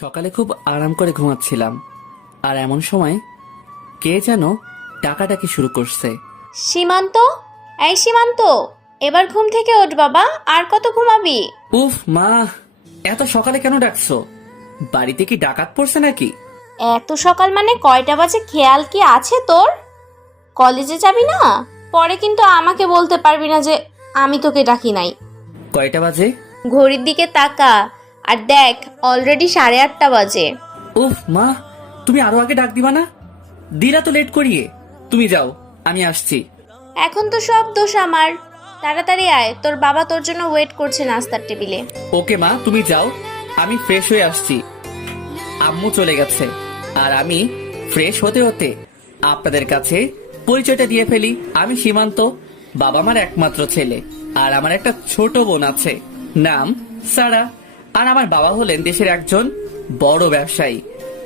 সকালে খুব আরাম করে ঘুমাচ্ছিলাম, আর এমন সময় কে যেন ডাকাডাকি শুরু করছে। সীমান্ত, এই সীমান্ত, এবার ঘুম থেকে ওঠ বাবা, আর কত ঘুমাবি? উফ মা, এত সকালে কেন ডাকছো? বাড়িতে কি ডাকাত পড়ছে নাকি? এত সকাল মানে কয়টা বাজে খেয়াল কি আছে তোর? কলেজে যাবি না? পরে কিন্তু আমাকে বলতে পারবি না যে আমি তোকে ডাকি নাই। কয়টা বাজে? ঘড়ির দিকে তাকা আর দেখ, অলরেডি 8:30 বাজে। উফ মা, তুমি আরো আগে ডাক দিবা না? দিলা তো লেট করিয়ে। তুমি যাও, আমি আসছি। এখন তো সব দোষ আমার। তাড়াতাড়ি আয়, তোর বাবা তোর জন্য ওয়েট করছে নাস্তার টেবিলে। ওকে মা, তুমি যাও, আমি ফ্রেশ হয়ে আসছি। আম্মু চলে গেছে, আর আমি ফ্রেশ হতে হতে আপনাদের কাছে পরিচয়টা দিয়ে ফেলি। আমি সীমান্ত, বাবা মার একমাত্র ছেলে, আর আমার একটা ছোট বোন আছে, নাম সারা। আর আমার বাবা হলেন দেশের একজন বড় ব্যবসায়ী।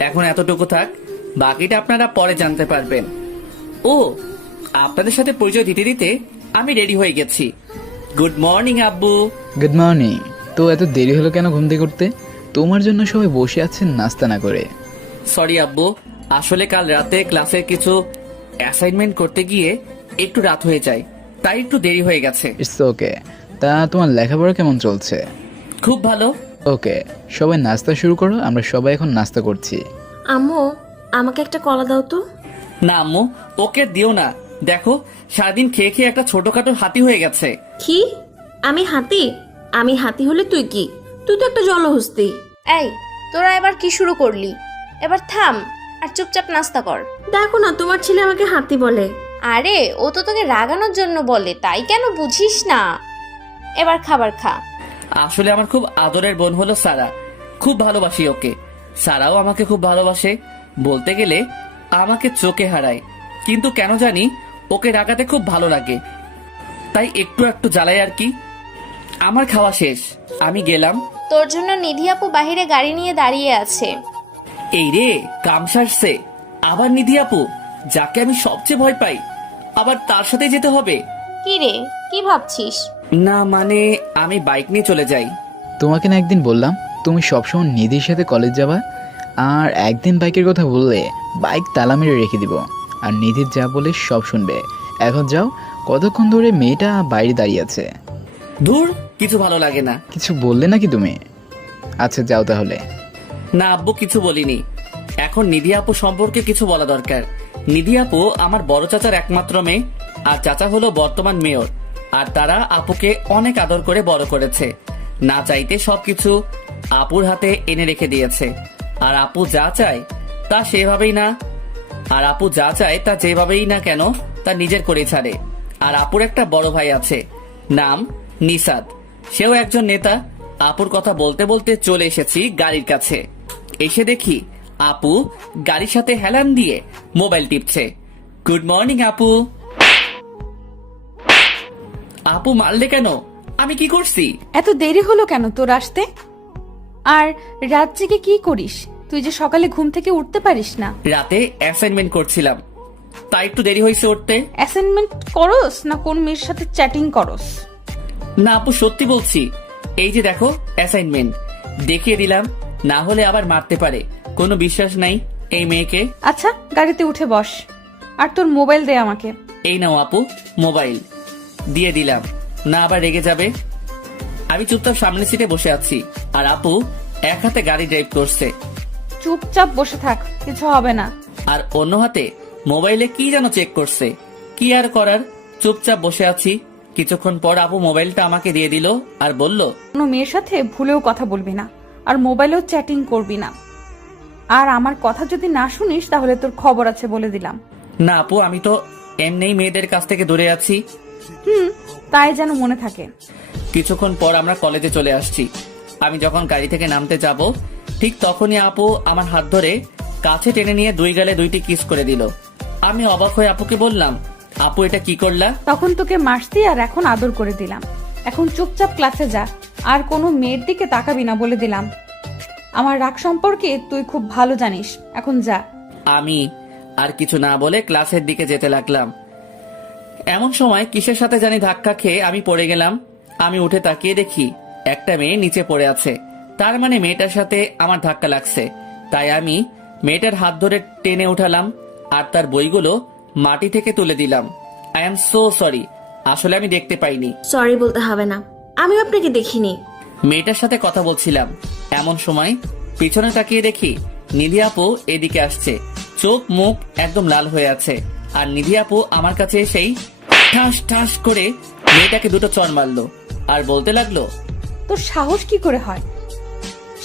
এখন এতটুকু থাক, বাকিটা আপনারা পরে জানতে পারবেন। ও, আপনাদের সাথে পরিচয় দিতে দিতে আমি রেডি হয়ে গেছি। গুড মর্নিং আব্বু। Good morning. তো এত দেরি হলো কেন ঘুম থেকে উঠতে? তোমার জন্য সবাই বসে আছেন নাস্তা না করে। সরি আব্বু, আসলে কাল রাতে ক্লাসের কিছু অ্যাসাইনমেন্ট করতে গিয়ে একটু রাত হয়ে যায়, তাই একটু দেরি হয়ে গেছে। It's okay. তা তোমার লেখাপড়া কেমন চলছে? খুব ভালো। ওকে, সবাই নাস্তা শুরু করো, আমরা সবাই এখন নাস্তা করছি। আম্মু, আমাকে একটা কলা দাও তো। না আম্মু, ওকে দিও না। দেখো, সারাদিন খেয়ে খেয়ে একটা ছোটখাটো হাতি হয়ে গেছে। কি? আমি হাতি? আমি হাতি হলে তুই কি? তুই তো একটা জলহস্তি। এই, তোরা এবার কি শুরু করলি? এবার থাম আর চুপচাপ নাস্তা কর। দেখো না, তোমার ছেলে আমাকে হাতি বলে। আরে, ও তো তোকে রাগানোর জন্য বলে, তাই কেন বুঝিস না? এবার খাবার খা। আসলে আমার খুব আদরের বোন হলো সারা, খুব ভালোবাসি ওকে। সারাও আমাকে খুব ভালোবাসে, বলতে গেলে আমাকে চোখে হারায়। কিন্তু কেন জানি ওকে রাগাতে খুব ভালো লাগে, তাই একটু একটু জ্বালাই আর কি। আমার খাওয়া শেষ, আমি গেলাম। তোর জন্য নিধি আপু বাহিরে গাড়ি নিয়ে দাঁড়িয়ে আছে। এই রে, কাম সারছে। আবার নিধি আপু, যাকে আমি সবচেয়ে ভয় পাই, আবার তার সাথে যেতে হবে? কি রে, কি ভাবছিস? না মানে, আমি বাইক নিয়ে চলে যাই। তোমাকে না একদিন বললাম তুমি সবসময় নিধির সাথে কলেজ যাবা, আর একদিন বাইকের কথা বললে বাইক তালা মেরে রেখে দিব, আর নিধির যা বলে সব শুনবে। এখন যাও, কতক্ষণ ধরে মেয়েটা বাইরে দাঁড়িয়ে আছে। দূর, কিছু ভালো লাগে না। কিছু বললে নাকি তুমি? আচ্ছা যাও তাহলে। না আব্বু, কিছু বলিনি। এখন নিধি আপু সম্পর্কে কিছু বলা দরকার। নিধি আপু আমার বড় চাচার একমাত্র মেয়ে, আর চাচা হলো বর্তমান মেয়র। আর তারা আপুকে অনেক আদর করে বড় করেছে। না চাইতে সবকিছু আপুর হাতে এনে রেখে দিয়েছে। আর আপু যা চায় তা সেভাবেই না আর আপু যা চায় তা যেভাবেই না কেন তা নিজের করে ছাড়ে। আর আপুর একটা বড় ভাই আছে, নাম নিসাদ, সেও একজন নেতা। আপুর কথা বলতে বলতে চলে এসেছি গাড়ির কাছে। এসে দেখি আপু গাড়ির সাথে হেলান দিয়ে মোবাইল টিপছে। গুড মর্নিং আপু। আপু মারলে কেন? আমি কি করছি? এত দেরি হলো কেন তোর আসতে? আর রাত জেগে কি করিস? তুই যে সকালে ঘুম থেকে উঠতে পারিস না। রাতে অ্যাসাইনমেন্ট করছিলাম, তাই একটু দেরি হয়েছে উঠতে। অ্যাসাইনমেন্ট করস না কোন মেয়ের সাথে চ্যাটিং করস? না আপু, সত্যি বলছি। এই যে দেখো অ্যাসাইনমেন্ট, দেখিয়ে দিলাম, না হলে আবার মারতে পারে। কোনো বিশ্বাস নাই এই মেয়েকে। আচ্ছা, গাড়িতে উঠে বস, আর তোর মোবাইল দে আমাকে। এই নাও আপু, মোবাইল দিয়ে দিলাম, না আবার রেগে যাবে। আমি চুপচাপ সামনের সিটে বসে আছি, আর আপু এক হাতে গাড়ি ড্রাইভ করছে, চুপচাপ বসে থাক, কিছু হবে না। আর অন্য হাতে মোবাইলে কি যেন চেক করছে। কি আর করার, চুপচাপ বসে আছি। কিছুক্ষণ পর আপু মোবাইলটা আমাকে দিয়ে দিল আর বলল, কোনো মেয়ের সাথে ভুলেও কথা বলবি না, আর মোবাইলেও চ্যাটিং করবি না। আর আমার কথা যদি না শুনিস তাহলে তোর খবর আছে, বলে দিলাম। না আপু, আমি তো এমনিই মেয়েদের কাছ থেকে দূরে আছি। তাই যেন মনে থাকে। কিছুক্ষণ পর আমরা কলেজে চলে আসছি। আমি যখন গাড়ি থেকে নামতে যাব, ঠিক তখনই আপু আমার হাত ধরে কাছে টেনে নিয়ে দুই গালে দুইটি কিস করে দিল। আমি অবাক হয়ে আপুকে বললাম, আপু এটা কি করলা? তখন তোকে মারতি আর এখন আদর করে দিলাম। এখন চুপচাপ ক্লাসে যা, আর কোনো মেয়ের দিকে তাকাবি না, বলে দিলাম। আমার রাগ সম্পর্কে তুই খুব ভালো জানিস, এখন যা। আমি আর কিছু না বলে ক্লাসের দিকে যেতে লাগলাম। এমন সময় কিসের সাথে জানি ধাক্কা খেয়ে আমি পড়ে গেলাম। আমি উঠে তাকিয়ে দেখি একটা মেয়ে নিচে পড়ে আছে, তার মানে মেয়েটার সাথে আমার ধাক্কা লাগছে। তাই আমি মেয়েটার হাত ধরে টেনে উঠালাম আর তার বইগুলো মাটি থেকে তুলে দিলাম। আই এম সো সরি, আসলে আমি দেখতে পাইনি। সরি বলতে হবে না, আমিও আপনাকে দেখিনি। মেয়েটার সাথে কথা বলছিলাম, এমন সময় পিছনে তাকিয়ে দেখি নিধি আপু এদিকে আসছে। চোখ মুখ একদম লাল হয়ে আছে। আর নিধি আপু আমার কাছে এসেই ঠাস ঠাস করে মেয়েটাকে দুটো চড় মারলো আর বলতে লাগলো, তোর সাহস কি করে হয়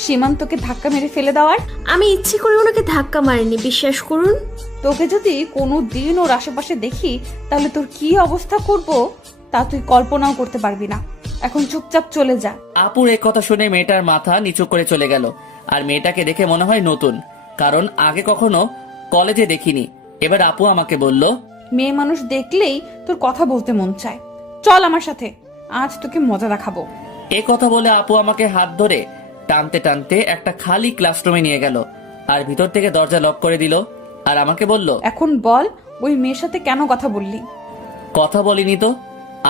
সীমান্তকে ধাক্কা মেরে ফেলে দেওয়ার? আমি ইচ্ছে করে ওনাকে ধাক্কা মারিনি, বিশ্বাস করুন। তোকে যদি কোনো দিন ওর আশেপাশে দেখি তাহলে তোর কি অবস্থা করব তা তুই কল্পনাও করতে পারবি না। এখন চুপচাপ চলে যা। আপুর এই কথা শুনে মেয়েটার মাথা নিচু করে চলে গেল। আর মেয়েটাকে দেখে মনে হয় নতুন, কারণ আগে কখনো কলেজে দেখিনি। এবার আপু আমাকে বলল, মেয়ে মানুষ দেখলেই তোর কথা বলতে মন চায়, চল আমার সাথে, আজ তোকে মজা দেখাবো। এ কথা বলে আপু আমাকে হাত ধরে টানতে টানতে একটা খালি ক্লাসরুমে নিয়ে গেল আর ভিতর থেকে দরজা লক করে দিল। আর আমাকে বলল, এখন বল ওই মেয়ের সাথে কেন কথা বললি? কথা বলিনি তো,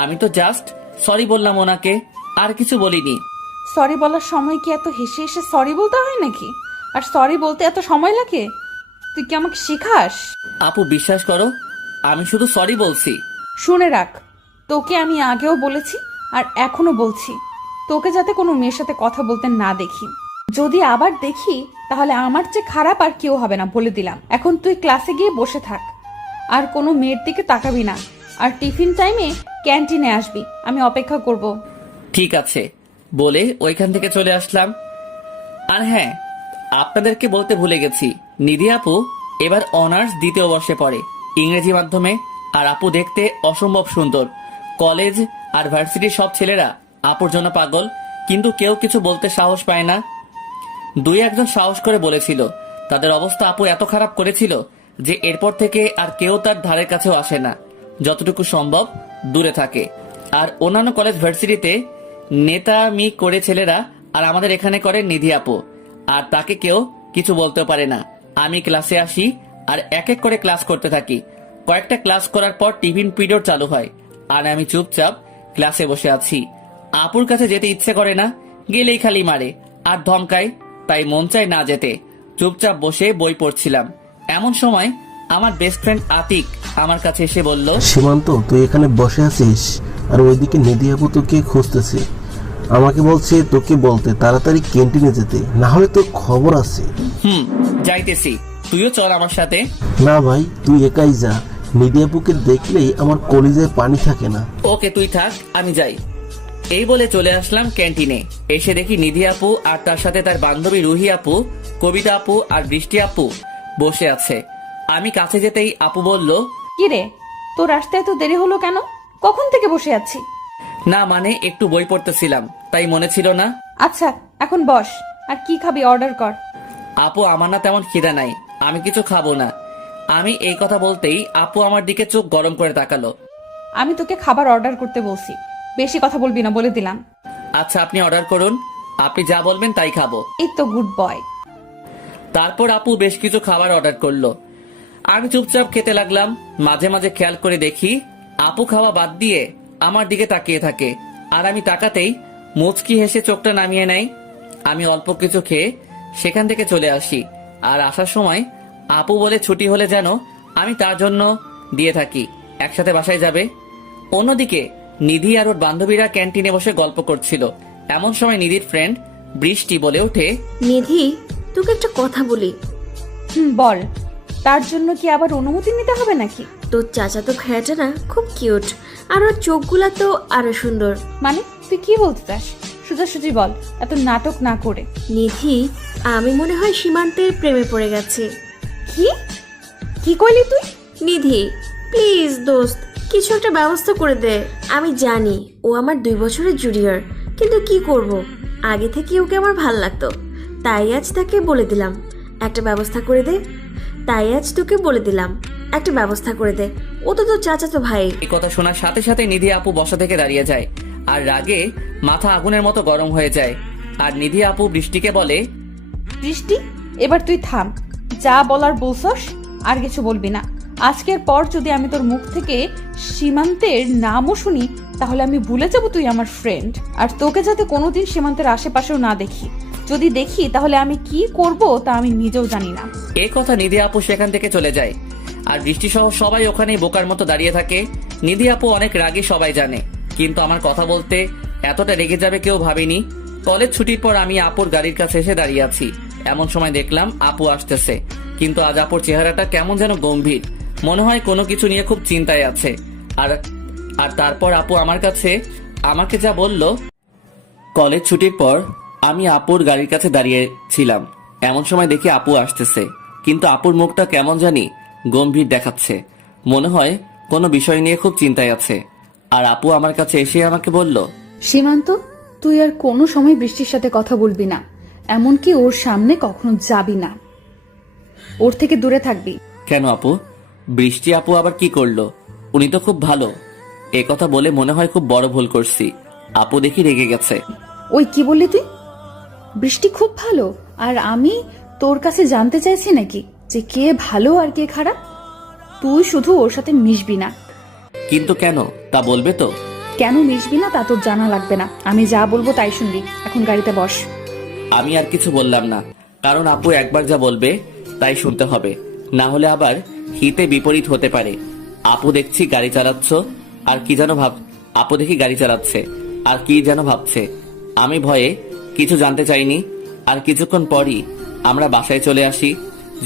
আমি তো জাস্ট সরি বললাম ওনাকে, আর কিছু বলিনি। সরি বলার সময় কি এত হেসে হেসে সরি বলতে হয় নাকি? আর সরি বলতে এত সময় লাগে? তুই কি আমাকে শিখাস? আপু বিশ্বাস করো, আমি শুধু সরি বলছি। শুনে রাখ, তোকে আমি আগেও বলেছি আর এখনো বলছি, তোকে যাতে কোনো মেয়ের সাথে কথা বলতে না দেখি। যদি আবার দেখি তাহলে আমার চেয়ে খারাপ আর কেউ হবে না, বলে দিলাম। এখন তুই ক্লাসে গিয়ে বসে থাক আর কোনো মেয়ের দিকে তাকাবি না। আর টিফিন টাইমে ক্যান্টিনে আসবি, আমি অপেক্ষা করব। ঠিক আছে বলে ওইখান থেকে চলে আসলাম। আর হ্যাঁ, আপনাদেরকে বলতে ভুলে গেছি, নিধি আপু এবার অনার্স দ্বিতীয় বর্ষে পড়ে ইংরেজি মাধ্যমে। আর আপু দেখতে অসম্ভব সুন্দর। কলেজ আর ভার্সিটির সব ছেলেরা আপুর জন্য পাগল, কিন্তু কেউ কিছু বলতে সাহস পায় না। দুই একজন সাহস করে বলেছিল। তাদের অবস্থা আপু এত খারাপ করেছিল যে এরপর থেকে আর কেউ তার ধারের কাছেও আসে না, যতটুকু সম্ভব দূরে থাকে। আর অন্যান্য কলেজ ভার্সিটিতে নেতামি করে ছেলেরা, আর আমাদের এখানে করে নিধি আপু। আর তাকে কেউ কিছু বলতেও পারে না। আমি ক্লাসে আসি আর এক এক করে ক্লাস করতে থাকি। কয়েকটা ক্লাস করার পর টিফিন পিরিয়ড চালু হয় আর আমি চুপচাপ ক্লাসে বসে আছি। আপুর কাছে যেতে ইচ্ছে করে না, গেলেই খালি মারে আর ধমকায়, তাই মন চায় না যেতে। চুপচাপ বসে বই পড়ছিলাম। এমন সময় আমার বেস্ট ফ্রেন্ড আতিক আমার কাছে এসে বলল, সীমান্ত, তুই এখানে বসে আছিস আর ওইদিকে নিধি আপু তোকে খুঁজতেছে। আমাকে বলছে তোকে বলতে তাড়াতাড়ি ক্যান্টিনে যেতে, না হলে তোর খবর আছে। যাইতেছি, তুইও চল আমার সাথে। না ভাই, তুই একাই যা, নিধি আপুকে দেখলেই আমার কলিজায় পানি থাকে না। ওকে তুই থাক, আমি যাই। এই বলে চলে আসলাম ক্যান্টিনে। এসে দেখি নিধি আপু আর তার সাথে তার বান্ধবী রুহি আপু, কবিতা আপু আর বৃষ্টি আপু বসে আছে। আমি কাছে যেতেই আপু বলল, কি রে, তোর আসতে এত দেরি হলো কেন? কখন থেকে বসে আছি? না মানে একটু বই পড়তেছিলাম, তাই মনে ছিল না। আচ্ছা এখন বস, আর কি খাবি অর্ডার কর। আপু আমার না তেমন খিদা নাই, আমি কিছু খাবো না। আমি এই কথা বলতেই আপু আমার দিকে চোখ গরম করে তাকালো। আমি তোকে খাবার অর্ডার করতে বলছি, বেশি কথা বলবি না, বলে দিলাম। আচ্ছা আপনি অর্ডার করুন, আপনি যা বলবেন তাই খাবো। এই তো গুড বয়। তারপর আপু বেশ কিছু খাবার অর্ডার করলো। আমি চুপচাপ খেতে লাগলাম। মাঝে মাঝে খেয়াল করে দেখি আপু খাওয়া বাদ দিয়ে আমার দিকে তাকিয়ে থাকে, আর আমি তাকাতেই মুচকি হেসে চোখটা নামিয়ে নেয়। আমি অল্প কিছু খেয়ে সেখান থেকে চলে আসি। আর আসার সময় আপু বলে ছুটি হলে যেন আমি তার জন্য দিয়ে থাকি, একসাথে বাসায় যাবে। অন্যদিকে নিধি আর ওর বান্ধবীরা ক্যান্টিনে বসে গল্প করছিল। এমন সময় নিধির ফ্রেন্ড বৃষ্টি বলে ওঠে, নিধি, তোকে একটা কথা বলি। বল, তার জন্য কি আবার অনুমতি নিতে হবে নাকি? তোর চাচাতো ভাইয়াটা না খুব কিউট, আর ওর চোখগুলা তো আরো সুন্দর। মানে তুই কি বলতে চাস? সোজাসুজি বল, এত নাটক না করে। নিধি, আমি মনে হয় সীমান্তের প্রেমে পড়ে গেছে। কি কি কইলি তুই? নিধি প্লিজ দোস্ত, কিছু একটা ব্যবস্থা করে দে। আমি জানি ও আমার 2 বছরের জুনিয়র, কিন্তু কি করব, আগে থেকে ওকে আমার ভাল লাগতো, তাই আজ তাকে বলে দিলাম একটা ব্যবস্থা করে দে। তাই আজ তোকে বলে দিলাম একটা ব্যবস্থা করে দে। ও তো তোর চাচাতো ভাই। এই কথা শোনার সাথে সাথে নিধি আপু বসা থেকে দাঁড়িয়ে যায় আর রাগে মাথা আগুনের মতো গরম হয়ে যায়। আর নিধি আপু বৃষ্টিকে বলে, বৃষ্টি, এবার তুই থাম, যা বলার বলছস, আর কিছু বলবি না। আজকের পর যদি আমি তোর মুখ থেকে সীমান্তের নামও শুনি তাহলে আমি ভুলে যাব তুই আমার ফ্রেন্ড, আর তোকে যাতে কোনোদিন সীমান্তের আশেপাশেও না দেখি। যদি দেখি তাহলে আমি কি করব তা আমি নিজেও জানি না। এই কথা নিধি আপু সেখান থেকে চলে যায়। আর বৃষ্টি সহ সবাই ওখানেই বোকার মতো দাঁড়িয়ে থাকে। নিধি আপু অনেক রাগী সবাই জানে, কিন্তু আমার কথা বলতে এতটা রেগে যাবে কেউ ভাবেনি। কলেজ ছুটির পর আমি আপুর গাড়ির কাছে এসে দাঁড়িয়ে আছি। এমন সময় দেখলাম আপু আসতেছে, কিন্তু আজ আপুর চেহারাটা কেমন যেন গম্ভীর, মনে হয় কোনো কিছু নিয়ে খুব চিন্তায় আছে। আর আর তারপর আপু আমার কাছে আমাকে যা বলল। কলেজ ছুটির পর আমি আপুর গাড়ির কাছে দাঁড়িয়ে ছিলাম। এমন সময় দেখি আপু আসতেছে, কিন্তু আপুর মুখটা কেমন জানি গম্ভীর দেখাচ্ছে, মনে হয় কোনো বিষয় নিয়ে খুব চিন্তায় আছে। আর আপু আমার কাছে এসে আমাকে বলল, সীমান্ত, তুই আর কোনো সময় বৃষ্টির সাথে কথা বলবি না, এমনকি ওর সামনে কখনো যাবি না, ওর থেকে দূরে থাকবি। কেন আপু? বৃষ্টি আপু আবার কি করলো? উনি তো খুব ভালো। এ কথা বলে মনে হয় খুব বড় ভুল করছি। আপু দেখি রেগে গেছে। ওই কি বললি তুই? বৃষ্টি খুব ভালো আর আমি তোর কাছে জানতে চাইছি নাকি যে কে ভালো আর কে খারাপ? তুই শুধু ওর সাথে মিশবি না। কিন্তু কেন তা বলবে তো? কেন মিশবি না তা তোর জানা লাগবে না, আমি যা বলবো তাই শুনবি। এখন গাড়িতে বস। আমি আর কিছু বললাম না, কারণ আপু একবার যা বলবে তাই শুনতে হবে, না হলে আবার হিতে বিপরীত হতে পারে। আপু দেখছি গাড়ি চালাচ্ছ আর কি যেন আপু দেখি গাড়ি চালাচ্ছে আর কি যেন ভাবছে। আমি ভয়ে কিছু জানতে চাইনি। আর কিছুক্ষণ পরই আমরা বাসায় চলে আসি।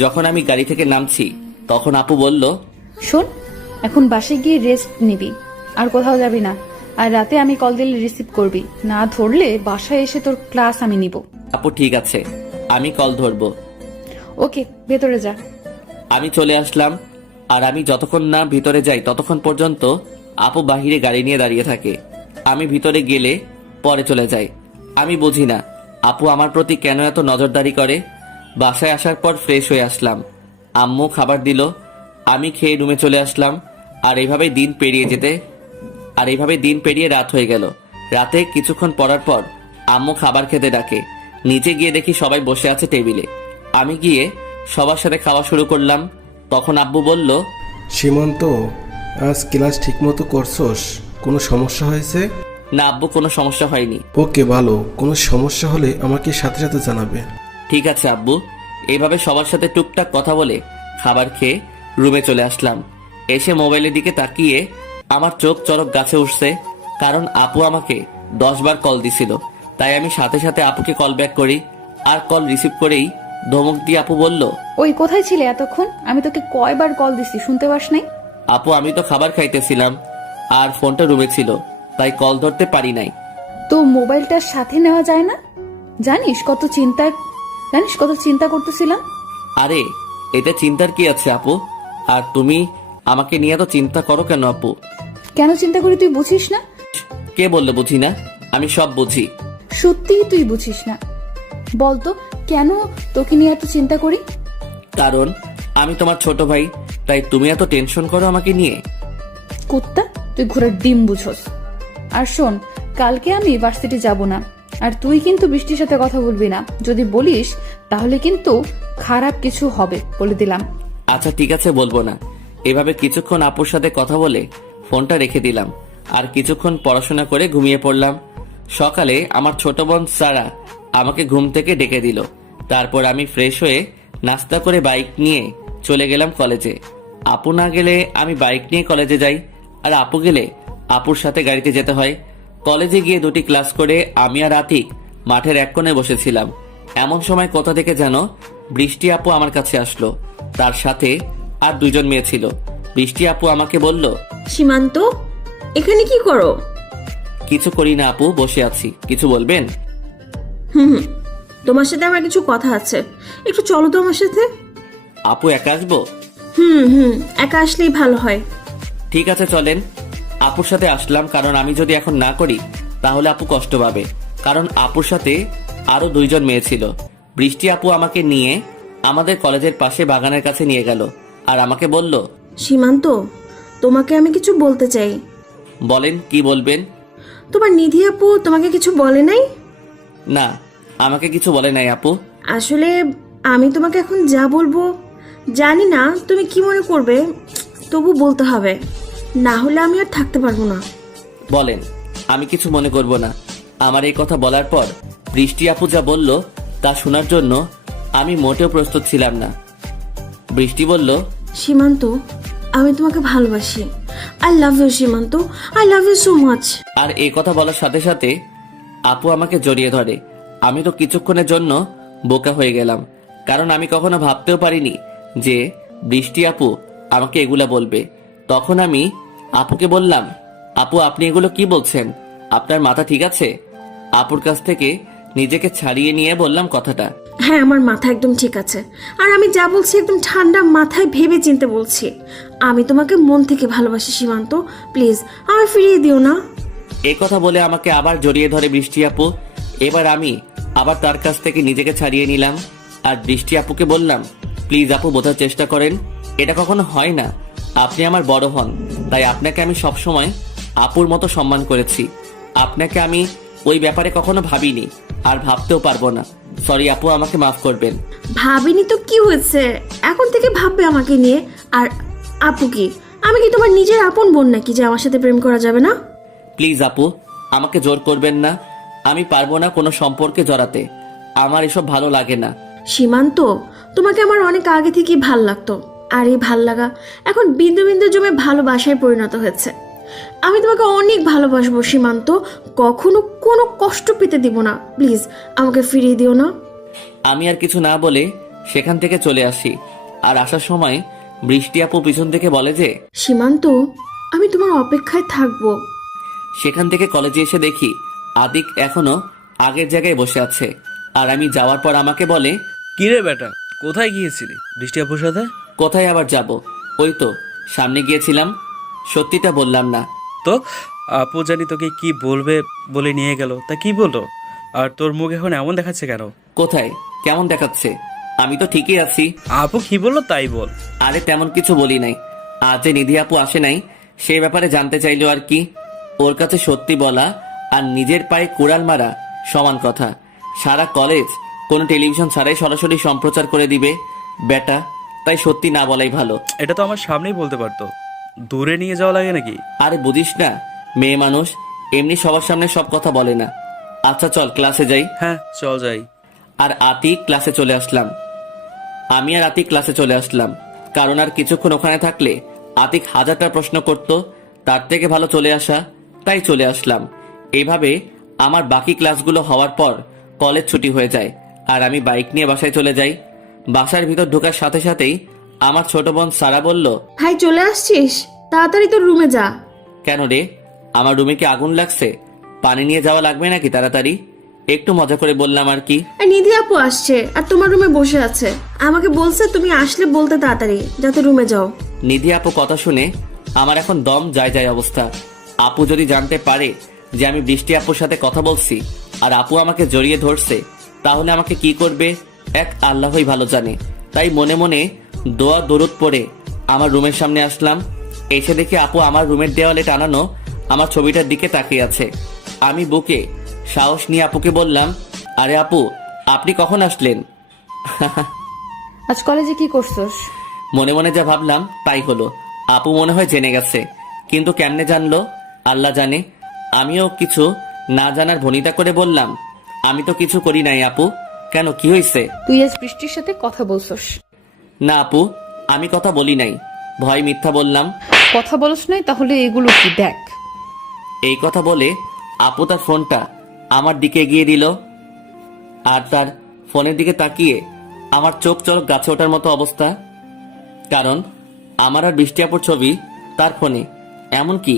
যখন আমি গাড়ি থেকে নামছি তখন আপু বলল, শোন, এখন বাসে গিয়ে রেস্ট নিবি, আর কোথাও যাবি না। আর রাতে আমি কল দিলে রিসিভ করবি, না ধরলে বাসায় এসে তোর ক্লাস আমি নিব। আপু ঠিক আছে, আমি কল ধরবো। ওকে, ভেতরে যা। আমি চলে আসলাম। আর আমি যতক্ষণ না ভিতরে যাই ততক্ষণ পর্যন্ত আপু বাহিরে গাড়ি নিয়ে দাঁড়িয়ে থাকে। আমি ভিতরে গেলে পরে চলে যাই। আমি বুঝি না আপু আমার প্রতি কেন এত নজরদারি করে। বাসায় আসার পর ফ্রেশ হয়ে আসলাম। আম্মু খাবার দিল, আমি খেয়ে রুমে চলে আসলাম। আর এইভাবেই দিন পেরিয়ে রাত হয়ে গেল। রাতে কিছুক্ষণ পড়ার পর আম্মু খাবার খেতে ডাকে। নিচে গিয়ে দেখি সবাই বসে আছে টেবিলে। আমি গিয়ে সবার সাথে খাওয়া শুরু করলাম। তখন আব্বু বলল, সীমান্ত, আজ ক্লাস ঠিকমতো করছস? কোনো সমস্যা হয়েছে? না আব্বু, কোনো সমস্যা হয়নি। ওকে, ভালো। কোনো সমস্যা হলে আমাকে সাথে সাথে জানাবে। ঠিক আছে আব্বু। এইভাবে সবার সাথে টুকটাক কথা বলে খাবার খেয়ে রুমে চলে আসলাম। এসে মোবাইলের দিকে তাকিয়ে আমার চোখ চরক গাছে উঠছে, কারণ আপু আমাকে 10 বার কল দিছিল। তাই আমি সাথে সাথে আপুকে কল ব্যাক করি। আর কল রিসিভ করেই ধমক দিয়ে আপু বলল, ওই কোথায় ছিলে এতক্ষণ? আমি তোকে কয়বার কল দিছি, শুনতে পাস নাই? আপু আমি তো খাবার খাইতেছিলাম আর ফোনটা রুমে ছিল, তাই কল ধরতে পারি নাই। তো মোবাইলটা সাথে নেওয়া যায় না? জানিস কত চিন্তা করতেছিলাম। আরে এতে চিন্তার কি আছে আপু? আর তুমি আমাকে নিয়ে তো চিন্তা করো কেন আপু? কেন চিন্তা করি তুই বুঝিস না? কে বললো বুঝি না? আমি সব বুঝি। সত্যিই তুই বুঝিস না? বলতো কেন তোকে নিয়ে এত চিন্তা করি? কারণ আমি তোমার ছোট ভাই, তাই তুমি এত টেনশন করো আমাকে নিয়ে। কুত্তা, তুই ঘোড়ার ডিম বুঝোস। আর শোন, কালকে আমি ভার্সিটি যাব না, আর তুই কিন্তু বৃষ্টির সাথে কথা বলবি না। যদি বলিস তাহলে কিন্তু খারাপ কিছু হবে, বলে দিলাম। আচ্ছা ঠিক আছে, বলবো না। এভাবে কিছুক্ষণ আপুর সাথে কথা বলে ফোনটা রেখে দিলাম। আর কিছুক্ষণ পড়াশোনা করে ঘুমিয়ে পড়লাম। সকালে আমার ছোট বোন সারা আমাকে ঘুম থেকে ডেকে দিল। তারপর আমি ফ্রেশ হয়ে নাস্তা করে বাইক নিয়ে চলে গেলাম কলেজে। আপু না গেলে আমি বাইক নিয়ে কলেজে যাই, আর আপু গেলে আপুর সাথে গাড়িতে যেতে হয়। কলেজে গিয়ে 2টি ক্লাস করে আমি আর আতিক মাঠের এক কোণে বসেছিলাম। এমন সময় কোথা থেকে যেন বৃষ্টি আপু আমার কাছে আসলো। তার সাথে আর 2জন মেয়ে ছিল। বৃষ্টি আপু আমাকে বলল, সীমান্ত, এখানে কি করো? কিছু করি না আপু, বসে আছি। কিছু বলবেন? হুম, তোমার সাথে আমার কিছু কথা আছে, একটু চলো তো আমার সাথে। আপু একা আসবো? হুম, একা আসলেই ভালো হয়। ঠিক আছে চলেন। আপুর সাথে আসলাম, কারণ আমি যদি এখন না করি তাহলে আপু কষ্ট পাবে। কারণ আপুর সাথে আরো 2জন মেয়ে ছিল। বৃষ্টি আপু আমাকে নিয়ে আমাদের কলেজের পাশে বাগানের কাছে নিয়ে গেল আর আমাকে বলল, সীমান্ত, তোমাকে আমি কিছু বলতে চাই। বলেন, কি বলবেন? তোমার নিধি আপু তোমাকে কিছু বলে নাই? না, আমাকে কিছু বলে নাই আপু। আসলে আমি তোমাকে এখন যা বলবো জানি না তুমি কি মনে করবে, তবু বলতে হবে, না হলে আমি আর থাকতে পারবো না। বলেন, আমি কিছু মনে করব না। আমার এই কথা বলার পর বৃষ্টি আপু যা বলল তা শোনার জন্য আমি মোটেও প্রস্তুত ছিলাম না। বৃষ্টি বলল, সীমান্ত, আমি তোমাকে ভালোবাসি। I love you Simanta, I love you so much. আর এই কথা বলার সাথে সাথে আপু আমাকে জড়িয়ে ধরে। আমি তো কিছুক্ষণের জন্য বোকা হয়ে গেলাম, কারণ আমি কখনো ভাবতেও পারিনি যে বৃষ্টি আপু আমাকে এগুলা বলবে। তখন আমি আপুকে বললাম, আপু আপনি এগুলো কি বলছেন? আপনার মাথা ঠিক আছে? আপুর কাছ থেকে নিজেকে ছাড়িয়ে নিয়ে বললাম কথাটা। হ্যাঁ, আমার মাথা একদম ঠিক আছে। আর আমি যা বলছি একদম ঠান্ডা মাথায় ভেবে চিন্তে বলছি। আমি তোমাকে মন থেকে ভালোবাসি সীমান্ত, প্লিজ আমায় ফিরিয়ে দিও না। এই কথা বলে আমাকে আবার জড়িয়ে ধরে বৃষ্টি আপু। এবার আমি আবার তার কাছ থেকে নিজেকে ছাড়িয়ে নিলাম আর বৃষ্টি আপুকে বললাম, প্লিজ আপু বোঝার চেষ্টা করেন, এটা কখনো হয় না। আপনি আমার বড় হন, তাই আপনাকে আমি সবসময় আপুর মতো সম্মান করেছি। আপনাকে আমি ওই ব্যাপারে কখনো ভাবিনি আর ভাবতেও পারবো না। সরি আপু, আমাকে মাফ করবেন। ভাবিনি তো কি হয়েছে, এখন থেকে ভাববে আমাকে নিয়ে। আর আপু কি, আমি কি তোমার নিজের আপন বোন নাকি যে আমার সাথে প্রেম করা যাবে না? প্লিজ আপু, আমাকে জোর করবেন না। আমি পারবো না কোনো সম্পর্কে জড়াতে, আমার এসব ভালো লাগে না। সীমান্ত, তোমাকে আমার অনেক আগে থেকেই ভাল লাগতো, আর এই ভাল লাগা এখন বিন্দু বিন্দু জমে ভালোবাসায় পরিণত হয়েছে। আমি তোমাকে অনেক ভালোবাসবো সীমান্ত, কখনো কোনো কষ্ট পেতে দিব না। প্লিজ আমাকে ফিরিয়ে দিও না। আমি আর কিছু না বলে সেখান থেকে চলে আসি। আর আসার সময় বৃষ্টি আপু পিছন থেকে বলে যে, সীমান্ত, আমি তোমার অপেক্ষায় থাকবো। সেখান থেকে কলেজে এসে দেখি আদিক এখনো আগের জায়গায় বসে আছে। আর আমি যাওয়ার পর আমাকে বলে, কিরে বেটা, কোথায় গিয়েছিলি বৃষ্টি আপুর সাথে? কোথায় আবার যাব, ওই তো সামনে গিয়েছিলাম। সত্যিটা বললাম না। তো আপু জানি তোকে কি বলবে বলে নিয়ে গেল, তা কি বললো? আর তোর মুখ এখন এমন দেখাচ্ছে কেন? কোথায় কেমন দেখাচ্ছে? আমি তো ঠিকই আছি। আপু কি বললো তাই বল। আরে তেমন কিছু বলি নাই। আজ যে নিধি আপু আসে নাই সেই ব্যাপারে জানতে চাইলো আর কি। ওর কাছে সত্যি বলা আর নিজের পায়ে কুড়াল মারা সমান কথা। সারা কলেজ কোনো টেলিভিশন ছাড়াই সরাসরি সম্প্রচার করে দিবে বেটা, তাই সত্যি না বলাই ভালো। এটা তো আমার সামনেই বলতে পারতো, দূরে নিয়ে যাওয়া লাগে নাকি? আরে বুঝিস না, মেয়ে মানুষ এমনি সবার সামনে সব কথা বলে না। আচ্ছা চল ক্লাসে যাই। হ্যাঁ চল যাই। আর আতিক ক্লাসে চলে আসলাম। আমি আর আতিক ক্লাসে চলে আসলাম, কারণ আর কিছুক্ষণ ওখানে থাকলে আতিক হাজারটা প্রশ্ন করত। তার থেকে ভালো চলে আসা, তাই চলে আসলাম। এইভাবে আমার বাকি ক্লাসগুলো হওয়ার পর কলেজ ছুটি হয়ে যায় আর আমি বাইক নিয়ে বাসায় চলে যাই। বাসার ভিতর ঢোকার সাথে সাথেই আমার ছোট বোন সারা বলল, ভাই চলে আসছিস? তাড়াতাড়ি তোর রুমে যা। কেন রে, আমার রুমে কি আগুন লাগছে? পানি নিয়ে যাওয়া লাগবে নাকি তাড়াতাড়ি? একটু মজা করে বললাম আর কি। আর নিধি আপু আসছে আর তোমার রুমে বসে আছে, আমাকে বলছে তুমি আসলে বলতে তাড়াতাড়ি যাতে রুমে যাও। নিধি আপু কথা শুনে আমার এখন দম যায় যায় অবস্থা। আপু যদি জানতে পারে যে আমি বৃষ্টি আপুর সাথে কথা বলছি আর আপু আমাকে জড়িয়ে ধরছে, তাহলে আমাকে কি করবে এক আল্লাহই ভালো জানে। তাই মনে মনে দোয়া দরুদ পড়ে আমার রুমের সামনে আসলাম। এসে দেখি আপু আমার রুমের দেওয়ালে টানানো আমার ছবিটার দিকে তাকিয়ে আছে। আমি বুকে সাহস নিয়ে আপুকে বললাম, আরে আপু আপনি কখন আসলেন? আজ কলেজে কি করছস? মনে মনে যা ভাবলাম তাই হলো। আপু মনে হয় জেনে গেছে, কিন্তু কেমনে জানলো আল্লাহ জানে। আমিও কিছু না জানার ভনিতা করে বললাম, আমি তো কিছু করি নাই আপু। কেন, কি হয়েছে? তুই আজ বৃষ্টির সাথে কথা বলছস? না আপু, আমি কথা বলি নাই, ভয় মিথ্যা বললাম। কথা বলছ নাই, তাহলে এগুলো কি দেখ। এই কথা বলে আপু তার ফোনটা আমার দিকে এগিয়ে দিল। আর তার ফোনের দিকে তাকিয়ে আমার চোখ চোখ গাছে ওঠার মতো অবস্থা, কারণ আমার আর বৃষ্টি আপুর ছবি তার ফোনে। এমনকি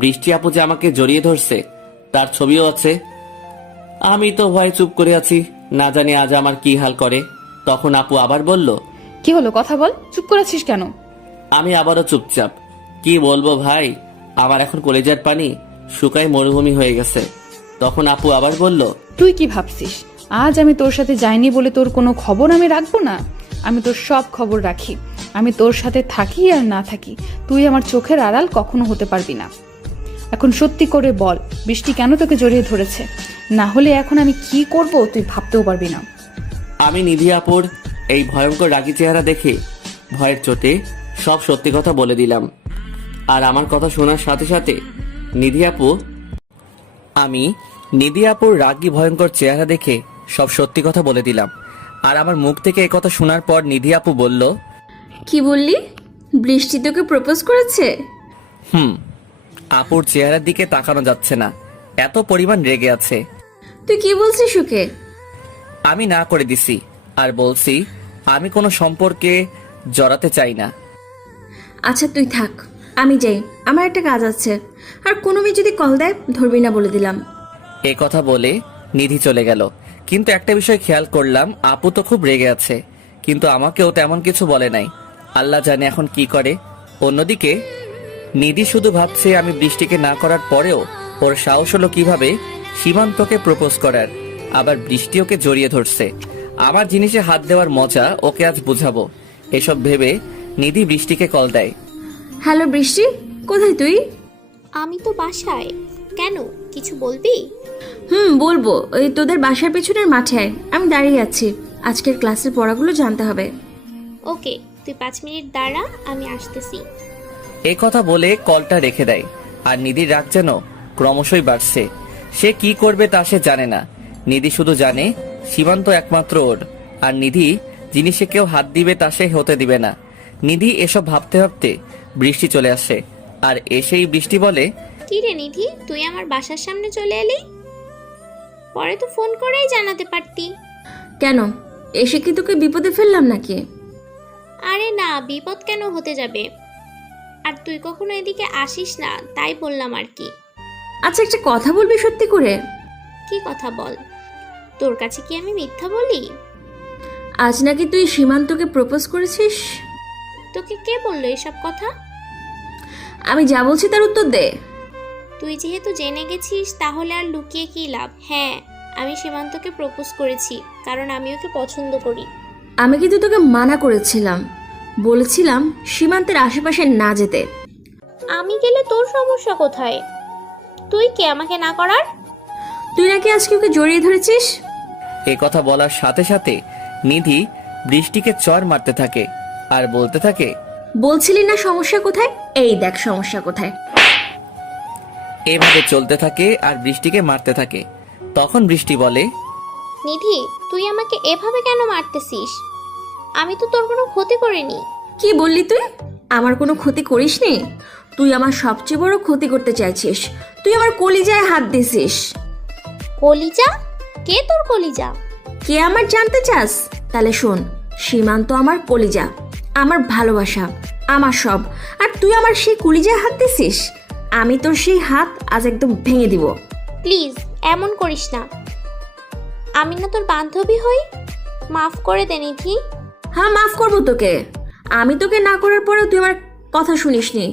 বৃষ্টি আপু যে আমাকে জড়িয়ে ধরছে তার ছবিও আছে। আমি তো ভয়ে চুপ করে আছি, না জানি আজ আমার কি হাল করে। তখন আপু আবার বলল, কি হলো, কথা বল, চুপ করেছিস কেন? আমি আবারও চুপচাপ। কি বলবো ভাই, আমার এখন কলেজের পানি শুকায় মরুভূমি হয়ে গেছে। তখন আপু আবার বলল, তুই কি ভাবছিস আজ আমি তোর সাথে যাইনি বলে তোর কোনো খবর আমি রাখবো না? আমি তোর সব খবর রাখি। আমি তোর সাথে থাকি আর না থাকি, তুই আমার চোখের আড়াল কখনো হতে পারবি না। এখন সত্যি করে বল, বৃষ্টি কেন তোকে জড়িয়ে ধরেছে? না হলে এখন আমি কি করব তুই ভাবতেও পারবি না। আমি নিধি আপুর এই ভয়ঙ্কর রাগী চেহারা দেখে ভয়ের চোটে সব সত্যি কথা বলে দিলাম। আর আমার কথা শোনার সাথে সাথে নিধি আপুর রাগী ভয়ঙ্কর চেহারা দেখে সব সত্যি কথা বলে দিলাম। আর আমার মুখ থেকে এই কথা শোনার পর নিধি আপু বলল, কি বললি? বৃষ্টি তোকে প্রপোজ করেছে? আপুর চেহারার দিকে তাকানো যাচ্ছে না, এত পরিমাণ রেগে আছে। তুই কি বলছিস ওকে? আমি না করে দিছি আর বলছি আমি কোনো সম্পর্কে জড়াতে চাই না। আচ্ছা তুই থাক, আমি যাই, আমার একটা কাজ আছে। আর কোনো মেয়ে যদি কল দেয় ধরবি না বলে দিলাম। এ কথা বলে নিধি চলে গেল। কিন্তু একটা বিষয় খেয়াল করলাম, আপু তো খুব রেগে আছে, কিন্তু আমাকেও তেমন কিছু বলে নাই। আল্লাহ জানে এখন কি করে। অন্যদিকে নিধি শুধু ভাবছে আমি বৃষ্টিকে না করার পরেও ওর সাহস হলো কিভাবে সীমান্তকে প্রপোজ করার। আবার বৃষ্টি ওকে জড়িয়ে ধরছে। আমার জিনিসে হাত দেওয়ার মজা ওকে আজ বুঝাবো। এসব ভেবে নিধি বৃষ্টিকে কল দেয়। হ্যালো বৃষ্টি, কোথায় তুই? আমি তো বাসায়। কেন, কিছু বলবি? বলবো। ওই তোদের বাসার পেছনের মাঠে আয়, আমি দাঁড়িয়ে আছি। আজকের ক্লাসের পড়াগুলো জানতে হবে। ওকে, তুই 5 মিনিট দাঁড়া, আমি আসতেছি। এ কথা বলে কলটা রেখে দেয়। আর নিধির রাগ যেন ক্রমশই বাড়ছে। সে কি করবে তা সে জানে না। নিধি শুধু জানে সীমান্ত একমাত্র ওর, আর নিধি জিনিসে কেউ হাত দিবে তা সে হতে দিবে না। নিধি এসব ভাবতে ভাবতে বৃষ্টি চলে আসে। আর এসেই বৃষ্টি বলে, কি রে নিধি, তুই আমার বাসার সামনে চলে এলি? পরে তো ফোন করেই জানাতে পারতি। কেন, এসে কি তোকে বিপদে ফেললাম নাকি? আরে না, বিপদ কেন হতে যাবে? আর তুই কখনো এদিকে আসিস না, তাই বললাম আর কি। আচ্ছা একটা কথা বলবি সত্যি করে? কি কথা বল। তোর কাছে কি আমি মিথ্যা বলি? আজ নাকি তুই সীমান্তকে প্রপোজ করেছিস। তোকে কে বললো এসব কথা? আমি যা বলছি তার উত্তর দে। তুই যেহেতু জেনে গেছিস তাহলে আর লুকিয়ে কি লাভ। হ্যাঁ, আমি সীমান্তকে প্রপোজ করেছি, কারণ আমি ওকে পছন্দ করি। আমি কিন্তু তোকে মানা করেছিলাম, বলেছিলাম সীমান্তের আশেপাশে না যেতে। আমি গেলে তোর সমস্যা কোথায়? তুই কে আমাকে না করার? তুই নাকি আজকে ওকে জড়িয়ে ধরেছিস। এ কথা বলার সাথে সাথে নিধি বৃষ্টিকে চড় মারতে থাকে আর বলতে থাকে, বলছিলি না সমস্যা কোথায়? এই দেখ সমস্যা কোথায়। এভাবে চলতে থাকে আর বৃষ্টিকে মারতে থাকে। তখন বৃষ্টি বলে, নিধি, তুই আমাকে এভাবে কেন মারতেছিস? আমি তো তোর কোনো ক্ষতি করিনি। কি বললি তুই? আমার কোনো ক্ষতি করিসনি? তুই আমার সবচেয়ে বড় ক্ষতি করতে চাইছিস। তুই আমার কলিজায় হাত দিছিস। কলিজা? কে তোর কলিজা? কে আমার জানতে চাস? তাহলে শোন, সীমান্ত আমার কলিজা, আমার ভালোবাসা, আমার সব। আর তুই আমার সেই কলিজায় হাত দিছিস। আমি তোর সেই হাত আজ একদম ভেঙে দিব। প্লিজ এমন করিস না। আমি না তোর বান্ধবী হই, মাফ করে দে নিধি। হ্যাঁ মাফ করবো তোকে। আমি তোকে না করার পরেও তুই আমার কথা শুনিসনি।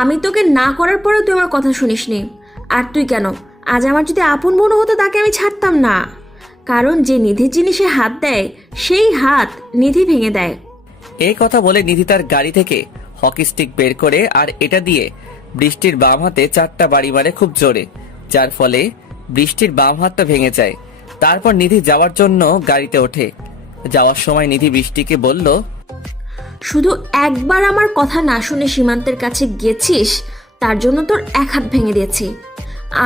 আমি তোকে না করার পরেও তুই আমার কথা শুনিসনি। আর তুই কেন, আজ আমার যদি আপন বোন হতো তাকে আমি ছাড়তাম না। কারণ যে নিধির জিনিসে হাত দেয় সেই হাত নিধি ভেঙে দেয়। এই কথা বলে নিধি তার গাড়ি থেকে হকি স্টিক বের করে আর এটা দিয়ে বৃষ্টির বাম হাতে 4টা বাড়ি মারে খুব জোরে, যার ফলে বৃষ্টির বাম হাতটা ভেঙে যায়। তারপর নিধি যাওয়ার জন্য গাড়িতে ওঠে। যাওয়ার সময় নিধি বৃষ্টিকে বলল, শুধু একবার আমার কথা না শুনে সীমান্তের কাছে গেছিস, তার জন্য তোর এক হাত ভেঙে দিয়েছি।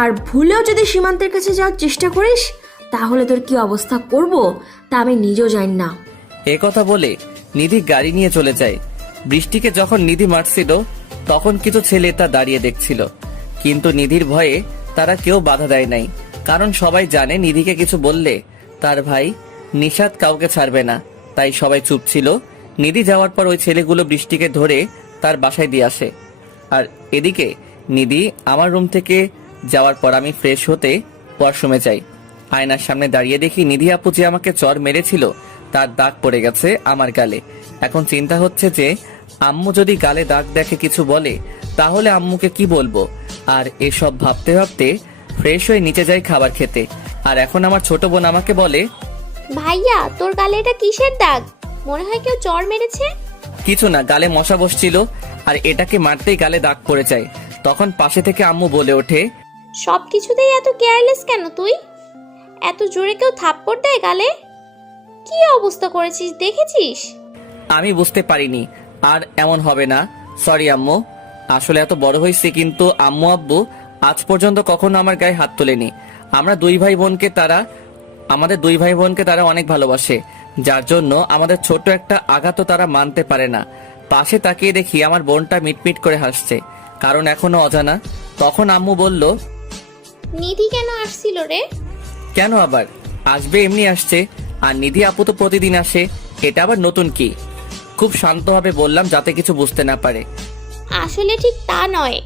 আর ভুলেও যদি সীমান্তের কাছে যাওয়ার চেষ্টা করিস তাহলে তোর কি অবস্থা করব তা আমি নিজেও জানি না। এ কথা বলে নিধি গাড়ি নিয়ে চলে যায়। বৃষ্টিকে যখন নিধি মারছিল তখন কিছু ছেলে তা দাঁড়িয়ে দেখছিল, কিন্তু নিধির ভয়ে তারা কেউ বাধা দেয় নাই। কারণ সবাই জানে নিধিকে কিছু বললে তার ভাই নিশাত কাউকে ছাড়বে না, তাই সবাই চুপ ছিল। নিধি যাওয়ার পর ওই ছেলেগুলো বৃষ্টিকে ধরে তার বাসায় দিয়ে আসে। আর এদিকে নিধি আমার রুম থেকে যাওয়ার পর আমি ফ্রেশ হতে ওয়াশরুমে যাই। আয়নার সামনে দাঁড়িয়ে দেখি নিধি আপু যে আমাকে চর মেরেছিল তার দাগ পড়ে গেছে আমার গালে। এখন চিন্তা হচ্ছে যে আম্মু যদি গালে দাগ দেখে কিছু বলে তাহলে আম্মুকে কি বলবো। আর এসব ভাবতে ভাবতে ফ্রেশ হয়ে নিচে যাই খাবার খেতে। আর এখন আমার ছোট বোন আমাকে বলে, ভাইয়া, তোর গালে এটা কিসের দাগ? মনে হয় কেউ চড় মেরেছে। কিছু না, গালে মশা বসছিল আর এটাকে মারতেই গালে দাগ পড়ে যায়। তখন পাশে থেকে আম্মু বলে ওঠে, সব কিছুতেই এত কেয়ারলেস কেন তুই? এত জোরে কেউ থাপ্পড় দেয় গালে? কি অবস্থা করেছিস দেখেছিস? আমি বুঝতে পারিনি আর এমন হবে না, সরি আম্মু। আসলে এত বড় হয়েছে কিন্তু আম্মু আব্বু আজ পর্যন্ত কখনো আমার গায়ে হাত তোলেনি। আমরা দুই ভাই বোনকে তারা আমাদের দুই ভাই বোনকে তারা অনেক ভালোবাসে, যার জন্য আমাদের ছোট একটা আঘাতও তারা মানতে পারে না। পাশে তাকিয়ে দেখি আমার বোনটা মিটমিট করে হাসছে, কারণ এখনো অজানা। তখন আম্মু বলল, নিধি কেন আসছিল রে? কেন আবার আসবে, এমনি আসছে। আর নিধি আপু তো প্রতিদিন আসে, এটা আবার নতুন কি? খুব শান্তভাবে বললাম, যাতে কিছু বুঝতে না পারে। আসলে ঠিক তা নয়,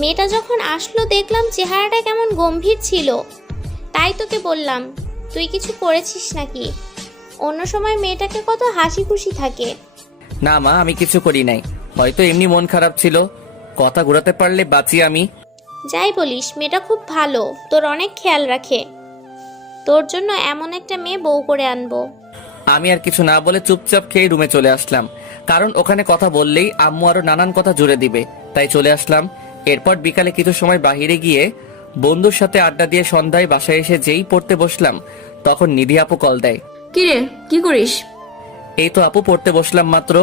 মেয়েটা যখন আসলো দেখলাম চেহারাটা কেমন গম্ভীর ছিল, তাই তোকে বললাম তুই কিছু করেছিস নাকি। অন্য সময় মেয়েটাকে কত হাসি খুশি থাকে। না মা, আমি কিছু করি নাই, হয়তো এমনি মন খারাপ ছিল। কথা ঘোরাতে পারলে বাঁচি আমি। যাই বলিস, মেয়েটা খুব ভালো, তোর অনেক খেয়াল রাখে। তোর জন্য এমন একটা মেয়ে বউ করে আনবো। আমি আর কিছু না বলে চুপচাপ খেয়ে রুমে চলে আসলাম, কারণ ওখানে কথা বললেই আম্মু আরো নানান কথা জুড়ে দিবে, তাই চলে আসলাম। এরপর বিকালে কিছু সময় বাহিরে গিয়ে বন্ধুর সাথে আড্ডা দিয়ে সন্ধ্যায় বাসায় এসে যেই পড়তে বসলাম, তখন নিধি আপু কল দেয়। কি রে, কি করিস? এই তো আপু, পড়তে বসলাম মাত্র।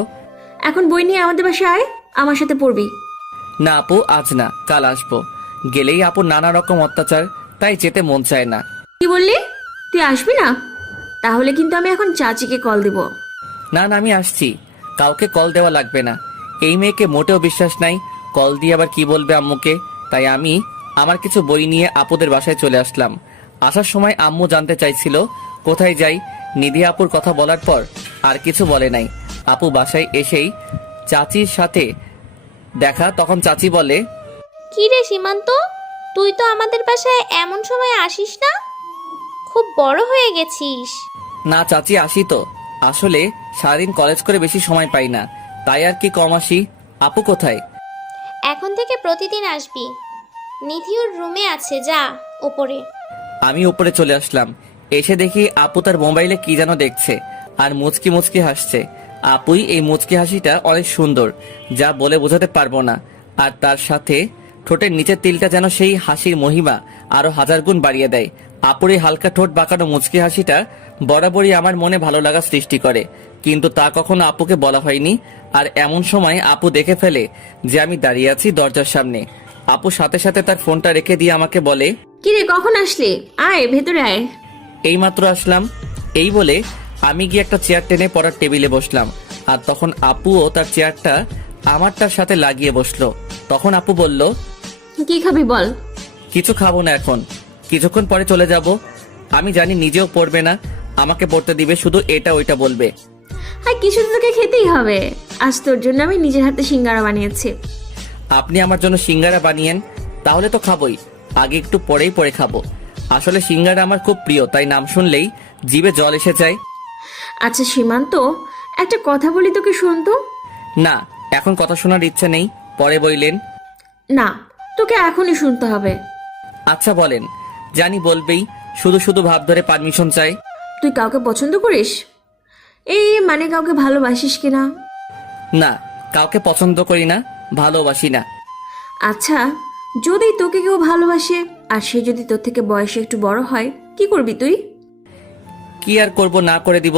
এখন বই নিয়ে আমাদের বাসায় আয়, আমার সাথে পড়বি। না আপু, আজ না, কাল আসবো। গেলেই আপু নানা রকম অত্যাচার, তাই যেতে মন চায় না। কি বললি? তুই আসবি না? তাহলে কিন্তু আমি এখন চাচিকে কল দিব। না না, আমি আসছি, কাউকে কল দেওয়া লাগবে না। এই মেয়েকে মোটেও বিশ্বাস নাই, কল দিয়ে আবার কি বলবে আম্মুকে। তাই আমি আমার কিছু বই নিয়ে আপুদের বাসায় চলে আসলাম। আসার সময় আম্মু জানতে চাইছিল কোথায় যাই। নিধি আপুর কথা বলার পর আর কিছু বলে নাই। আপু বাসায় এসেই চাচির সাথে দেখা, তখন চাচি বলে, কি রে সীমান্ত, তুই তো আমাদের বাসায় এমন সময় আসিস না, খুব বড় হয়ে গেছিস। না চাচি, আসি তো। আসলে সারাদিন কলেজ করে বেশি সময় পাই না, তাই আর কি কম আসি। আপু কোথায়? এখন থেকে প্রতিদিন আসবি। নিধি ওর রুমে আছে, যা ওপরে। আমি উপরে চলে আসলাম। এসে দেখি আপু তার মোবাইলে কি যেন দেখছে আর মুচকি মুচকি হাসছে। আপুই এই মুচকি হাসিটা অনেক সুন্দর, যা বলে বোঝাতে পারবো না। আর তার সাথে ঠোঁটের নিচের তিলটা যেন সেই হাসির মহিমা আরো হাজার গুণ বাড়িয়ে দেয়। আপুর এই হালকা ঠোঁট বাঁকানো মুচকি হাসিটা বরাবরই আমার মনে ভালো লাগা সৃষ্টি করে, কিন্তু তা কখনো আপুকে বলা হয়নি। আর এমন সময় আপু দেখে ফেলে যে আমি দাঁড়িয়ে আছি দরজার সামনে। আপু সাথে সাথে তার ফোনটা রেখে দিয়ে আমাকে বলে, কি রে, কখন আসলি? আয় ভেতরে আয়। এইমাত্র আসলাম। এই বলে আমি গিয়ে একটা চেয়ার টেনে পড়ার টেবিলে বসলাম। আর তখন আপুও তার চেয়ারটা আমারটার সাথে লাগিয়ে বসলো। তখন আপু বলল, কি খাবি বল? কিছু খাবো না এখন, কিছুক্ষণ পরে চলে যাব। আমি জানি নিজেও পড়বে না, আমাকে পড়তে দিবে, শুধু এটা ওইটা বলবে। আর কিছু তো তোকে খেতেই হবে। আজ তোর জন্য আমি নিজের হাতে সিঙ্গারা বানিয়েছি। আপনি আমার জন্য সিঙ্গারা বানিয়েন, তাহলে তো খাবোই। আগে একটু পরেই পরে খাবো। আসলে সিঙ্গারা আমার খুব প্রিয়, তাই নাম শুনলেই জিভে জল এসে যায়। আচ্ছা সীমান্ত, একটা কথা বলি তোকে, শোন তো। না, এখন কথা শোনার ইচ্ছা নেই, পরে বইলেন। না, তোকে এখনই শুনতে হবে। আচ্ছা বলেন। জানি বলবেই, শুধু শুধু ভাব ধরে পারমিশন চাই। তুই কাউকে পছন্দ করিস? এই মানে কাউকে ভালোবাসিস কিনা? না, কাউকে পছন্দ করি না, ভালোবাসি না। আচ্ছা, যদি তোকে কেউ ভালোবাসে আর সে যদি তোর থেকে বয়সে একটু বড় হয়, কি করবি তুই? কি আর করব, না করে দিব।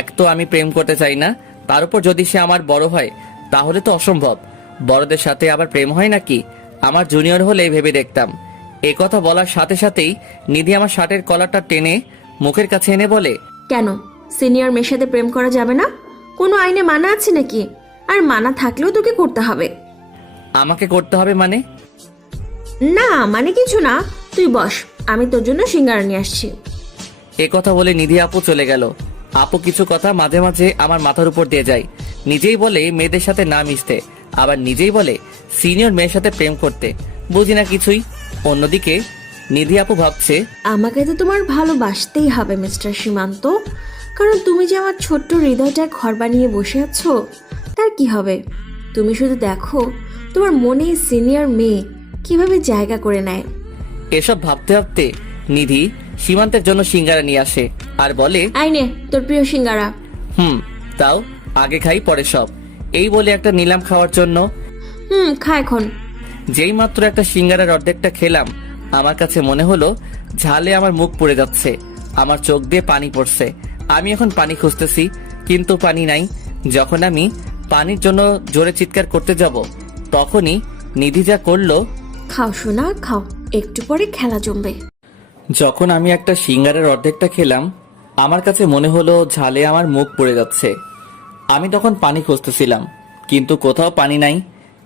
এক তো আমি প্রেম করতে চাই না, তার উপর যদি সে আমার বড় হয় তাহলে তো অসম্ভব। বড়দের সাথে আবার প্রেম হয় নাকি? আমার জুনিয়র হলে ভেবে দেখতাম। এ কথা বলার সাথে সাথেই নিধি আমার শার্টের কলারটা টেনে মুখের কাছে এনে বলে, কেন সিনিয়র মেয়ের সাথে প্রেম করা যাবে না? কোনো আইনে মানা আছে নাকি? আর মানা থাকলেও তোকে করতে হবে। আমাকে করতে হবে মানে? না মানে কিছু না, তুই বস, আমি তোর জন্য সিঙ্গারা নিয়ে আসছি। এ কথা বলে নিধি আপু চলে গেল। আপু কিছু কথা মাঝে মাঝে আমার মাথার উপর দিয়ে যায়। নিজেই বলে মেয়েদের সাথে না মিশতে, আবার নিজেই বলে সিনিয়র মেয়ের সাথে প্রেম করতে। বুঝি না কিছুই। অন্যদিকে নিধি আপু ভাবছে, আমাকে তো তোমার ভালোবাসতেই হবে মিস্টার সীমান্ত, কারণ তুমি যে আমার ছোট্ট হৃদয়টায় ঘর বানিয়ে বসে আছো, তার কি হবে? তুমি শুধু দেখো তোমার মনে সিনিয়র মেয়ে কিভাবে জায়গা করে নেয়। এসব ভাবতে ভাবতে নিধি সীমান্তের জন্য সিঙ্গারা নিয়ে আসে আর বলে, আইনে তোর প্রিয় সিঙ্গারা। তাও আগে খাই পরে সব। এই বলে একটা নিলাম খাওয়ার জন্য। খা এখন। যেই মাত্র একটা সিঙ্গারার অর্ধেকটা খেলাম, আমার কাছে মনে হলো ঝালে আমার মুখ পুড়ে যাচ্ছে, আমার চোখ দিয়ে পানি পড়ছে। আমি এখন পানি খুঁজতেছি, কিন্তু পানি নাই। যখন আমি পানির জন্য জোরে চিৎকার করতে যাব, তখনই নিধি যা করলো। খাও সোনা খাও, একটু পরে খেলা জমবে। যখন আমি একটা সিঙ্গারের অর্ধেকটা খেলাম, আমার কাছে মনে হলো ঝালে আমার মুখ পড়ে যাচ্ছে। আমি তখন পানি খুঁজতেছিলাম, কিন্তু কোথাও পানি নাই।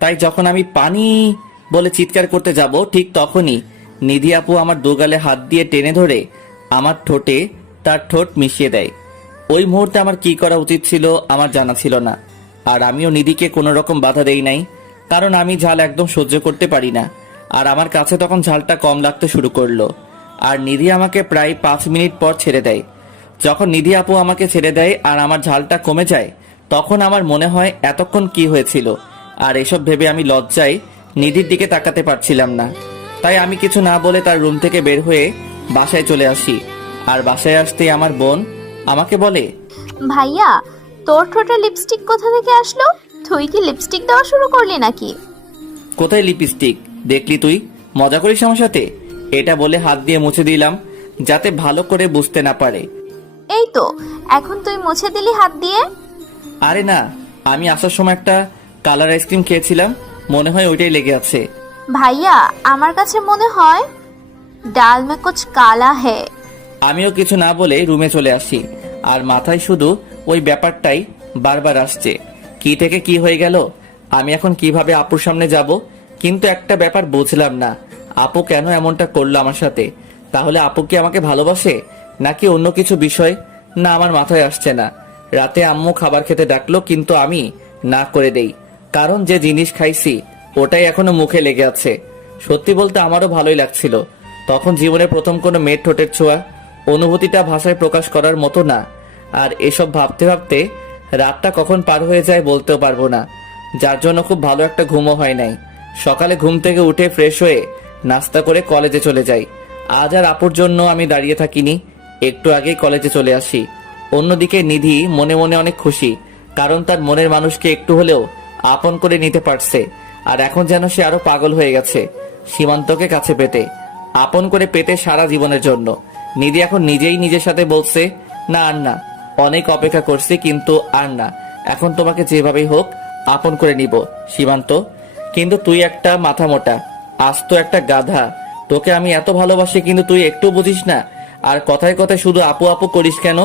তাই যখন আমি পানি বলে চিৎকার করতে যাব, ঠিক তখনই নিধি আপু আমার দুগালে হাত দিয়ে টেনে ধরে আমার ঠোঁটে তার ঠোঁট মিশিয়ে দেয়। ওই মুহূর্তে আমার কি করা উচিত ছিল আমার জানা ছিল না। আর আমিও নিধিকে কোনো রকম বাধা দেই নাই, কারণ আমি ঝাল একদম সহ্য করতে পারি না। আর আমার কাছে তখন ঝালটা কম লাগতে শুরু করলো। আর নিধি আমাকে প্রায় 5 মিনিট পর ছেড়ে দেয়। যখন নিধি আপু আমাকে ছেড়ে দেয় আর আমার ঝালটা কমে যায়, তখন আমার মনে হয় এতক্ষণ কি হয়েছিল। আর এসব ভেবে আমি লজ্জায় নিধির দিকে তাকাতে পারছিলাম না। তাই আমি কিছু না বলে তার রুম থেকে বের হয়ে বাসায় চলে আসি। আর বাসায় আসতেই আমার বোন আমাকে বলে, ভাইয়া, তোর ঠোঁটে লিপস্টিক কোথা থেকে আসলো? তুই কি লিপস্টিক দেওয়া শুরু করলি নাকি? কোথায় লিপস্টিক? দেখলি তুই মজা করিস আমার সাথে? এটা বলে হাত দিয়ে মুছে দিলাম, যাতে ভালো করে বুঝতে না পারে। এই তো, এখন তুই মুছে দিলি হাত দিয়ে। আরে না, আমি আসার সময় একটা কালার আইসক্রিম খেয়েছিলাম, মনে হয় ওইটাই লেগে আছে। ভাইয়া, আমার কাছে মনে হয় ডাল মে কুছ কালা হে। আমিও কিছু না বলে রুমে চলে আসি। আর মাথায় শুধু ওই ব্যাপারটাই বারবার আসছে, কি থেকে কি হয়ে গেল, আমি এখন কিভাবে আপুর সামনে যাব। কিন্তু একটা ব্যাপার বুঝলাম না, আপু কেন এমনটা করলো আমার সাথে? তাহলে আপু কি আমাকে ভালোবাসে, নাকি অন্য কিছু বিষয়? না, আমার মাথায় আসছে না। রাতে আম্মু খাবার খেতে ডাকলো, কিন্তু আমি না করে দেই, কারণ যে জিনিস খাইছি ওটাই এখনো মুখে লেগে আছে। সত্যি বলতে আমারও ভালোই লাগছিল। তখন জীবনের প্রথম কোনো মেয়ের ঠোঁটের ছোঁয়া, অনুভূতিটা ভাষায় প্রকাশ করার মতো না। আর এসব ভাবতে ভাবতে রাতটা কখন পার হয়ে যায় বলতেও পারবো না, যার জন্য খুব ভালো একটা ঘুমও হয় নাই। সকালে ঘুম থেকে উঠে ফ্রেশ হয়ে নাস্তা করে কলেজে চলে যাই। আজ আর আপুর জন্য আমি দাঁড়িয়ে থাকিনি, একটু আগেই কলেজে চলে আসি। অন্যদিকে নিধি মনে মনে অনেক খুশি, কারণ তার মনের মানুষকে একটু হলেও আপন করে নিতে পারছে। আর এখন যেন সে আরো পাগল হয়ে গেছে সীমান্তকে কাছে পেতে, আপন করে পেতে সারা জীবনের জন্য। নিধি এখন নিজেই নিজের সাথে বলছে, না আর না, অনেক অপেক্ষা করছি, কিন্তু আর না, এখন তোমাকে যেভাবেই হোক আপন করে নিব সীমান্ত। কিন্তু তুই একটা মাথা মোটা, আস্ত একটা গাধা। তোকে আমি এত ভালোবাসি, কিন্তু তুই একটু বুঝিস না। আর কথায় কথায় শুধু আপু আপু করিস কেন?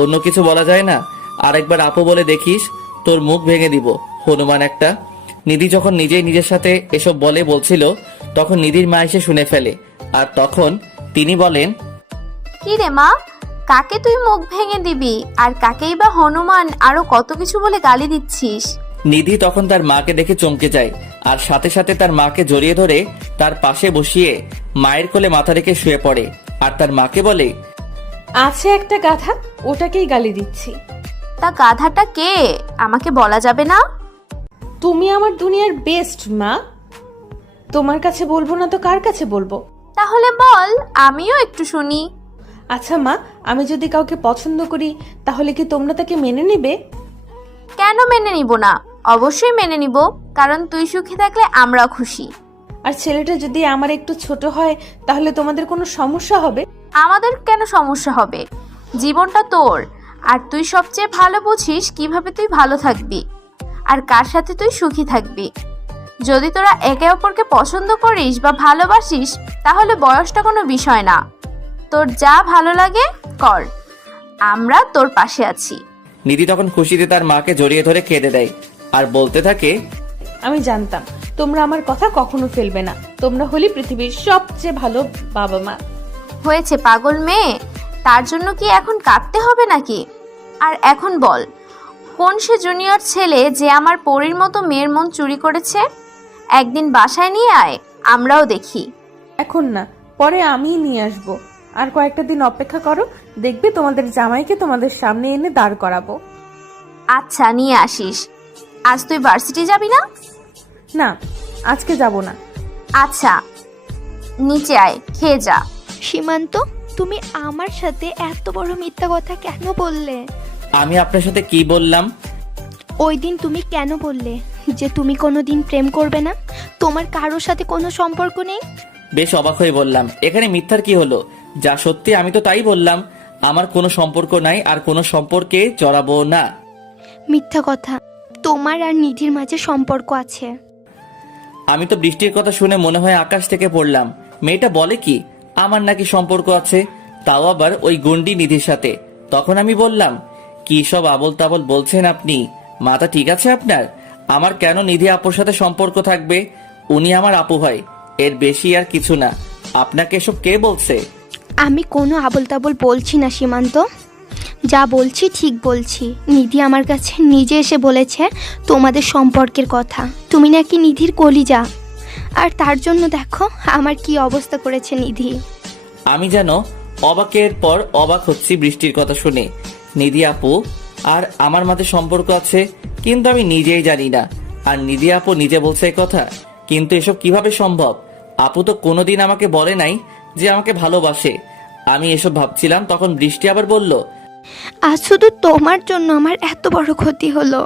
অন্য কিছু বলা যায় না? আরেকবার আপু বলে দেখিস, তোর মুখ ভেঙে দিব, হনুমান একটা। নিধি যখন নিজেই নিজের সাথে এসব বলছিল, তখন নিধির মা এসে শুনে ফেলে। আর তখন তিনি বলেন, কি রে মা, কাকে তুই মুখ ভেঙে দিবি? আর কাকেই বা হনুমান আরো কত কিছু বলে গালি দিচ্ছিস? নিধি তখন তার মাকে দেখে চমকে যায়, আর সাথে সাথে তার মাকে জড়িয়ে ধরে তার পাশে বসিয়ে মায়ের কোলে মাথা রেখে শুয়ে পড়ে। আর তার মাকে বলে, আছে একটা গাধা, ওটাকেই গালি দিচ্ছি। তা গাধাটা কে, আমাকে বলা যাবে না? তুমি আমার দুনিয়ার বেস্ট মা, তোমার কাছে বলবো না তো কার কাছে বলবো? তাহলে বল, আমিও একটু শুনি। আচ্ছা মা, আমি যদি কাউকে পছন্দ করি তাহলে কি তোমরা তাকে মেনে নেবে? কেন মেনে নিব না? অবশ্যই মেনে নিব, কারণ তুই সুখী থাকলে আমরাও খুশি। আর ছেলেটা যদি আমার একটু ছোট হয় তাহলে তোমাদের কোনো সমস্যা হবে? আমাদের কেন সমস্যা হবে? জীবনটা তোর, আর তুই সবচেয়ে ভালো বুঝিস কিভাবে তুই ভালো থাকবি আর কার সাথে তুই সুখী থাকবি। যদি তোরা একে অপরকে পছন্দ করিস বা ভালোবাসিস, তাহলে বয়সটা কোনো বিষয় না। তোর যা ভালো লাগে কর, আমরা তোর পাশে আছি। নিধি তখন খুশিতে তার মাকে জড়িয়ে ধরে কেঁদে দেয় আর বলতে থাকে, আমি জানতাম তোমরা আমার কথা কখনো ফেলবে না, তোমরা হলি পৃথিবীর সবচেয়ে ভালো বাবা মা। হয়েছে পাগল মেয়ে, তার জন্য কি এখন কাঁদতে হবে নাকি? আর এখন বল, কোন সে জুনিয়র ছেলে যে আমার পরীর মতো মেয়ের মন চুরি করেছে? একদিন বাসায় নিয়ে আয়, আমরাও দেখি। এখন না, পরে আমিই নিয়ে আসবো। আর কয়েকটা দিন অপেক্ষা করো, দেখবে তোমাদের জামাইকে তোমাদের সামনে এনে দাঁড় করাবো। আচ্ছা, নিয়ে আসিস। আজ তুই ভার্সিটি যাবি না? না, আজকে যাব না। আচ্ছা, নিচে আয়, খেয়ে যা। সীমান্ত, তুমি আমার সাথে এত বড় মিথ্যা কথা কেন বললে? আমি আপনার সাথে কি বললাম? ওই দিন তুমি কেন বললে যে তুমি কোনোদিন প্রেম করবে না, তোমার কারোর সাথে কোনো সম্পর্ক নেই? বেশ অবাক হয়ে বললাম, এখানে মিথ্যার কি হলো? যা সত্যি আমি তো তাই বললাম, আমার কোনো সম্পর্ক নাই আর কোনো সম্পর্কে জড়াবো না। মিথ্যা কথা, তোমার আর নিধির মাঝে সম্পর্ক আছে। আমি তো বৃষ্টির কথা শুনে মনে হয় আকাশ থেকে পড়লাম। মেয়েটা বলে কি? আমার নাকি সম্পর্ক আছে, তাও আবার ওই গুন্ডি নিধির সাথে। তখন আমি বললাম, কি সব আবল তাবল বলছেন আপনি? মাথা ঠিক আছে আপনার? আমার কেন নিধি আপুর সাথে সম্পর্ক থাকবে? উনি আমার আপু হয়, এর বেশি আর কিছু না। আপনাকে এসব কে বলছে? আমি কোনো আবল তাবল বলছি না সীমান্ত, যা বলছি ঠিক বলছি। নিধি আমার কাছে নিজে এসে বলেছে তোমাদের সম্পর্কের কথা। তুমি নাকি নিধির কলিজা, আর তার জন্য দেখো আমার কি অবস্থা করেছে নিধি। আমি যেন অবাকের পর অবাক হচ্ছি বৃষ্টির কথা শুনে। নিধি আপু আর আমার মাঝে সম্পর্ক আছে, কিন্তু আমি নিজেই জানি না। আর নিধি আপু নিজে বলছে এই কথা, কিন্তু এসব কিভাবে সম্ভব? আপু তো কোনোদিন আমাকে বলে নাই যে আমাকে ভালোবাসে। আমি এসব ভাবছিলাম, তখন বৃষ্টি আবার বলল, আজ শুধু তোমার জন্য আমার এত বড় ক্ষতি হলো।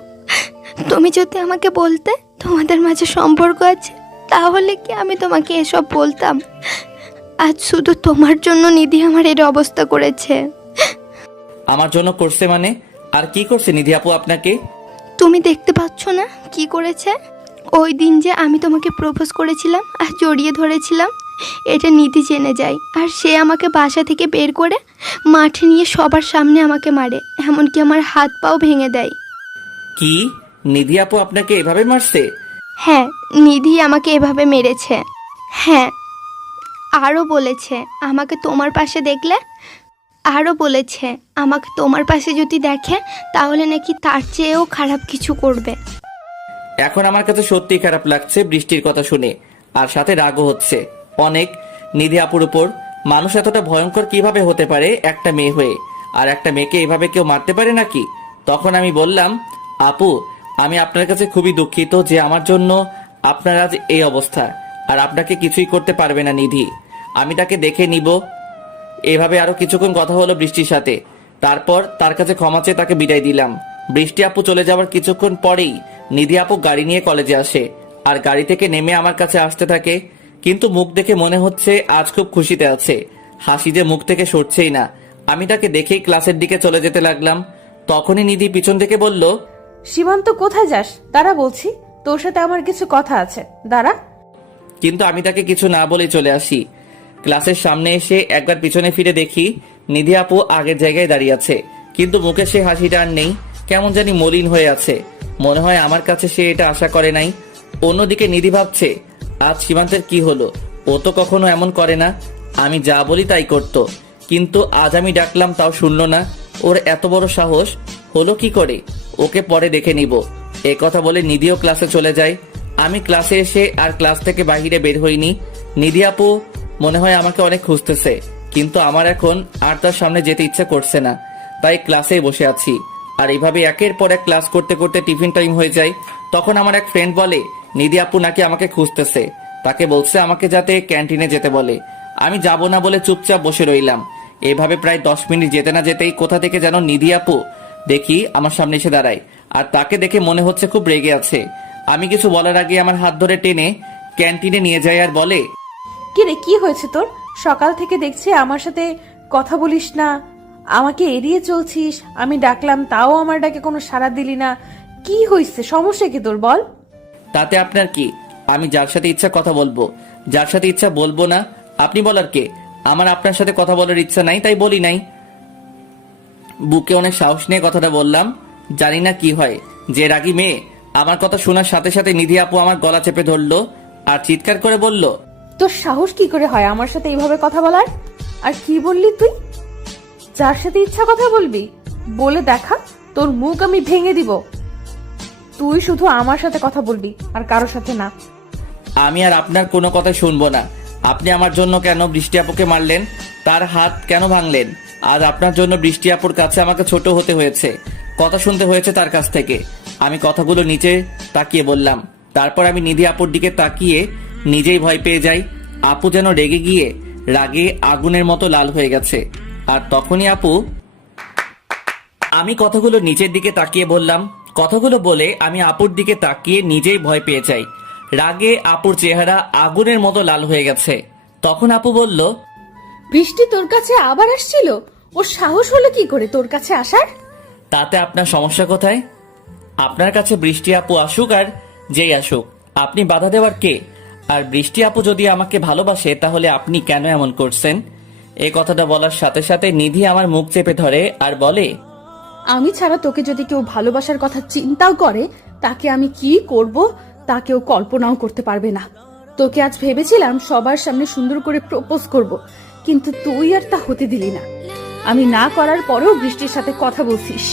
তুমি যদি আমাকে বলতে তোমাদের মাঝে সম্পর্ক আছে, তাহলে কি আমি তোমাকে এসব বলতাম? আজ শুধু তোমার জন্য নিধি আমার এর অবস্থা করেছে। আমার জন্য করছে মানে? আর কি করছে নিধি আপু আপনাকে? তুমি দেখতে পাচ্ছ না কি করেছে? ওই দিন যে আমি তোমাকে প্রপোজ করেছিলাম আর জড়িয়ে ধরেছিলাম, এটা নিধি জেনে যায়, আর সে আমাকে বাসা থেকে বের করে মাঠে নিয়ে সবার সামনে আমাকে মারে, এমনকি আমার হাত পাও ভেঙে দেয়। কি, নিধি আপু আপনাকে এভাবে মারছে? হ্যাঁ, নিধি আমাকে এভাবে মেরেছে। হ্যাঁ, আরও বলেছে আমাকে তোমার পাশে দেখলে, আরও বলেছে আমাকে তোমার পাশে যদি দেখে তাহলে নাকি তার চেয়েও খারাপ কিছু করবে। এখন আমার কাছে সত্যি খারাপ লাগছে বৃষ্টির কথা শুনে, আর সাথে রাগও হচ্ছে অনেক নিধি আপুর উপর। মানুষ এতটা ভয়ঙ্কর কিভাবে হতে পারে একটা মেয়ে হয়ে? আর একটা মেয়েকে এভাবে কেউ মারতে পারে নাকি? তখন আমি বললাম, আপু আমি আপনার কাছে খুবই দুঃখিত যে আমার জন্য আপনার আজ এই অবস্থা। আর আপনাকে কিছুই করতে পারবে না নিধি, আমি তাকে দেখে নিব। এভাবে আরো কিছুক্ষণ কথা হলো বৃষ্টির সাথে, তারপর তার কাছে ক্ষমা চেয়ে তাকে বিদায় দিলাম। বৃষ্টি আপু চলে যাওয়ার কিছুক্ষণ পরেই নিধি আপু গাড়ি নিয়ে কলেজে আসে, আর গাড়ি থেকে নেমে আমার কাছে আসতে থাকে। কিন্তু মুখ দেখে মনে হচ্ছে আজ খুব খুশিতে আছে, হাসি যে মুখ থেকে সরছেই না। আমি তাকে দেখেই ক্লাসের দিকে চলে যেতে লাগলাম। তখনই নিধি পিছন থেকে বলল, সীমান্ত কোথায় যাস? দাঁড়া বলছি, তোর সাথে আমার কিছু কথা আছে, দাঁড়া। কিন্তু আমি তাকে কিছু না বলে চলে আসি। ক্লাসের সামনে এসে একবার পিছনে ফিরে দেখি নিধি আপু আগের জায়গায় দাঁড়িয়ে আছে, কিন্তু মুখে সে হাসিটা আর নেই, কেমন জানি মলিন হয়ে আছে। মনে হয় আমার কাছে সে এটা আশা করে নাই। অন্যদিকে নিধি ভাবছে, আজ সীমান্তের কি হলো? ও তো কখনো এমন করে না, আমি যা বলি তাই করতো, কিন্তু আজ আমি ডাকলাম তাও শুনলো না। ওর এত বড় সাহস হলো কি করে? ওকে পরে দেখে নিব। এ কথা বলে নিধিও ক্লাসে চলে যায়। আমি ক্লাসে এসে আর ক্লাস থেকে বাইরে বের হইনি। নিধি আপু মনে হয় আমাকে অনেক খুঁজতেছে, কিন্তু আমার এখন আর তার সামনে যেতে ইচ্ছা করছে না, তাই ক্লাসেই বসে আছি। আর এইভাবে একের পর এক ক্লাস করতে করতে টিফিন টাইম হয়ে যায়। তখন আমার এক ফ্রেন্ড বলে নিধি আপু নাকি আমাকে খুঁজতেছে, তাকে বলছে আমাকে যাতে ক্যান্টিনে যেতে বলে। আমি যাব না বলে চুপচাপ বসে রইলাম। এভাবে প্রায় 10 মিনিট যেতে না যেতেই কোথা থেকে যেন নিধি আপু দেখি আমার সামনে এসে দাঁড়ায়, আর তাকে দেখে মনে হচ্ছে খুব রেগে আছে। আমি কিছু বলার আগে আমার হাত ধরে টেনে ক্যান্টিনে নিয়ে যায় আর বলে, কি রে, কি হয়েছে তোর? সকাল থেকে দেখছি আমার সাথে কথা বলিস না, আমাকে এড়িয়ে চলছিস। আমি ডাকলাম তাও আমার ডাকে কোনো সাড়া দিলি না। কি হয়েছে, সমস্যা কি তোর, বল। তাতে আপনার কি? আমি যার সাথে ইচ্ছা কথা বলবো, যার সাথে ইচ্ছা বলবো না। আপনি বলার কে? আমার আপনার সাথে কথা বলার ইচ্ছা নাই, তাই বলি নাই। বুকে অনেক সাহস নিয়ে কথাটা বললাম। জানি না কি হয়, যে রাগী মেয়ে। আমার কথা শোনার সাথে সাথে নিধি আপু আমার গলা চেপে ধরলো আর চিৎকার করে বলল, তোর সাহস কি করে হয় আমার সাথে এইভাবে কথা বলার? আর কি বললি তুই? যার সাথে ইচ্ছা কথা বলবি? বলে দেখা, তোর মুখ আমি ভেঙে দিব। তুই শুধু আমার সাথে কথা বলবি, আর কারোর সাথে না। আমি আর আপনার কোনো কথা শুনবো না। আপনি আমার জন্য কেন বৃষ্টি আপুকে মারলেন? তার হাত কেন ভাঙলেন? আজ আপনার জন্য বৃষ্টি আপুর কাছে আমাকে ছোট হতে হয়েছে, কথা শুনতে হয়েছে তার কাছ থেকে। আমি কথাগুলো নিচে তাকিয়ে বললাম। তারপর আমি নিধি আপুর দিকে তাকিয়ে নিজেই ভয় পেয়ে যাই। আপু যেন রেগে গিয়ে রাগে আগুনের মতো লাল হয়ে গেছে। আর তখনই আপু, আমি কথাগুলো নিচের দিকে তাকিয়ে বললাম। কথাগুলো বলে আমি আপুর দিকে তাকিয়ে নিজেই ভয় পেয়ে যাই। রাগে আপুর চেহারা আগুনের মতো লাল হয়ে গেছে। তখন আপু বলল, বৃষ্টি তোর কাছে আবার আসছিল? ওর সাহস হলো কি করে তোর কাছে আসার? তাতে আপনার সমস্যা কোথায়? আপনার কাছে বৃষ্টি আপু আসুক আর যেই আসুক, আপনি বাধা দেওয়ার কে? আর বৃষ্টি আপু যদি আমাকে ভালোবাসে তাহলে আপনি কেন এমন করছেন? এই কথাটা বলার সাথে সাথে নিধি আমার মুখ চেপে ধরে আর বলে, আমি ছাড়া তোকে যদি কেউ ভালোবাসার কথা চিন্তাও করে, তাকে আমি কি করব তা কেউ কল্পনাও করতে পারবে না। তোকে আজ ভেবেছিলাম সবার সামনে সুন্দর করে প্রপোজ করব, কিন্তু তুই আর তা হতে দিলি না। আমি না করার পরেও বৃষ্টির সাথে কথা বলছিস,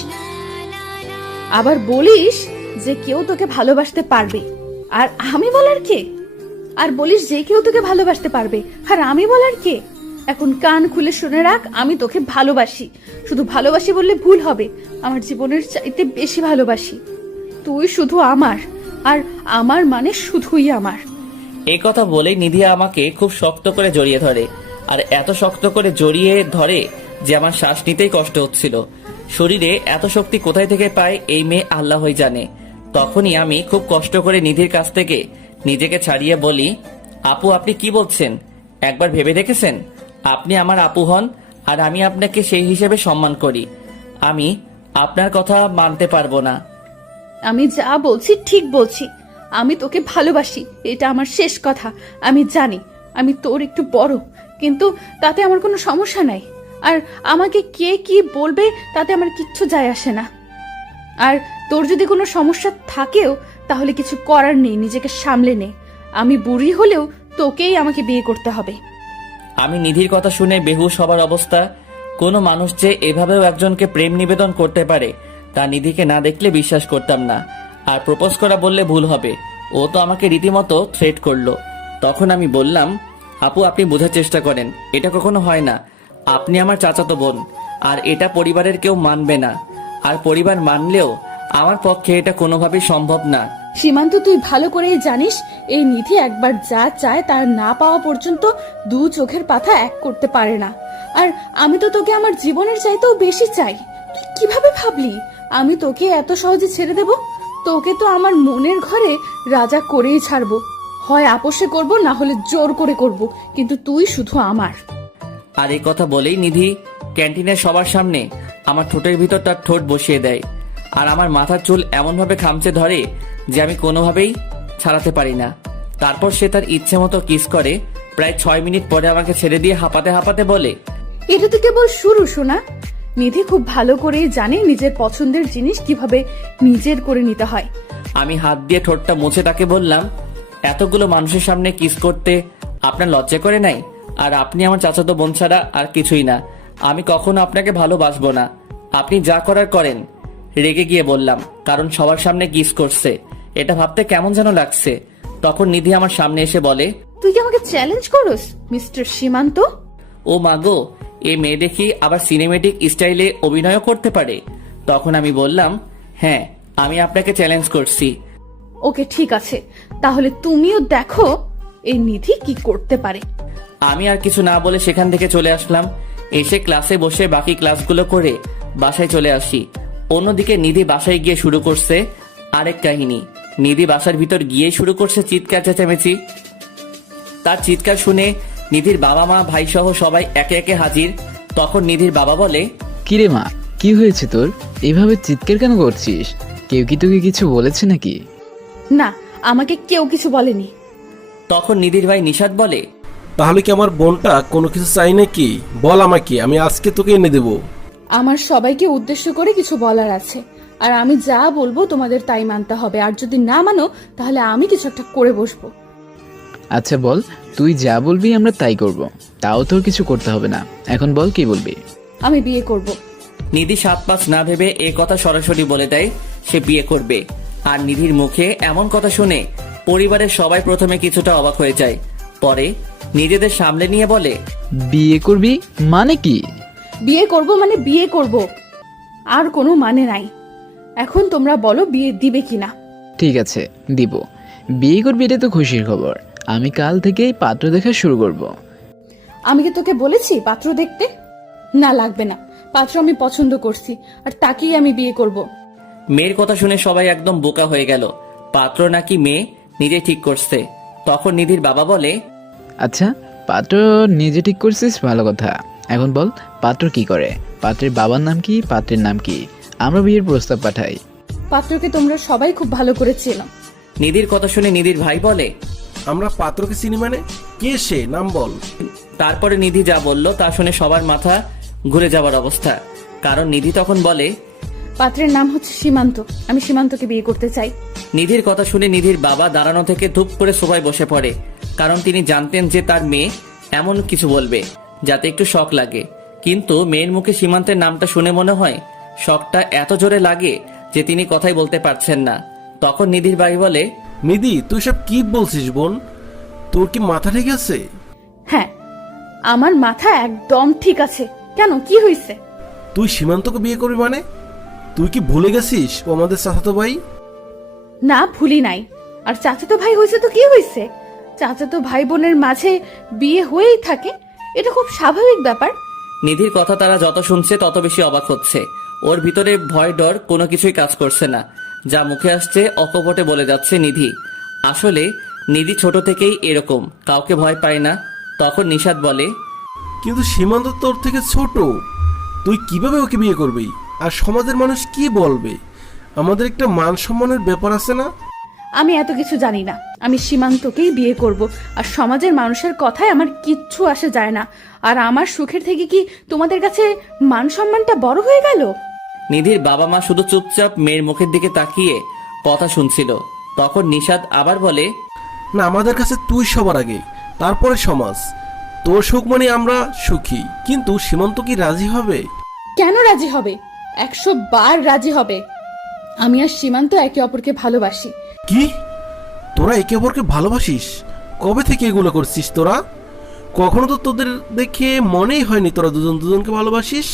আবার বলিস যে কেউ তোকে ভালোবাসতে পারবে, আর আমি বলার কে? আর বলিস যে কেউ তোকে ভালোবাসতে পারবে, আর আমি বলার কে? এখন কান খুলে শুনে রাখ, আমি তোকে ভালোবাসি। শুধু ভালোবাসি বললে ভুল হবে, আমার জীবনের চাইতে বেশি ভালোবাসি। তুই শুধু আমার, আর আমার মানে শুধুই আমার। এই কথা বলে নিধি আমাকে খুব শক্ত করে জড়িয়ে ধরে, আর এত শক্ত করে জড়িয়ে ধরে যে আমার শ্বাস নিতেই কষ্ট হচ্ছিল। শরীরে এত শক্তি কোথায় থেকে পায় এই মেয়ে আল্লাহই জানে। তখনই আমি খুব কষ্ট করে নিধির কাছ থেকে নিজেকে ছাড়িয়ে বলি, আপু আপনি কি বলছেন? একবার ভেবে দেখেছেন? আপনি আমার আপু হন, আর আমি আপনাকে সেই হিসেবে সম্মান করি। আমি আপনার কথা মানতে পারবো না। আমি যা বলছি ঠিক বলছি। আমি তোকে ভালোবাসি, এটা আমার শেষ কথা। আমি জানি আমি তোর একটু বড়, কিন্তু তাতে আমার কোনো সমস্যা নাই। আর আমাকে কে কি বলবে তাতে আমার কিচ্ছু যায় আসে না। আর তোর যদি কোনো সমস্যা থাকেও তাহলে কিছু করার নেই, নিজেকে সামলে নে। আমি বুড়ি হলেও তোকেই আমাকে বিয়ে করতে হবে। আমি নিধির কথা শুনে বেহুশ হবার অবস্থা। কোনো মানুষ যে এভাবেও একজনকে প্রেম নিবেদন করতে পারে তা নিধিকে না দেখলে বিশ্বাস করতাম না। আর প্রপোজ করা বললে ভুল হবে, ও তো আমাকে রীতিমতো থ্রেট করলো। তখন আমি বললাম, আপু আপনি বোঝার চেষ্টা করেন, এটা কখনো হয় না। আপনি আমার চাচাতো বোন, আর এটা পরিবারের কেউ মানবে না। আর পরিবার মানলেও আমার পক্ষে এটা কোনোভাবেই সম্ভব না। সীমান্ত, তুই ভালো করেই জানিস এই নিধি একবার যা চায় তার না পাওয়া পর্যন্ত দু চোখের পাতা এক করতে পারে না। আর আমি তো তোকে আমার জীবনের চাইতেও বেশি চাই। তুই কিভাবে ভাবলি আমি তোকে এত সহজে ছেড়ে দেব? তোকে তো আমার মনের ঘরে রাজা করেই ছাড়বো। হয় আপোষে করব, না হলে জোর করে করব, কিন্তু তুই শুধু আমার। আর এই কথা বলেই নিধি ক্যান্টিনের সবার সামনে আমার ঠোঁটের ভিতর তার ঠোঁট বসিয়ে দেয়, আর আমার মাথার চুল এমনভাবে খামচে ধরে যে আমি কোনোভাবেই ছাড়াতে পারি না। তারপর সে তার ইচ্ছে মতো কিস করে। প্রায় 6 মিনিট পরে আমাকে ছেড়ে দিয়ে হাঁপাতে হাঁপাতে বলে, এটা তো কেবল শুরু শোনা। নিধি খুব ভালো করেই জানে নিজের পছন্দের জিনিস কিভাবে নিজের করে নিতে হয়। আমি হাত দিয়ে ঠোঁটটা মুছে তাকে বললাম, এতগুলো মানুষের সামনে কিস করতে আপনার লজ্জা করে নাই? আর আপনি আমার চাচাতো বোন ছাড়া আর কিছুই না। আমি কখনো আপনাকে ভালোবাসবো না। আপনি যা করার করেন। রেগে গিয়ে বললাম, কারণ সবার সামনে কিস করছে, এটা ভাবতে কেমন যেন লাগছে। তখন নিধি আমার সামনে এসে বলে, তুই কি আমাকে চ্যালেঞ্জ করস মিস্টার সীমান্ত? ও মাগো, এ মেয়ে দেখি আবার সিনেমেটিক স্টাইলে অভিনয়ও করতে পারে। তখন আমি বললাম, হ্যাঁ আমি আপনাকে চ্যালেঞ্জ করছি। ওকে ঠিক আছে, তাহলে তুমিও দেখো এই নিধি কি করতে পারে। আমি আর কিছু না বলে সেখান থেকে চলে আসলাম। এসে ক্লাসে বসে বাকি ক্লাসগুলো করে বাসায় চলে আসি। অন্যদিকে নিধি বাসায় গিয়ে শুরু করছে আরেক কাহিনী। নিধি বাসার ভিতর গিয়ে শুরু করছে চিৎকার চেঁচামেচি। তার চিৎকার শুনে নিধির বাবা মা ভাই সহ সবাই একে একে হাজির। তখন নিধির বাবা বলে, কিরে মা, কি হয়েছে তোর? এভাবে চিৎকার কেন করছিস? কেউ কি তোকে কিছু বলেছে নাকি? না, আমাকে কেউ কিছু বলেনি। তখন নিধির ভাই নিশাদ বলে, তাহলে কি আমার বোনটা কোনো কিছু চাই নাকি? বল আমাকে, আমি আজকে তোকে এনে দেবো। আমার সবাইকে উদ্দেশ্য করে কিছু বলার আছে, আর আমি যা বলবো তোমাদের তাই মানতে হবে। আর যদি না মানো তাহলে আমি কিছু একটা করে বসবো। আচ্ছা বল, তুই যা বলবি আমরা তাই করব। তাও তোর কিছু করতে হবে না। এখন বল কি বলবি? আমি বিয়ে করব। নিধি 7-5 না ভেবে এ কথা সরাসরি বলে দেয় সে বিয়ে করবে। আর নিধির মুখে এমন কথা শুনে পরিবারের সবাই প্রথমে কিছুটা অবাক হয়ে যায়, পরে নিজেদের সামলে নিয়ে বলে, বিয়ে করবি মানে কি? বিয়ে করব মানে বিয়ে করব, আর কোনো মানে নাই। এখন তোমরা বলো বিয়ে দিবে কিনা? ঠিক আছে, দিব। বিয়ে করবি এটা তো খুশির খবর। আমি কাল থেকেই পাত্র দেখা শুরু করব। আমি কি তোকে বলেছি পাত্র দেখতে? না, লাগবে না। পাত্র আমি পছন্দ করছি, আর তাকেই আমি বিয়ে করব। মেয়ের কথা শুনে সবাই একদম বোকা হয়ে গেল। পাত্র নাকি মেয়ে নিজে ঠিক করছে। তখন নিধির বাবা বলে, আচ্ছা, পাত্র নিজে ঠিক করছিস, ভালো কথা। এখন বল পাত্র কি করে? পাত্রের বাবার নাম কি, পাত্রের নাম কি? আমরা বিয়ের প্রস্তাব পাঠাই। পাত্রকে তোমরা সবাই খুব ভালো করে চেনো। নিধির কথা শুনে নিধির ভাই বলে, আমরা পাত্রকে চিনি মানে? কে সে, নাম বল। তারপরে নিধি যা বলল তা শুনে সবার মাথা ঘুরে যাওয়ার অবস্থা। কারণ নিধি তখন বলে, পাত্রের নাম হচ্ছে সীমান্ত, আমি সীমান্তকে বিয়ে করতে চাই। নিধির কথা শুনে নিধির বাবা দাঁড়ানো থেকে ধূপ করে সোফায় বসে পড়ে। কারণ তিনি জানতেন যে তার মেয়ে এমন কিছু বলবে যাতে একটু শক লাগে। কিন্তু মেয়ের মুখে সীমান্তের নামটা শুনে মনে হয় শকটা এত জোরে লাগে যে তিনি কথাই বলতে পারছেন না। তখন নিধির ভাই বলে, নিধি, তুই সব কি বলছিস বোন? তোর কি মাথা ঠিক আছে? হ্যাঁ, আমার মাথা একদম ঠিক আছে। কেন, কি হয়েছে? তুই সীমান্তকে বিয়ে করবি মানে? তুই কি ভুলে গেছিস ও আমাদের চাচাতো ভাই? না, ভুলি নাই। আর চাচাতো ভাই হয়েছে তো কি হয়েছে? চাচাতো ভাই বোনের মাঝে বিয়ে হয়েই থাকে, এটা খুব স্বাভাবিক ব্যাপার। নিধির কথা তারা যত শুনছে তত বেশি অবাক হচ্ছে। ওর ভিতরে ভয় ডর কোনো কিছুই কাজ করছে না। যা মুখে আসছে অকপটে বলে যাচ্ছে নিধি। আসলে নিধি ছোট থেকেই এরকম, কাউকে ভয় পায় না। তখন নিশাদ বলে, কিন্তু সীমান্ত তোর থেকে ছোট, তুই কিভাবে ওকে বিয়ে করবি? আর সমাজের মানুষ কি বলবে? আমাদের একটা মান সম্মানের ব্যাপার আছে না? আমি এত কিছু জানি না, আমি সীমান্তকেই বিয়ে করব। আর সমাজের মানুষের কথায় আমার কিচ্ছু আসে যায় না। আর আমার সুখের থেকে কি তোমাদের কাছে মান সম্মানটা বড় হয়ে গেল? নিধির বাবা মা শুধু চুপচাপ মেয়ের মুখের দিকে তাকিয়ে কথা শুনছিল। তখন নিশাদ আবার বলে, না, আমাদের কাছে তুই সবার আগে, তারপরে সমাজ। তোর সুখ মানে আমরা সুখী, কিন্তু সীমান্ত কি রাজি হবে? কেন রাজি হবে? 100 বার রাজি হবে। আমি আর সীমান্ত একে অপরকে ভালোবাসি। কি? তোরা একে অপরকে ভালোবাসিস? কবে থেকে এগুলো করছিস তোরা? কখনো তো তোদের দেখে মনেই হয়নি তোরা দুজন দুজনকে ভালোবাসিস।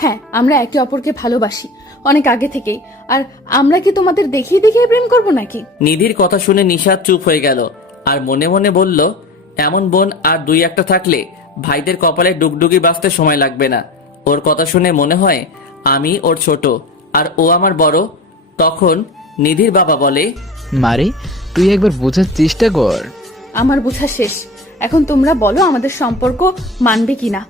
হ্যাঁ, আমরা একে অপরকে ভালোবাসি অনেক আগে থেকেই। আর আমরা কি তোমাদের দেখিয়ে দেখিয়ে প্রেম করব নাকি? নিধির কথা শুনে নিশাদ চুপ হয়ে গেল আর মনে মনে বলল, এমন বোন আর দুই একটা থাকলে ভাইদের কপালে ডুগডুগি বাঁচতে সময় লাগবে না। ওর কথা শুনে মনে হয় আমি ওর ছোট আর ও আমার বড়। তখন নিধির বাবা বলে, মারে, তুই একবার বোঝার চেষ্টা কর। আমার বোঝা শেষ। এখন তোমরা বলো আমাদের সম্পর্ক মানবে কিনা।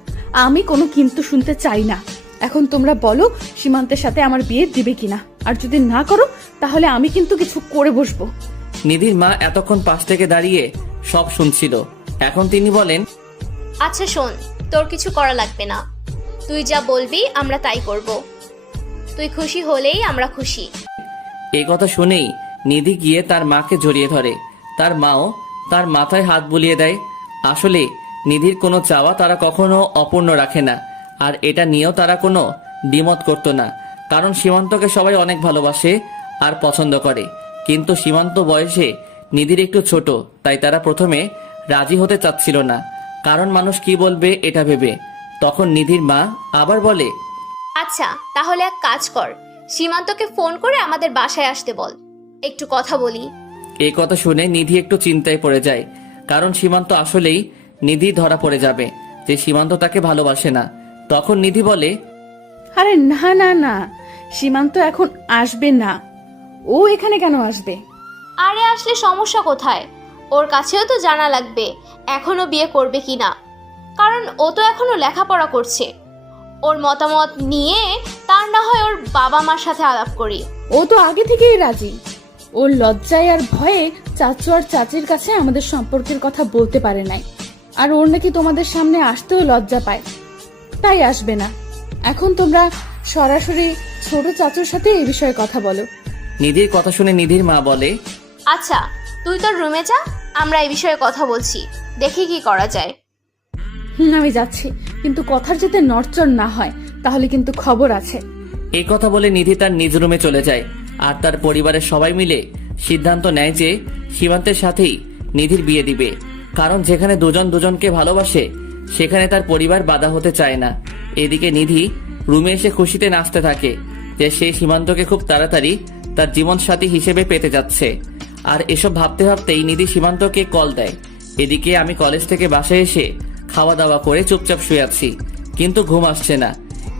আমি কোনো কিন্তু শুনতে চাই না। এখন তোমরা বলো সীমান্তের সাথে আমার বিয়ে দিবে কিনা। আর যদি না করো তাহলে আমি কিন্তু কিছু করে বসবো। নিধির মা এতক্ষণ পাশ থেকে দাঁড়িয়ে সব শুনছিল। এখন তিনি বলেন, আচ্ছা শোন, তোর কিছু করা লাগবে না। তুই যা বলবি আমরা তাই করব। তুই খুশি হলেই আমরা খুশি। এই কথা শুনেই নিধি গিয়ে তার মাকে জড়িয়ে ধরে। তার মাও তার মাথায় হাত বুলিয়ে দেয়। আসলে নিধির কোনো চাওয়া তারা কখনো অপূর্ণ রাখে না। আর এটা নিয়েও তারা কোনো দ্বিমত করতো না। কারণ সীমান্তকে সবাই অনেক ভালোবাসে আর পছন্দ করে। কিন্তু সীমান্ত বয়সে নিধির একটু ছোট, তাই তারা প্রথমে রাজি হতে চাচ্ছিল না। কারণ মানুষ কি বলবে এটা ভেবে। তখন নিধির মা আবার বলে, আচ্ছা তাহলে এক কাজ কর, সীমান্তকে ফোন করে আমাদের বাসায় আসতে বল, একটু কথা বলি। এই কথা শুনে নিধি একটু চিন্তায় পড়ে যায়। কারণ সীমান্ত আসলেই নিধি ধরা পড়ে যাবে যে সীমান্ত তাকে ভালোবাসে না। তখন নিধি বলে, আরে না না না, সীমান্ত এখন আসবে না। ও এখানে কেন আসবে? আরে আসলে সমস্যা কোথায়? ওর কাছেও তো জানা লাগবে এখনো বিয়ে করবে কিনা। কারণ ও তো এখনো লেখাপড়া করছে। ওর মতামত নিয়ে তার না হয় ওর বাবা মার সাথে আলাপ করি। ও তো আগে থেকেই রাজি। ওর লজ্জায় আর ভয়ে চাচু আর চাচির কাছে আমাদের সম্পর্কের কথা বলতে পারে নাই। আর ওর নাকি তোমাদের সামনে আসতেও লজ্জা পায়, তাই আসবে না। এখন তোমরা সরাসরি ছোট চাচুর সাথে এই বিষয়ে কথা বলো। নিধির কথা শুনে নিধির মা বলে, আচ্ছা তুই তোর রুমে যা, আমরা এই বিষয়ে কথা বলছি, দেখি কি করা যায়। আমি যাচ্ছি, কিন্তু কথার যাতে নড়চড় না হয়, তাহলে কিন্তু খবর আছে। এই কথা বলে নিধি তার নিজ রুমে চলে যায়। আর তার পরিবারের সবাই মিলে সিদ্ধান্ত নেয় যে সীমান্তের সাথেই নিধির বিয়ে দিবে। কারণ যেখানে দুজন দুজনকে ভালোবাসে সেখানে তার পরিবার বাধা হতে চায় না। এদিকে নিধি রুমে এসে খুশিতে নাচতে থাকে যে সে সীমান্তকে খুব তাড়াতাড়ি তার জীবন সাথী হিসেবে পেতে যাচ্ছে। আর এসব ভাবতে ভাবতেই নিধি সীমান্তকে কল দেয়। এদিকে আমি কলেজ থেকে বাসায় এসে খাওয়া দাওয়া করে চুপচাপ শুয়ে আছি, কিন্তু ঘুম আসছে না।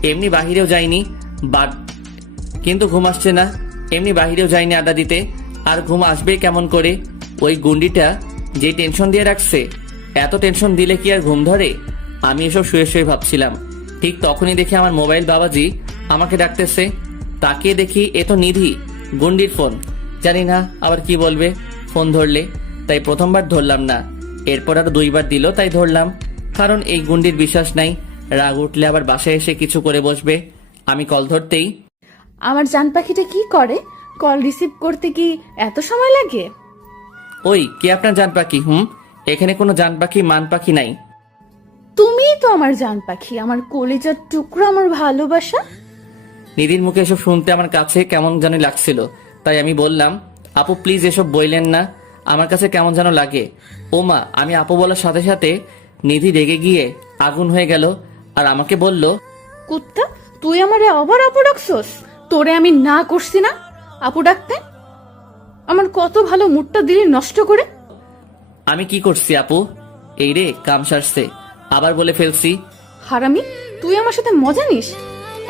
এমনি বাহিরেও যাইনি আড্ডা দিতে। আর ঘুম আসবে কেমন করে? ওই গুন্ডিটা যে টেনশন দিয়ে রাখছে, এত টেনশন দিলে কি আর ঘুম ধরে? আমি এসব শুয়ে শুয়ে ভাবছিলাম। ঠিক তখনই দেখি আমার মোবাইল বাবাজি আমাকে ডাকতেছে। তাকিয়ে দেখি এ তো নিধি, গুন্ডির ফোন। জানি না আবার কি বলবে ফোন ধরলে। তাই প্রথমবার ধরলাম না। এরপর আরো 2বার দিল, তাই ধরলাম। কারণ এই গুন্ডির বিশ্বাস নাই, রাগ উঠলে আবার বাসায় এসে কিছু করে বসবে। আমি কল ধরতেই, আমার জান পাখিটা কি করে? কল রিসিভ করতে কি এত সময় লাগে? ওই কে আপনার জান পাখি? এখানে কোনো জান পাখি মান পাখি নাই। তুমিই তো আমার জান পাখি, আমার কলিজার টুকরো, আমার ভালোবাসা। নিধির মুখে এসব শুনতে আমার কাছে কেমন যেন লাগছিল, তাই আমি বললাম, আপু প্লিজ এসব বললেন না, আমার কাছে কেমন যেন লাগে। ও মা, আমি আপু বলার সাথে সাথে নিধি রেগে গিয়ে আগুন হয়ে গেল আর আমাকে বলল, কুত্তা, তুই আমারে আবার আপু ডাকছস? তোরে আমি না করছি না আপু ডাকতে? আমার কত ভালো মুডটা দিলি নষ্ট করে। আমি কি করছি আপু? এই রে কাম সারছে, আবার বলে ফেলছি। হারামি, তুই আমার সাথে মজা নিস?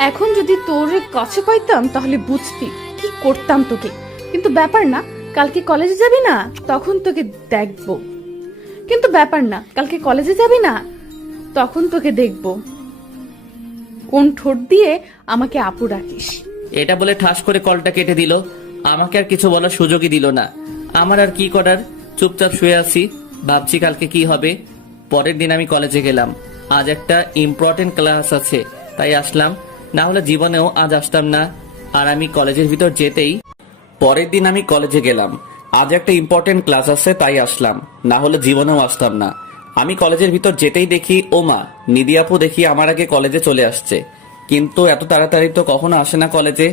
এখন যদি তোর কাছে পাইতাম তাহলে বুঝতি কি করতাম তোকে। কিন্তু ব্যাপার না, কালকে কলেজে যাবি না, তখন তোকে দেখবো। কিন্তু ব্যাপার না, কালকে কলেজে যাবি না, তখন তোকে দেখবো কোন ঠোঁট দিয়ে আমাকে আপু ডাকিস। এটা বলে ঠাস করে কলটা কেটে দিল। আমাকে আর কিছু বলার সুযোগই দিল না। আমার আর কি করার, চুপচাপ শুয়ে আছি, ভাবছি কালকে কি হবে। পরের দিন আমি কলেজে গেলাম। আজ একটা ইম্পর্টেন্ট ক্লাস আছে, তাই আসলাম, না হলে জীবনেও আজ আসতাম না। আর আমি কলেজের ভিতর যেতেই, পরের দিন আমি কলেজে গেলাম। আজ একটা ইম্পর্টেন্ট ক্লাস আছে, তাই আসলাম, না হলে জীবনেও আসতাম না। আমি কলেজের ভিতর যেতেই দেখি ও মা, নিধি আপু দেখি আমার আগে কলেজে চলে আসছে। কিন্তু এত তাড়াতাড়ি তো কখনো আসে না কলেজে,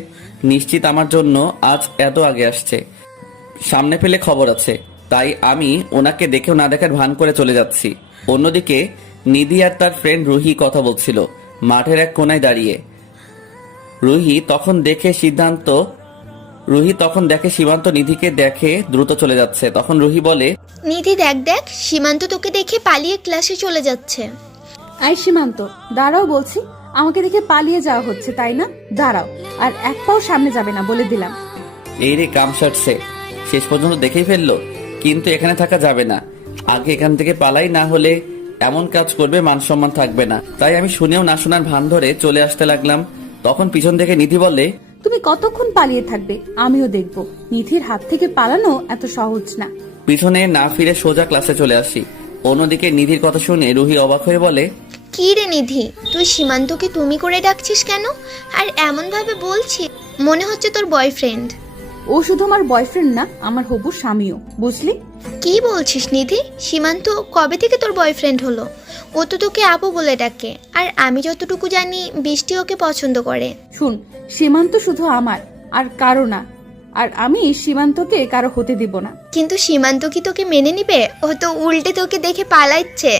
নিশ্চিত আমার জন্য আজ এত আগে আসছে। সামনে পেলে খবর আছে, তাই আমি ওনাকে দেখেও না দেখার ভান করে চলে যাচ্ছি। অন্যদিকে নিধি আর তার ফ্রেন্ড রুহি কথা বলছিল মাঠের এক কোনায় দাঁড়িয়ে। রুহি তখন দেখে সীমান্ত নিধিকে দেখে দ্রুত চলে যাচ্ছে। তখন রুহি বলে, নিধি দেখ দেখ, সীমান্ত তোকে দেখে পালিয়ে ক্লাসে চলে যাচ্ছে। আই সীমান্ত, দাঁড়াও বলছি। আমাকে দেখে পালিয়ে যাওয়া হচ্ছে তাই না? দাঁড়াও, আর এক পাও সামনে যাবে না, বলে দিলাম। এই রে কাম সারছে, শেষ পর্যন্ত দেখেই ফেললো। কিন্তু এখানে থাকা যাবে না, আগে এখান থেকে পালাই, না হলে এমন কাজ করবে মান সম্মান থাকবে না। তাই আমি শুনেও না শোনার ভান ধরে চলে আসতে লাগলাম। তখন পিছন থেকে নিধি বলে, তুমি কতক্ষণ পালিয়ে থাকবে আমিও দেখব। নিধির হাত থেকে পালানো এত সহজ না। পিছনে না ফিরে সোজা ক্লাসে চলে আসি। অন্যদিকে নিধির কথা শুনে রুহি অবাক হয়ে বলে, কি রে নিধি, তুই সীমান্তকে তুমি করে ডাকছিস কেন? আর এমন ভাবে বলছিস মনে হচ্ছে তোর বয়ফ্রেন্ড। ও শুধু আমার বয়ফ্রেন্ড না, আমার হবু স্বামীও, বুঝলি? কি বলছিস নিধি? সীমান্ত কবে থেকে তোর বয়ফ্রেন্ড হলো? ও তো তোকে আপু বলে ডাকে, আর আমি যতটুকু জানি বৃষ্টি ওকে পছন্দ করে। শুন, সীমান্ত শুধু আমার আর কারো না, আর আমি সীমান্তকে কারো হতে দিব না। কিন্তু সীমান্ত কি তোকে মেনে নিবে? ও তো উল্টে তোকে দেখে পালাচ্ছে।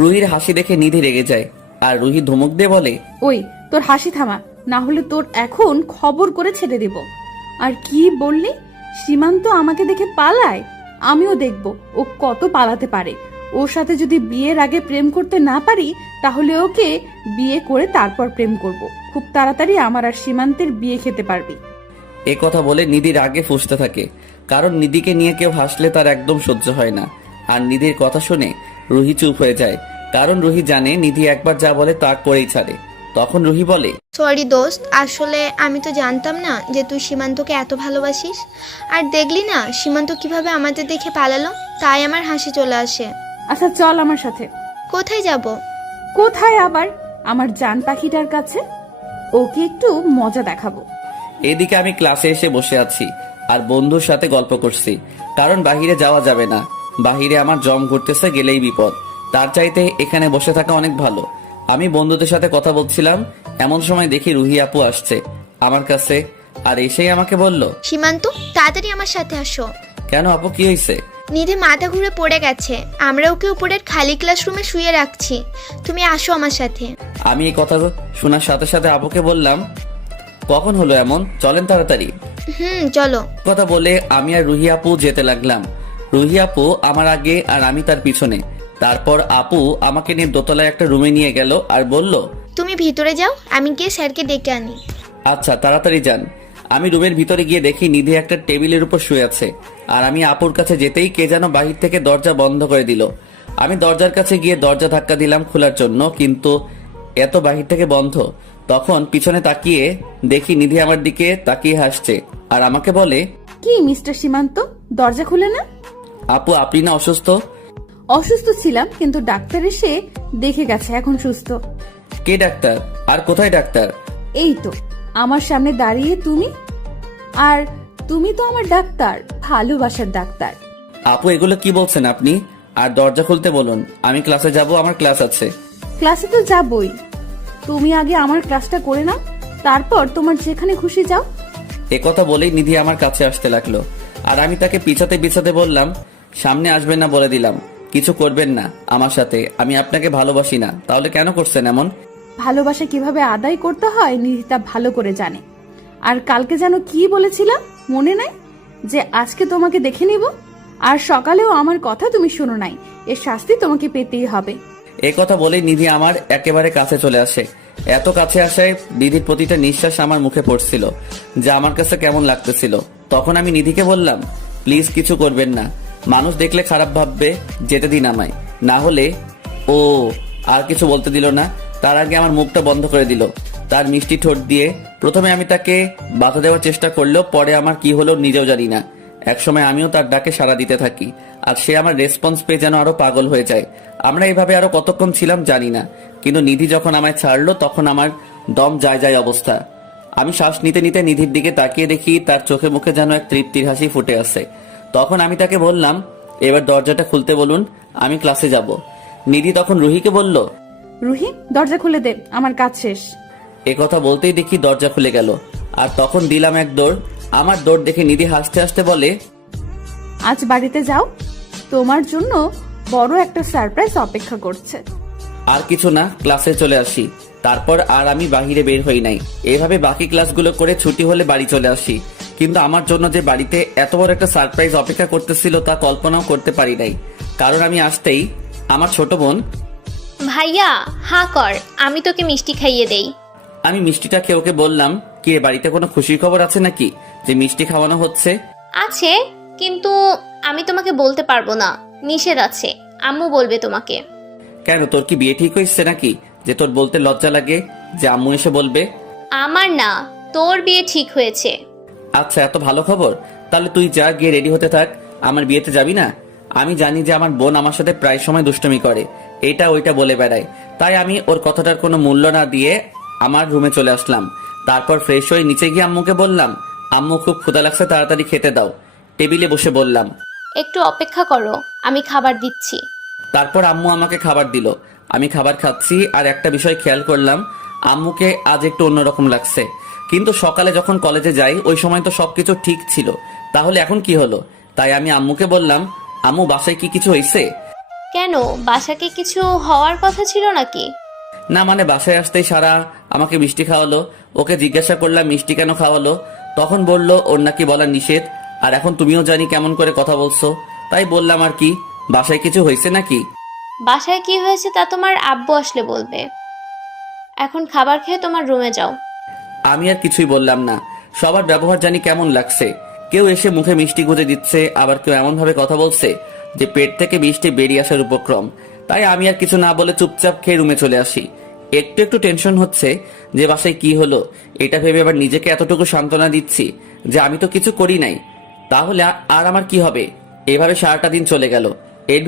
রুহির হাসি দেখে নিধি রেগে যায়, আর রুহি ধমক দিয়ে বলে, ওই তোর হাসি থামা, না হলে তোর এখন খবর করে ছেড়ে দেব। আর কি বললি? সীমান্ত আমাকে দেখে পালায়? আমিও দেখব ও কত পালাতে পারে। ওর সাথে যদি বিয়ের আগে প্রেম করতে না পারি, তাহলে ওকে বিয়ে করে তারপর প্রেম করব। খুব তাড়াতাড়ি আমার আর সীমান্তের বিয়ে খেতে পারবি। এ কথা বলে নিধির আগে ফুঁসতে থাকে, কারণ নিধিকে নিয়ে কেউ হাসলে তার একদম সহ্য হয় না। আর নিধির কথা শুনে রুহি চুপ হয়ে যায়, কারণ রুহি জানে নিধি একবার যা বলে তা করেই ছাড়ে। তখন রুহি বলে, সরি দোস্ত, আসলে আমি তো জানতাম না যে তুই সীমান্তকে এত ভালোবাসিস। আর দেখলি না সীমান্ত কিভাবে আমাদের দেখে পালালো, তাই আমার হাসি চলে আসে। আচ্ছা চল আমার সাথে। কোথায় যাব? কোথায় আবার? আমার জান পাখিটার কাছে। ওকে একটু মজা দেখাবো। এদিকে আমি ক্লাসে এসে বসে আছি আর বন্ধুর সাথে গল্প করছি, কারণ বাহিরে যাওয়া যাবে না। বাহিরে আমার জম ঘুরতেছে, গেলেই বিপদ। তার চাইতে এখানে বসে থাকা অনেক ভালো। আমি বন্ধুদের সাথে কথা বলছিলাম, এমন সময় দেখি রুহি আপু আসছে আমার কাছে, আর এসেই আমাকে বলল, সীমান্ত তাড়াতাড়ি আমার সাথে আসো। কেন আপু, কি হয়েছে? নিধি মাথা ঘুরে পড়ে গেছে, আমরা ওকে উপরের খালি ক্লাসরুমে শুয়ে রাখছি, তুমি আসো আমার সাথে। আমি এই কথা শোনার সাথে সাথে আপুকে বললাম, কখন হলো এমন, চলেন তাড়াতাড়ি। চলো। কথা বলে আমি আর রুহি আপু যেতে লাগলাম। রুহি আপু আমার আগে আর আমি তার পিছনে। তারপর আপু আমাকে নিয়ে দোতলায় একটা রুমে নিয়ে গেল আর বলল, তুমি ভিতরে যাও, আমি গিয়ে স্যারকে ডেকে আনি। আচ্ছা তাড়াতাড়ি যান। আমি রুমের ভিতরে গিয়ে দেখি নিধি একটা টেবিলের উপর শুয়ে আছে, আর আমি আপুর কাছে যেতেই কে যেন বাহির থেকে দরজা বন্ধ করে দিল। আমি দরজার কাছে গিয়ে দরজা ধাক্কা দিলাম খোলার জন্য, কিন্তু এত বাহির থেকে বন্ধ। তখন পিছনে তাকিয়ে দেখি নিধি আমার দিকে তাকিয়ে হাসছে আর আমাকে বলে, কি মিস্টার সীমান্ত, দরজা খুলে না? আপু আপনি না অসুস্থ? অসুস্থ ছিলাম, কিন্তু ডাক্তার এসে দেখে গেছে এখন সুস্থ। কে ডাক্তার? আর কোথায় ডাক্তার? এই তো আমার সামনে দাঁড়িয়ে তুমি। আর তুমি তো আমার ডাক্তার, ভালোবাসার ডাক্তার। আপু এগুলো কি বলছেন আপনি? আর দরজা খুলতে বলুন, আমি ক্লাসে যাব, আমার ক্লাস আছে। ক্লাসে তো যাবই, তুমি আগে আমার ক্লাসটা করে নাও, তারপর তোমার যেখানে খুশি যাও। একথা বলেই নিধি আমার কাছে আসতে লাগলো, আর আমি তাকে পিছাতে পিছাতে বললাম, সামনে আসবেন না বলে দিলাম, কিছু করবেন না আমার সাথে, আমি আপনাকে ভালোবাসি না। তাহলে কেন করছেন এমন? ভালোবাসা কিভাবে আদায় করতে হয় নিধি তা ভালো করে জানে। আর কালকে যেন কি বলেছিলাম মনে নাই, যে আজকে তোমাকে দেখে নিব, আর সকালেও আমার কথা তুমি শোনো নাই, এর শাস্তি তোমাকে পেতেই হবে। এই কথা বলেই নিধি আমার একেবারে কাছে চলে আসে। এত কাছে আসায় নিধির প্রতিটা নিঃশ্বাস আমার মুখে পড়ছিল, যা আমার কাছে কেমন লাগতেছিল। তখন আমি নিধিকে বললাম, প্লিজ কিছু করবেন না, মানুষ দেখলে খারাপ ভাববে, যেতে দিন আমায়। না হলে ও আর কিছু বলতে দিল না, তার আগে আমার মুখটা বন্ধ করে দিল তার মিষ্টি ঠোঁট দিয়ে। প্রথমে আমি তাকে বাধা দেওয়ার চেষ্টা করলেও পরে আমার কি হলো নিজেও জানি না। একসময় আমিও তার ডাকে সাড়া দিতে থাকি, আর সে আমার রেসপন্স পেয়ে যেন আরো পাগল হয়ে যায়। আমরা এইভাবে আরো কতক্ষণ ছিলাম জানি না, কিন্তু নিধি যখন আমায় ছাড়লো তখন আমার দম যায় যায় অবস্থা। আমি শ্বাস নিতে নিতে নিধির দিকে তাকিয়ে দেখি তার চোখে মুখে যেন এক তৃপ্তির হাসি ফুটে আছে। তখন আমি তাকে বললাম, এবার দরজাটা খুলতে বলুন, আমি ক্লাসে যাব। নিধি তখন রুহিকে বলল, রুহি দরজা খুলে দে, আমার কাজ শেষ। একথা বলতেই দেখি দরজা খুলে গেল, আর তখন দিলাম এক দৌড়। আমার দৌড় দেখে নিধি হাসতে হাসতে বলে, আজ বাড়িতে যাও, তোমার জন্য বড় একটা সারপ্রাইজ অপেক্ষা করছে। আর কিছু না, ক্লাসে চলে আসি। তারপর আর আমি বাহিরে বের হই নাই। এভাবে বাকি ক্লাসগুলো করে ছুটি হলে বাড়ি চলে আসি। কিন্তু আমার জন্য যে বাড়িতে এত বড় একটা সারপ্রাইজ অপেক্ষা করতেছিল তা কল্পনাও করতে পারি নাই। কারণ আমি আসতেই আমার ছোট বোন, ভাইয়া হা কর, আমি তোকে মিষ্টি খাইয়ে দেই। আমি মিষ্টিটা খেয়ে ওকে বললাম, কি রে, বাড়িতে কোনো খুশির খবর আছে নাকি যে মিষ্টি খাওয়ানো হচ্ছে? আছে, কিন্তু আমি তোমাকে বলতে পারবো না, নিষেধ আছে, আম্মু বলবে তোমাকে। কেন, তোর কি বিয়ে ঠিক হয়েছে নাকি যে তোর বলতে লজ্জা লাগে যে আম্মু এসে বলবে? আমার না, তোর বিয়ে ঠিক হয়েছে। আচ্ছা, এত ভালো খবর, তাহলে তুই যা, গিয়ে রেডি হতে থাক। আমার বিয়েতে যাবি না? আমি জানি যে আমার বোন আমার সাথে প্রায় সময় দুষ্টুমি করে, এটা ওইটা বলে বেড়ায়, তাই আমি ওর কথাটার কোনো মূল্য না দিয়ে আমার রুমে চলে আসলাম। তারপর ফ্রেশ হয়ে নিচে গিয়ে আম্মুকে বললাম, আম্মু খুব ক্ষুধা লাগছে, তাড়াতাড়ি খেতে দাও। টেবিলে বসে বললাম, একটু অপেক্ষা করো, আমি খাবার দিচ্ছি। তারপর আম্মু আমাকে খাবার দিল। আমি খাবার খাচ্ছি, আর একটা বিষয় খেয়াল করলাম, আম্মুকে আজ একটু অন্যরকম লাগছে। কিন্তু সকালে যখন কলেজে যাই ওই সময় তো সবকিছু ঠিক ছিল, তাহলে এখন কি হলো? তাই আমি আম্মুকে বললাম, আম্মু বাসায় কি কিছু হয়েছে? কেন, বাসাকে কিছু হওয়ার কথা ছিল নাকি? না মানে বাসায় আসতেই সারা আমাকে মিষ্টি খাওয়ালো। ওকে জিজ্ঞাসা করলাম মিষ্টি কেন খাওয়ালো, তখন বলল ওর নাকি বলা নিষেধ, আর এখন তুমিও জানি কেমন করে কথা বলছো, তাই বললাম আর কি, বাসায় কিছু হয়েছে নাকি? বাসায় কি হয়েছে তা তোমার আব্বু আসলে বলবে। এখন খাবার খেয়ে তোমার রুমে যাও। আমি আর কিছুই বললাম না। সবার ব্যবহার জানি কেমন লাগছে, কেউ এসে মুখে মিষ্টি গুঁজে দিচ্ছে, আবার কেউ এমন ভাবে কথা বলছে যে পেট থেকে মিষ্টি বেরিয়ে আসার উপক্রম। তাই আমি আর কিছু না বলে চুপচাপ খেয়ে রুমে চলে আসি। একটু একটু টেনশন হচ্ছে যে বাসায় কি হলো, এটা ভেবে আবার নিজেকে এতটুকু সান্ত্বনা দিচ্ছি যে আমি তো কিছু করি নাই, তাহলে আর আমার কি হবে। এভাবে সারাটা দিন চলে গেল। এর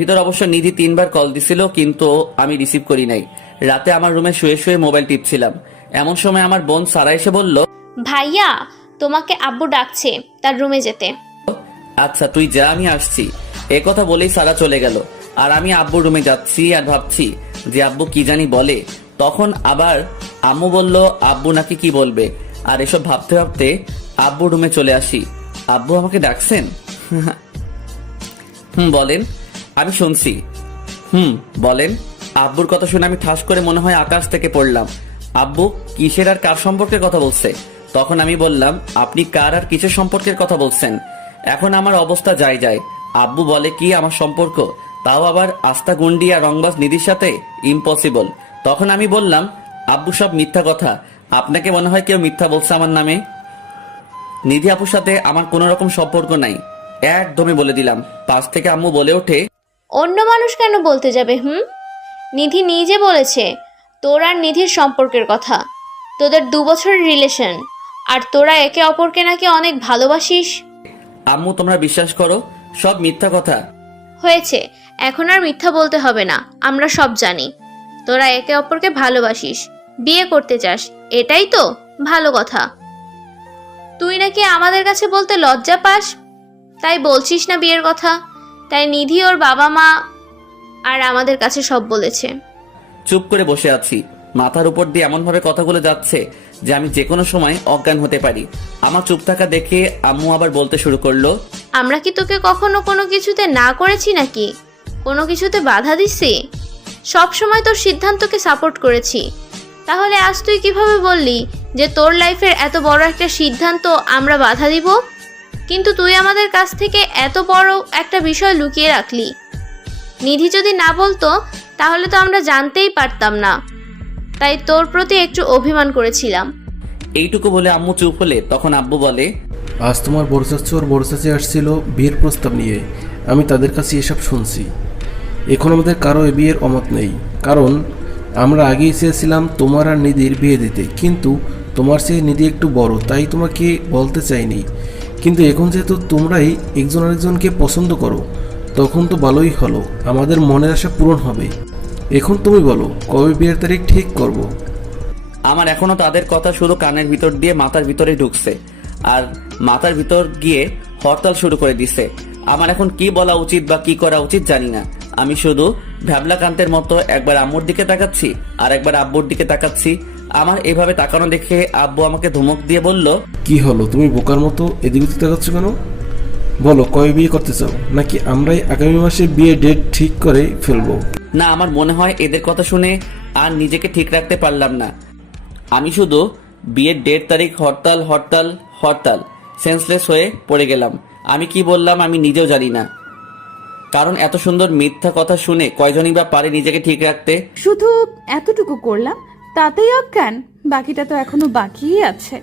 ভিতর অবশ্য নিধি 3 বার কল দিছিল, কিন্তু আমি রিসিভ করি নাই। রাতে আমার রুমে শুয়ে শুয়ে মোবাইল টিপছিলাম, এমন সময় আমার বোন সারা এসে বলল, ভাইয়া তোমাকে আব্বু ডাকছে তার রুমে যেতে। আচ্ছা তুই যা, আমি আসছি। কথা বলেই সারা চলে গেল, আর আমি আব্বুর রুমে যাচ্ছি আর ভাবছি যে আব্বু কি জানি বলে। তখন আবার আম্মু বলল আব্বু নাকি কি বলবে, আর এসব ভাবতে ভাবতে আব্বুর রুমে চলে আসি। আব্বু আমাকে ডাকছেন? বলেন। আমি শুনছি। বলেন। আব্বুর কথা শুনে আমি ঠাস করে মনে হয় আকাশ থেকে পড়লাম। আব্বু কিসের আর কার সম্পর্কের কথা বলছে? তখন আমি বললাম, আপনি কার আর কিসের সম্পর্কের কথা বলছেন? এখন আমার অবস্থা যায় যায়। আব্বু বলে কি আমার সম্পর্ক, তাও আবার আস্তা গুন্ডি আর রংবাজ নিধির সাথে? ইম্পসিবল। তখন আমি বললাম, আব্বু সব মিথ্যা কথা, আপনাকে মনে হয় কেউ মিথ্যা বলছে আমার নামে। নিধি আপুর সাথে আমার কোনো রকম সম্পর্ক নাই, একদমই বলে দিলাম। পাশ থেকে আম্মু বলে ওঠে, অন্য মানুষ কেন বলতে যাবে? নিধি নিজে বলেছে তোর আর নিধির সম্পর্কের কথা, তোদের 2 বছরের রিলেশন, আর তোরা একে অপরকে নাকি অনেক ভালোবাসিস। আম্মু তোমরা বিশ্বাস করো সব মিথ্যা কথা। হয়েছে, এখন আর মিথ্যা বলতে হবে না, আমরা সব জানি। তোরা একে অপরকে ভালোবাসিস, বিয়ে করতে চাস, এটাই তো ভালো কথা। তুই নাকি আমাদের কাছে বলতে লজ্জা পাস, তাই বলছিস না বিয়ের কথা। তাই নিধি ওর বাবা মা আর আমাদের কাছে সব বলেছে। চুপ করে বসে আছি, মাথার উপর দিয়ে এমনভাবে কথাগুলো যাচ্ছে যে আমি যে কোনো সময় অজ্ঞান হতে পারি। আমার চুপ থাকা দেখে আম্মু আবার বলতে শুরু করলো, আমরা কি তোকে কখনো কোনো কিছুতে না করেছি নাকি? কোনো কিছুতে বাধা দিছি? সব সময় তোর সিদ্ধান্তকে সাপোর্ট করেছি। তাহলে আজ তুই কিভাবে বললি যে তোর লাইফের এত বড় একটা সিদ্ধান্ত আমরা বাধা দিব? কিন্তু তুই আমাদের কাছ থেকে এত বড় একটা বিষয় লুকিয়ে রাখলি। নিধি যদি না বলতো তাহলে তো আমরা জানতেই পারতাম না। তাই তোর প্রতি একটু অভিমান করেছিলাম। এইটুকু বলে আম্মু চুপ হলে তখন আব্বু বলে, আজ তোমার বড় চাচু আর বড় চাচি আসছিল বিয়ের প্রস্তাব নিয়ে। আমি তাদের কাছে এসব শুনছি। এখন আমাদের কারো এ বিয়ের অমত নেই, কারণ আমরা আগেই চেয়েছিলাম তোমার আর নিধির বিয়ে দিতে, কিন্তু তোমার চেয়ে নিধি একটু বড়, তাই তোমাকে বলতে চাইনি। কিন্তু এখন যেহেতু তোমরাই একজন আরেকজনকে পছন্দ করো, তখন তো ভালোই হলো, আমাদের মনের আশা পূরণ হবে। এখন তুমি বলো কবে বিয়ের তারিখ ঠিক করব। আমার এখনো তাদের কথা শুধু কানের ভিতর দিয়ে মাথার ভিতরে ঢুকছে, আর মাথার ভিতর গিয়ে হরতাল শুরু করে দিছে। আমার এখন কি বলা উচিত বা কি করা উচিত জানি না। আমি শুধু ভ্যাবলাকান্তের মতো একবার আম্মুর দিকে তাকাচ্ছি আর একবার আব্বুর দিকে তাকাচ্ছি। আমার এভাবে তাকানো দেখে আব্বু আমাকে ধমক দিয়ে বলল, কি হলো, তুমি বোকার মতো এদিকে তাকাচ্ছ কেন? বলো কবে বিয়ে করতে চাও, নাকি আমরাই আগামী মাসে বিয়ে ডেট ঠিক করে ফেলবো? না, আমার মনে হয় এদের কথা শুনে আর নিজেকে ঠিক রাখতে পারলাম না। আমি শুধু বিয়ের ডেট তারিখ হরতাল হরতাল হরতাল সেন্সলেস হয়ে পড়ে গেলাম। আমি কি বললাম আমি নিজেও জানি না, কারণ এত সুন্দর মিথ্যা কথা শুনে কয়জনই বা পারে নিজেকে ঠিক রাখতে। শুধু এতটুকু করলাম, তাতেই অজ্ঞান? বাকিটা তো এখনো বাকিই আছে।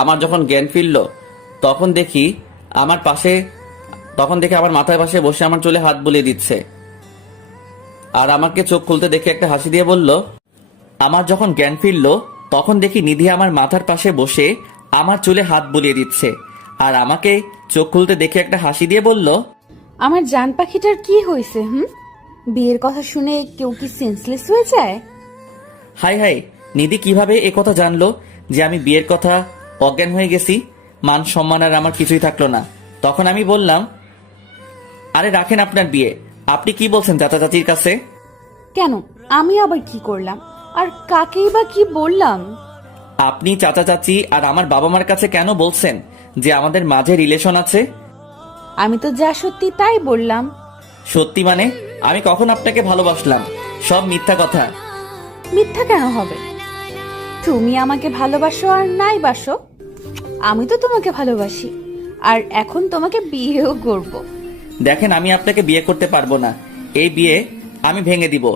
আমার যখন জ্ঞান ফিরল তখন দেখি আমার মাথার পাশে বসে আমার চুলে হাত বুলিয়ে দিচ্ছে, আর আমাকে চোখ খুলতে দেখে একটা হাসি দিয়ে বলল, আমার যখন জ্ঞান ফিরল তখন দেখি নিধি আমার মাথার পাশে বসে আমার চুলে হাত বুলিয়ে দিচ্ছে, আর আমাকে চোখ খুলতে দেখে একটা হাসি দিয়ে বলল, আমার জান পাখিটার কি হয়েছে? বিয়ের কথা শুনে কেউ কি সেন্সলেস হয়ে যায়? হাই হাই, নিধি কিভাবে এ কথা জানলো যে আমি বিয়ের কথা অজ্ঞান হয়ে গেছি? মান সম্মান আর আমার কিছুই থাকলো না। তখন আমি বললাম, আরে রাখেন আপনার বিয়ে, আপনি কি বলছেন চাচা চাচির কাছে? কেন, আমি আবার কি করলাম? আর কাকেই বা কি বললাম? আপনি চাচা চাচি আর আমার বাবা মার কাছে কেন বলছেন যে আমাদের মাঝে রিলেশন আছে? আমি তো যা সত্যি তাই বললাম। সত্যি মানে? আমি কখন আপনাকে ভালোবাসলাম? সব মিথ্যা কথা। মিথ্যা কেন হবে? তুমি আমাকে ভালোবাসো আর নাই বাসো, আমি তো তোমাকে ভালোবাসি, আর এখন তোমাকে বিয়েও করব। দেখেন, আমি আপনাকে বিয়ে করতে পারবো না। এই বিয়ে আমি ভেঙে দিব।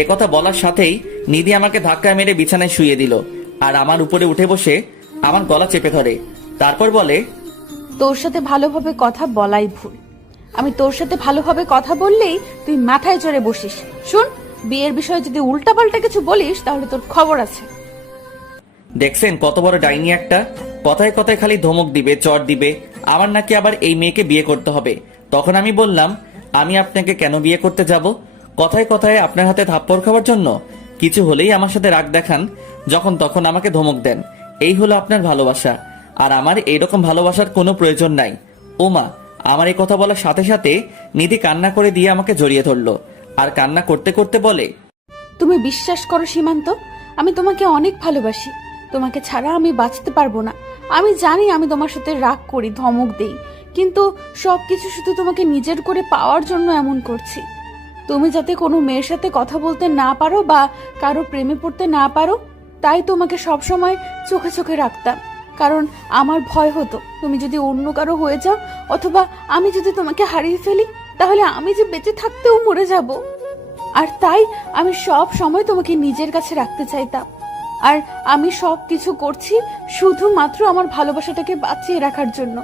এ কথা বলার সাথেই নিধি আমাকে ধাক্কা মেরে বিছানায় শুইয়ে দিল, আর আমার উপরে উঠে বসে আমার গলা চেপে ধরে। তারপর বলে, তোর সাথে ভালোভাবে কথা বলাই ভুল। আমি তোর সাথে ভালোভাবে কথা বললেই তুই মাথায় চড়ে বসিস। শুন, বিয়ের বিষয়ে যদি উল্টাপাল্টা কিছু বলিস তাহলে তোর খবর আছে। দেখছেন কত বড় ডাইনি একটা? কথায় কথায় খালি ধমক দিবে, চড় দিবে। আমার নাকি আবার এই মেয়েকে বিয়ে করতে হবে। তখন আমি বললাম, আমি আপনাকে কেন বিয়ে করতে যাব? কথায় কথায় আপনার হাতে থাপ্পড় খাওয়ার জন্য? কিছু হলেই আমার সাথে রাগ দেখান, যখন তখন আমাকে ধমক দেন। এই হলো আপনার ভালোবাসা, আর আমার এইরকম ভালোবাসার কোনো প্রয়োজন নাই। ওমা, আমার এই কথা বলার সাথে সাথে নিধি কান্না করে দিয়ে আমাকে জড়িয়ে ধরলো, আর কান্না করতে করতে বলে, তুমি বিশ্বাস করো সীমান্ত, আমি তোমাকে অনেক ভালোবাসি। তোমাকে ছাড়া আমি বাঁচতে পারবো না। আমি জানি আমি তোমার সাথে রাগ করি, ধমক দেই, কিন্তু সবকিছু শুধু তোমাকে নিজের করে পাওয়ার জন্য এমন করছি। তুমি যাতে কোনো মেয়ের সাথে কথা বলতে না পারো বা কারো প্রেমে পড়তে না পারো, তাই তোমাকে সবসময় চোখে চোখে রাখতাম। কারণ আমার ভয় হতো তুমি যদি অন্য কারো হয়ে যাও, অথবা আমি যদি তোমাকে হারিয়ে ফেলি, তাহলে আমি যে বেঁচে থাকতেও মরে যাব। আর তাই আমি সব সময় তোমাকে নিজের কাছে রাখতে চাইতাম। আর আমি সব কিছু করছি শুধুমাত্র আমার ভালোবাসাটাকে বাঁচিয়ে রাখার জন্য,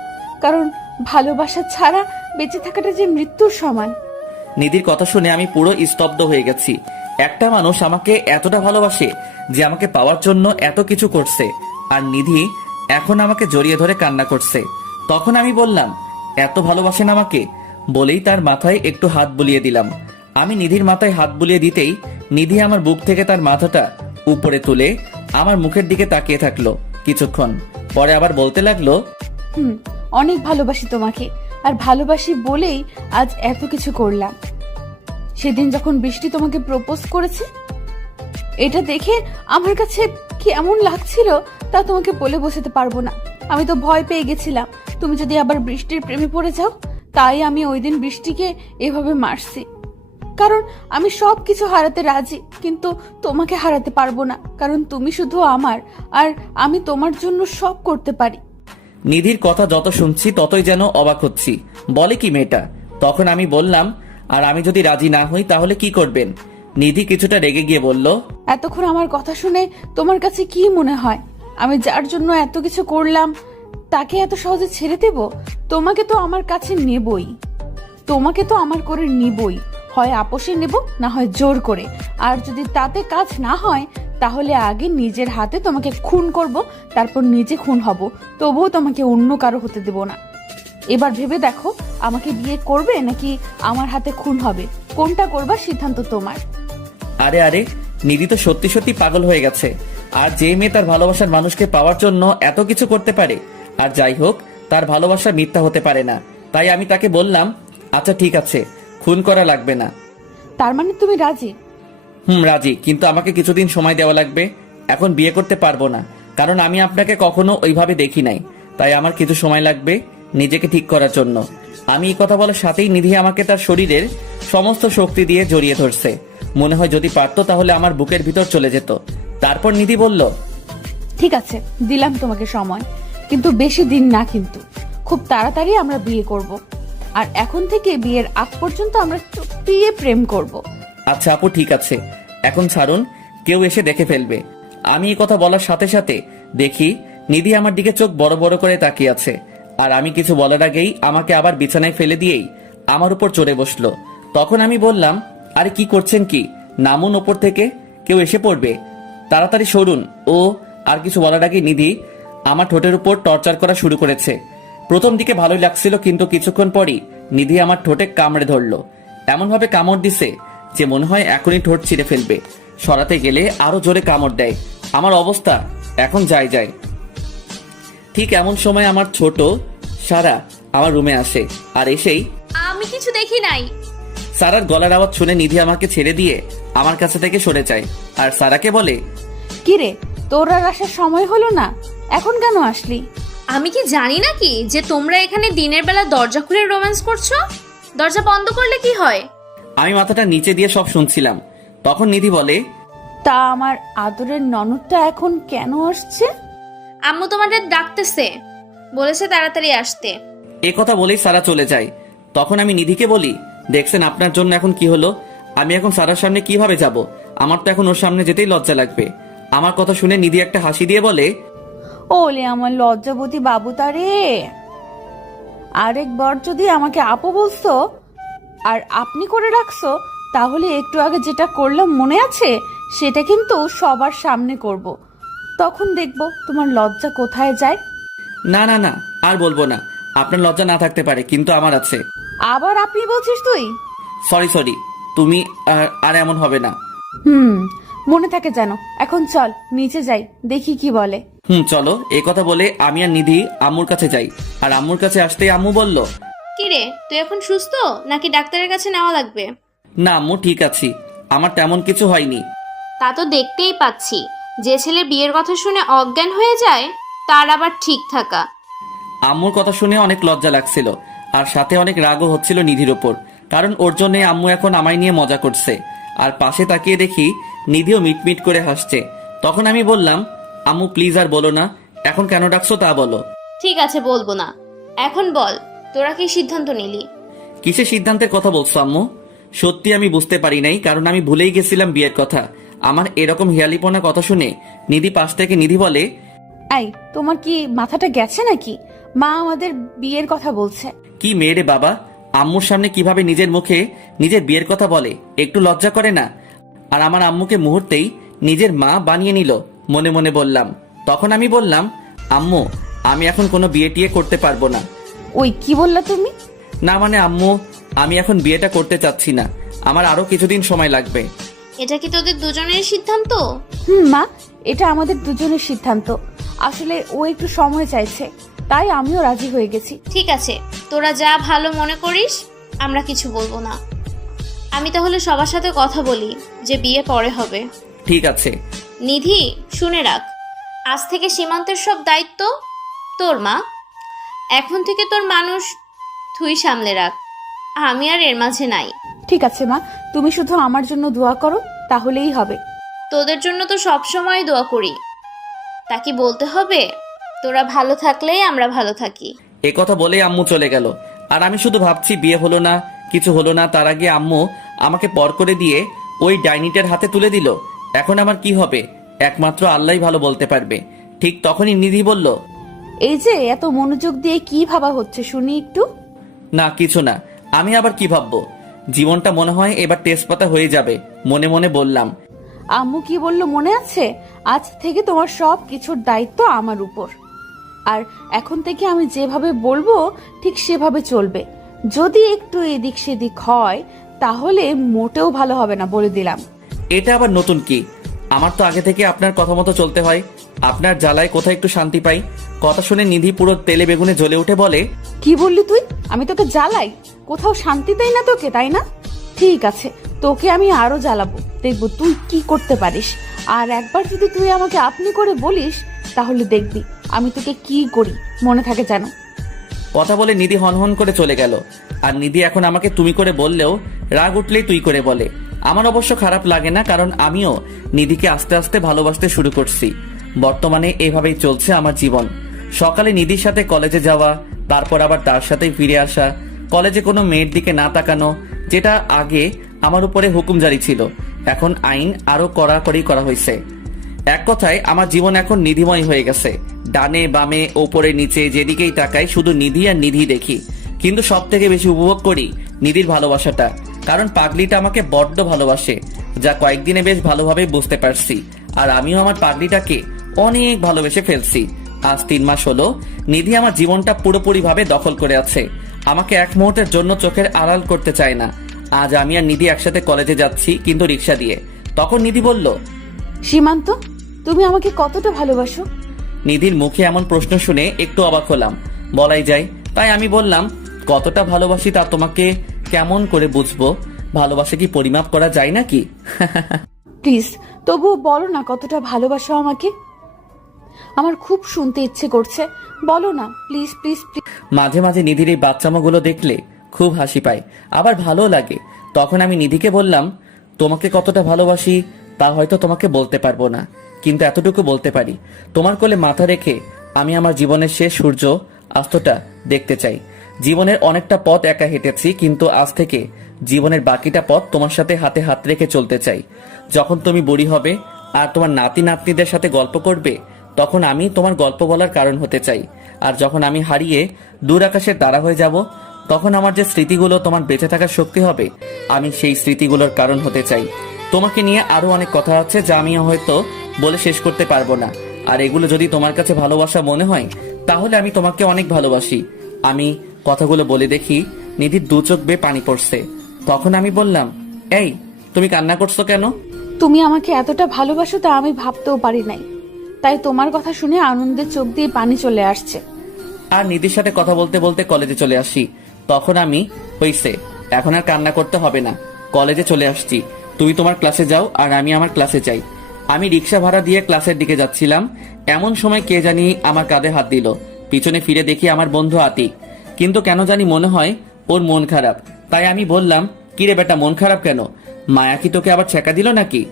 কারণ ভালোবাসা ছাড়া বেঁচে থাকাটা যে মৃত্যুর সমান। নিধির কথা শুনে আমি পুরো স্তব্ধ হয়ে গেছি। একটা মানুষ আমাকে এতটা ভালোবাসে যে আমাকে পাওয়ার জন্য এত কিছু করছে, আর নিধি এখন আমাকে জড়িয়ে ধরে কান্না করছে। তখন আমি বললাম, এত ভালোবাসেন আমাকে? বলেই তার মাথায় একটু হাত বুলিয়ে দিলাম। আমি নিধির মাথায় হাত বুলিয়ে দিতেই নিধি আমার বুক থেকে তার মাথাটা উপরে তুলে আমার মুখের দিকে তাকিয়ে থাকলো কিছুক্ষণ, পরে আবার বলতে লাগলো, অনেক ভালোবাসি তোমাকে, আর ভালোবাসি বলেই আজ এত কিছু করলাম। সেদিন যখন বৃষ্টি তোমাকে প্রপোজ করেছে, এটা দেখে আমার কাছে কেমন লাগছিল তা তোমাকে বলে বোঝাতে পারবো না। আমি তো ভয় পেয়ে গেছিলাম তুমি যদি আবার বৃষ্টির প্রেমে পড়ে যাও, তাই আমি ওই দিন বৃষ্টিকে এভাবে মারছি। কারণ আমি সব কিছু হারাতে রাজি, কিন্তু তোমাকে হারাতে পারবো না, কারণ তুমি শুধু আমার, আর আমি তোমার জন্য সব করতে পারি। নিধির কথা যত শুনছি ততই যেন অবাক হচ্ছি। বলে কি মেয়েটা? তখন আমি বললাম, আর আমি যদি রাজি না হই তাহলে কি করবেন? নিধি কিছুটা রেগে গিয়ে বলল, এতক্ষণ আমার কথা শুনে তোমার কাছে কি মনে হয়? আমি যার জন্য এত কিছু করলাম তাকে এত সহজে ছেড়ে দেব? তোমাকে তো আমার কাছে নেবই, তোমাকে তো আমার করে নিবই। হয় আপোষে নেব, না হয় জোর করে। আর যদি তাতে কাজ না হয় তাহলে আগে নিজের হাতে তোমাকে খুন করব, তারপর নিজে খুন হব, তবুও তোমাকে অন্য কারো হতে দেব না। এবার ভেবে দেখো, আমাকে বিয়ে করবে নাকি আমার হাতে খুন হবে? কোনটা করবা সিদ্ধান্ত তোমার। আরে আরে, নিধি তো সত্যি সত্যি পাগল হয়ে গেছে। আর যে মেয়ে তার ভালোবাসার মানুষকে পাওয়ার জন্য এত কিছু করতে পারে, আর যাই হোক তার ভালোবাসা মিথ্যা হতে পারে না। তাই আমি তাকে বললাম, আচ্ছা ঠিক আছে, খুন করা লাগবে না। তার মানে তুমি রাজি? রাজি, কিন্তু আমাকে কিছুদিন সময় দেওয়া লাগবে। এখন বিয়ে করতে পারবো না, কারণ আমি আপনাকে কখনো ওইভাবে দেখি নাই। তাই আমার কিছু সময় লাগবে নিজেকে ঠিক করার জন্য। আমি এই কথা বলার সাথেই নিধি আমাকে তার শরীরের সমস্ত শক্তি দিয়ে জড়িয়ে ধরছে। মনে হয় যদি পারতো তাহলে আমার বুকের ভিতর চলে যেত। তারপর নিধি বলল, ঠিক আছে, দিলাম তোমাকে সময়, কিন্তু বেশি দিন না, কিন্তু খুব তাড়াতাড়ি আমরা বিয়ে করব। আর এখন থেকে বিয়ের আগ পর্যন্ত আমরা চুপিয়ে প্রেম করব। আচ্ছা আপু ঠিক আছে, এখন ছাড়ুন, কেউ এসে দেখে ফেলবে। আমি এই কথা বলার সাথে সাথে দেখি নিধি আমার দিকে চোখ বড় বড় করে তাকিয়ে আছে। আর আমি কিছু বলার আগেই আমাকে আবার বিছানায় ফেলে দিয়েই আমার উপর চড়ে বসলো। তখন আমি বললাম, আরে কি করছেন কি? নামুন ওপর থেকে, কেউ এসে পড়বে, তাড়াতাড়ি সরুন। ও আর কিছু বলার আগে নিধি আমার ঠোঁটের উপর টর্চার করা শুরু করেছে। প্রথম দিকে ভালোই লাগছিল, কিন্তু কিছুক্ষণ পরই নিধি আমার ঠোঁটে কামড়ে ধরলো। এমন ভাবে কামড় দিছে যে মনে হয় এখনই ঠোঁট ছিঁড়ে ফেলবে। সরাতে গেলে আরো জোরে কামড় দেয়। আমার অবস্থা এখন যায় যায়। ঠিক এমন সময় আমার ছোট সারা আমার রুমে আসে, আর এসেই আমি কিছু দেখি নাই। সারার গলার আওয়াজ শুনে নিধি আমাকে ছেড়ে দিয়ে আমার কাছে থেকে সরে যায়, আর সারাকে বলে, কিরে, তোর আর আসার সময় হলো না, এখন কেন আসলি? আমি কি জানি নাকি যে তোমরা এখানে দিনের বেলা দরজা খুলে রোম্যান্স করছো? দরজা বন্ধ করলে কি হয়? আমি মাথাটা নিচে দিয়ে সব শুনছিলাম। তখন নিধি বলে, তা আমার আদরের ননদটা এখন কেন আসছে? আম্মু তোমাদের ডাকতেছে, বলেছে তাড়াতাড়ি আসতে। এ কথা বলেই সারা চলে যায়। তখন আমি নিধিকে বলি, দেখছেন আপনার জন্য এখন কি হলো? আমি এখন সারার সামনে কিভাবে যাব? আমার তো এখন ওর সামনে যেতেই লজ্জা লাগবে। আমার কথা শুনে নিধি একটা হাসি দিয়ে বলে, ওলে আমার লজ্জাবতী বাবুটা রে, আরেকবার যদি আমাকে আপু বলছো আর আপনি করে রাখছো, তাহলে একটু আগে যেটা করলাম মনে আছে, সেটা কিন্তু সবার সামনে করব। তখন দেখবো তোমার লজ্জা কোথায় যায়। না না না, আর বলবো না। আপনার লজ্জা না থাকতে পারে, কিন্তু আমার আছে। আবার আপনি বলছিস তুই? সরি সরি, তুমি আর এমন হবে না। মনে থাকে যেন। এখন চল নিচে যাই, দেখি কি বলে। চলো। এই কথা বলে আমি আর নিধি আম্মুর কাছে যাই। আর আম্মুর কাছে আসতেই আম্মু বলল, কিরে, তুই এখন সুস্থ নাকি ডাক্তারের কাছে নেওয়া লাগবে? না আম্মু, ঠিক আছি, আমার তেমন কিছু হয়নি। তা তো দেখতেই পাচ্ছি, যে ছেলে বিয়ের কথা শুনে অজ্ঞান হয়ে যায় তার আবার ঠিক থাকা। আম্মুর কথা শুনে অনেক লজ্জা লাগছিল, আর সাথে অনেক রাগও হচ্ছিল নিধির ওপর, কারণ ওর জন্য আম্মু এখন আমায় নিয়ে মজা করছে। আর পাশে তাকিয়ে দেখি নিধিও মিটমিট করে হাসছে। তখন আমি বললাম, আম্মু প্লিজ আর বলো না, এখন কেন ডাকছো তা বলো। ঠিক আছে, বলবো না। এখন বল, তোরা কি সিদ্ধান্ত নিলি? কিসের সিদ্ধান্তের কথা বলছো আম্মু? সত্যি আমি বুঝতে পারি নাই, কারণ আমি ভুলেই গেছিলাম বিয়ের কথা। আমার এরকম হেয়ালিপনা কথা শুনে নিধি পাশ থেকে নিধি বলে, এই তোমার কি মাথাটা গেছে নাকি? মা আমাদের বিয়ের কথা বলছে। কি মেয়ে রে বাবা, আম্মুর সামনে কিভাবে নিজের মুখে নিজের বিয়ের কথা বলে, একটু লজ্জা করে না? আর আমার আম্মুকে মুহূর্তেই নিজের মা বানিয়ে নিল, মনে মনে বললাম। তখন আমি বললাম, আম্মু আমি এখন কোনো বিয়ে টিয়ে করতে পারবো না, ওই কি বললা তুমি? না মানে আম্মু, আমি এখন বিয়েটা করতে চাচ্ছি না, আমার আরো কিছুদিন সময় লাগবে। এটা কি তোদের দুজনের সিদ্ধান্ত? মা, এটা আমাদের দুজনের সিদ্ধান্ত। আসলে ও একটু সময় চাইছে, তাই আমিও রাজি হয়ে গেছি। ঠিক আছে, তোরা যা ভালো মনে করিস, আমরা কিছু বলবো না। আমি তাহলে সবার সাথে কথা বলি যে বিয়ে পরে হবে। ঠিক আছে। নিধি, শুনে রাখ, আজ থেকে সীমান্তের সব দায়িত্ব তোর। মা, এখন থেকে তোর মানুষ তুই সামলে রাখ, আমি আর এর মাঝে নাই। ঠিক আছে মা, তুমি শুধু আমার জন্য দোয়া করো, তাহলেই হবে। তোদের জন্য তো সব সময় দোয়া করি, তা কি বলতে হবে? তোরা ভালো থাকলেই আমরা ভালো থাকি। এ কথা বলেই আম্মু চলে গেল। আর আমি শুধু ভাবছি বিয়ে হলো না, কিছু হলো না, তার আগে আম্মু আমাকে পর করে দিয়ে ওই ডাইনিটার হাতে তুলে দিল। এখন আমার কি হবে একমাত্র আল্লাহই ভালো বলতে পারবে। ঠিক তখনই নিধি বলল, এই যে এত মনোযোগ দিয়ে কি ভাবা হচ্ছে শুনি একটু। না কিছু না, আমি আবার কি ভাববো, জীবনটা মনে হয় এবার তেজপাতা হয়ে যাবে। মনে মনে বললাম। আম্মু কি বললো মনে আছে? আজ থেকে তোমার সব কিছুর দায়িত্ব আমার উপর, আর এখন থেকে আমি যেভাবে বলবো ঠিক সেভাবে চলবে। যদি একটু এদিক সেদিক হয় তাহলে মোটেও ভালো হবে না, বলে দিলাম। এটা আবার নতুন কি? আমার তো আগে থেকে আপনার কথা মতো চলতে হয়। আপনার জ্বালায় কোথায় একটু শান্তি পাই? কথা শুনে নিধি পুরো তেলে বেগুনে জ্বলে উঠে বলে, কি বললি তুই? আমি তোকে জ্বালাই? কোথাও শান্তি দেই না তোকে, তাই না? ঠিক আছে, তোকে আমি আরো জ্বালাবো, দেখবো তুই কি করতে পারিস। আর একবার যদি তুই আমাকে আপনি করে বলিস তাহলে দেখবি আমি তোকে কি করি, মনে থাকে জানো। কথা বলে নিধি হনহন করে চলে গেল। আর নিধি এখন আমাকে তুমি করে বললেও রাগ উঠলেই তুই করে বলে। আমার অবশ্য খারাপ লাগে না, কারণ আমিও নিধিকে আস্তে আস্তে ভালোবাসতে শুরু করছি। বর্তমানে এভাবেই চলছে আমার জীবন। সকালে নিধির সাথে কলেজে যাওয়া, তারপর আবার তার সাথেই ফিরে আসা, কলেজে কোনো মেয়ের দিকে না তাকানো, যেটা আগে আমার উপরে হুকুম জারি ছিল, এখন আইন আরো কড়াকড়ি করা হয়েছে। এক কথায় আমার জীবন এখন নিধিময় হয়ে গেছে। ডানে বামে ওপরে নিচে যেদিকেই তাকাই শুধু নিধি আর নিধি দেখি। কিন্তু সব থেকে বেশি উপভোগ করি নিধির ভালোবাসাটা, কারণ পাগলিটা আমাকে বড্ড ভালোবাসে, যা কয়েকদিনে বেশ ভালোভাবে বুঝতে পারছি। আর আমিও আমার পাগলিটাকে অনেক ভালোবেসে ফেলছি। আজ 3 মাস হলো নিধি আমার জীবনটা পুরোপুরি ভাবে দখল করে আছে, আমাকে এক মুহূর্তের জন্য চোখের আড়াল করতে চায় না। আজ আমি আর নিধি একসাথে কলেজে যাচ্ছি, কিন্তু রিক্সা দিয়ে। তখন নিধি বলল, সীমান্ত, তুমি আমাকে কতটা ভালোবাসো? নিধির মুখে এমন প্রশ্ন শুনে একটু অবাক হলাম, বলাই যায়। তাই আমি বললাম, কতটা ভালোবাসি তা তোমাকে কেমন করে বুঝবো? ভালোবাসা কি পরিমাপ করা যায় নাকি? প্লিজ তবুও বলো না কতটা ভালোবাসো আমাকে। আমার খুব শুনতে ইচ্ছে করছে, বলো না প্লিজ প্লিজ প্লিজ। মাঝে মাঝে নিধির এই বাচ্চামাগুলো দেখলে খুব হাসি পায়, আবার ভালো লাগে। তখন আমি নিধিকে বললাম, তোমাকে কতটা ভালোবাসি তা হয়তো তোমাকে বলতে পারবো না, কিন্তু এতটুকু বলতে পারি, তোমার কোলে মাথা রেখে আমি আমার জীবনের শেষ সূর্য অস্তটা দেখতে চাই। জীবনের অনেকটা পথ একা হেঁটেছি, কিন্তু আজ থেকে জীবনের বাকিটা পথ তোমার সাথে হাতে হাত রেখে চলতে চাই। যখন তুমি বুড়ি হবে আর তোমার নাতি নাতনিদের সাথে গল্প করবে, তখন আমি তোমার গল্প বলার কারণ হতে চাই। আর যখন আমি হারিয়ে দূর আকাশের তারা হয়ে যাব, তখন আমার যে স্মৃতিগুলো তোমার বেঁচে থাকার শক্তি হবে, আমি সেই স্মৃতিগুলোর কারণ হতে চাই। তোমাকে নিয়ে আরো অনেক কথা আছে যা আমি হয়তো বলে শেষ করতে পারবো না। আর এগুলো যদি তোমার কাছে ভালোবাসা মনে হয়, তাহলে আমি তোমাকে অনেক ভালোবাসি। আমি কথাগুলো বলে দেখি নিধির 2 চোখ বেয়ে পানি পড়ছে। তখন আমি বললাম, এই তুমি কান্না করছো কেন? তুমি আমাকে এতটা ভালোবাসো তা আমি ভাবতেও পারি নাই, তাই তোমার কথা শুনে আনন্দের চোখ দিয়ে পানি চলে আসছে। আর নিধির সাথে কথা বলতে বলতে কলেজে চলে আসি। তখন আমি, হইছে, এখন আর কান্না করতে হবে না, কলেজে চলে আসছি, তুমি তোমার ক্লাসে যাও আর আমি আমার ক্লাসে যাই। আমি রিক্সা ভাড়া দিয়ে ক্লাসের দিকে যাচ্ছিলাম, এমন সময় কে জানি আমার কাঁধে হাত দিল। পিছনে ফিরে দেখি আমার বন্ধু আতিক, কিন্তু কেন জানি মনে হয় ওর মন খারাপ। তাই আমি বললাম, কিরে বেটা, মন খারাপ কেন? মায়া কি তোকে আবার ছেঁকা দিল নাকি?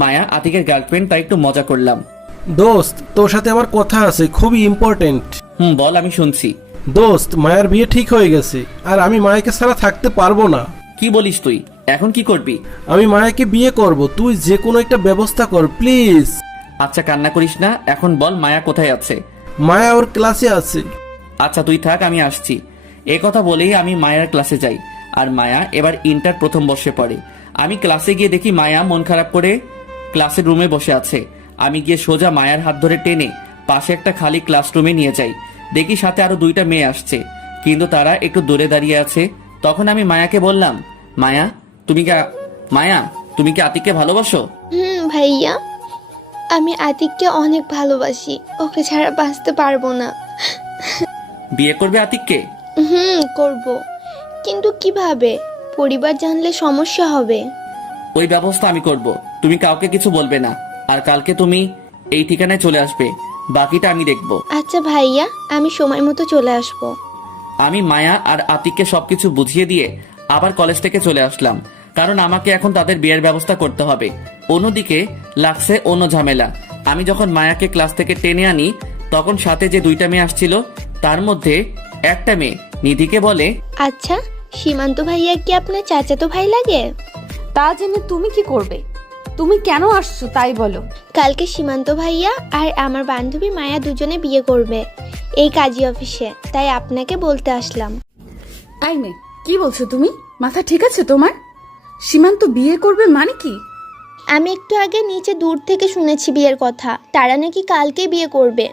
মায়া আতিকের গার্লফ্রেন্ড, তাই একটু মজা করলাম। দোস্ত, তোর সাথে আমার কথা আছে, খুবই ইম্পর্টেন্ট। বল, আমি শুনছি। দোস্ত, মায়ের বিয়ে ঠিক হয়ে গেছে, আর আমি মায়াকে ছাড়া থাকতে পারবো না। কি বলিস তুই? এখন কি করবি? আমি মায়াকে বিয়ে করব, তুই যে কোনো একটা ব্যবস্থা কর প্লিজ। আচ্ছা কান্না করিস না, এখন বল মায়া কোথায় আছে? মায়া ওর ক্লাসে আছে। আচ্ছা তুই থাক, আমি আসছি। এ কথা বলেই আমি মায়ার ক্লাসে যাই। আর মায়া এবার ইন্টার প্রথম বর্ষে পড়ে। আমি ক্লাসে গিয়ে দেখি মায়া মন খারাপ করে ক্লাসের রুমে বসে আছে। আমি গিয়ে সোজা মায়ার হাত ধরে টেনে পাশে একটা খালি ক্লাসরুমে নিয়ে যাই। দেখি সাথে আরো 2টা মেয়ে আসছে। কিন্তু তারা একটু দূরে দাঁড়িয়ে আছে। তখন আমি মায়াকে বললাম, মায়া তুমি কি আতিককে ভালোবাসো? ভাইয়া, আমি আতিককে অনেক ভালোবাসি, ওকে ছাড়া বাঁচতে পারবো না। বিয়ে করবে আতিককে? করব, কিন্তু কিভাবে? পরিবার জানলে সমস্যা হবে। ওই ব্যবস্থা আমি করব, তুমি কাউকে কিছু বলবে না। আর কালকে তুমি এই ঠিকানায় চলে আসবে, বাকিটা আমি দেখব। আচ্ছা ভাইয়া, আমি সময় মতো চলে আসবো। আমি মায়া আর আতিককে সবকিছু বুঝিয়ে দিয়ে আবার কলেজ থেকে চলে আসলাম, কারণ আমাকে এখন তাদের বিয়ের ব্যবস্থা করতে হবে। অন্যদিকে লাগছে অন্য ঝামেলা। আমি যখন মায়াকে ক্লাস থেকে টেনে আনি, তখন সাথে যে 2টা মেয়ে আসছিল, তার মধ্যে একটা মেয়ে নিধিকে বলে, আচ্ছা, সীমান্ত ভাইয়া কি আপনার চাচাতো ভাই লাগে? তা জেনে তুমি কি করবে? তুমি কেন আসছো তাই বলো। কালকে সীমান্ত ভাইয়া আর আমার বান্ধবী মায়া দুজনে বিয়ে করবে এই কাজী অফিসে, তাই আপনাকে বলতে আসলাম। আই মে, কি বলছো তুমি? মাথা ঠিক আছে তোমার? সীমান্ত বিয়ে করবে মানে কি? আমি একটু আগে নিচে দূর থেকে শুনেছি বিয়ের কথা, তারা নাকি কালকে বিয়ে করবে,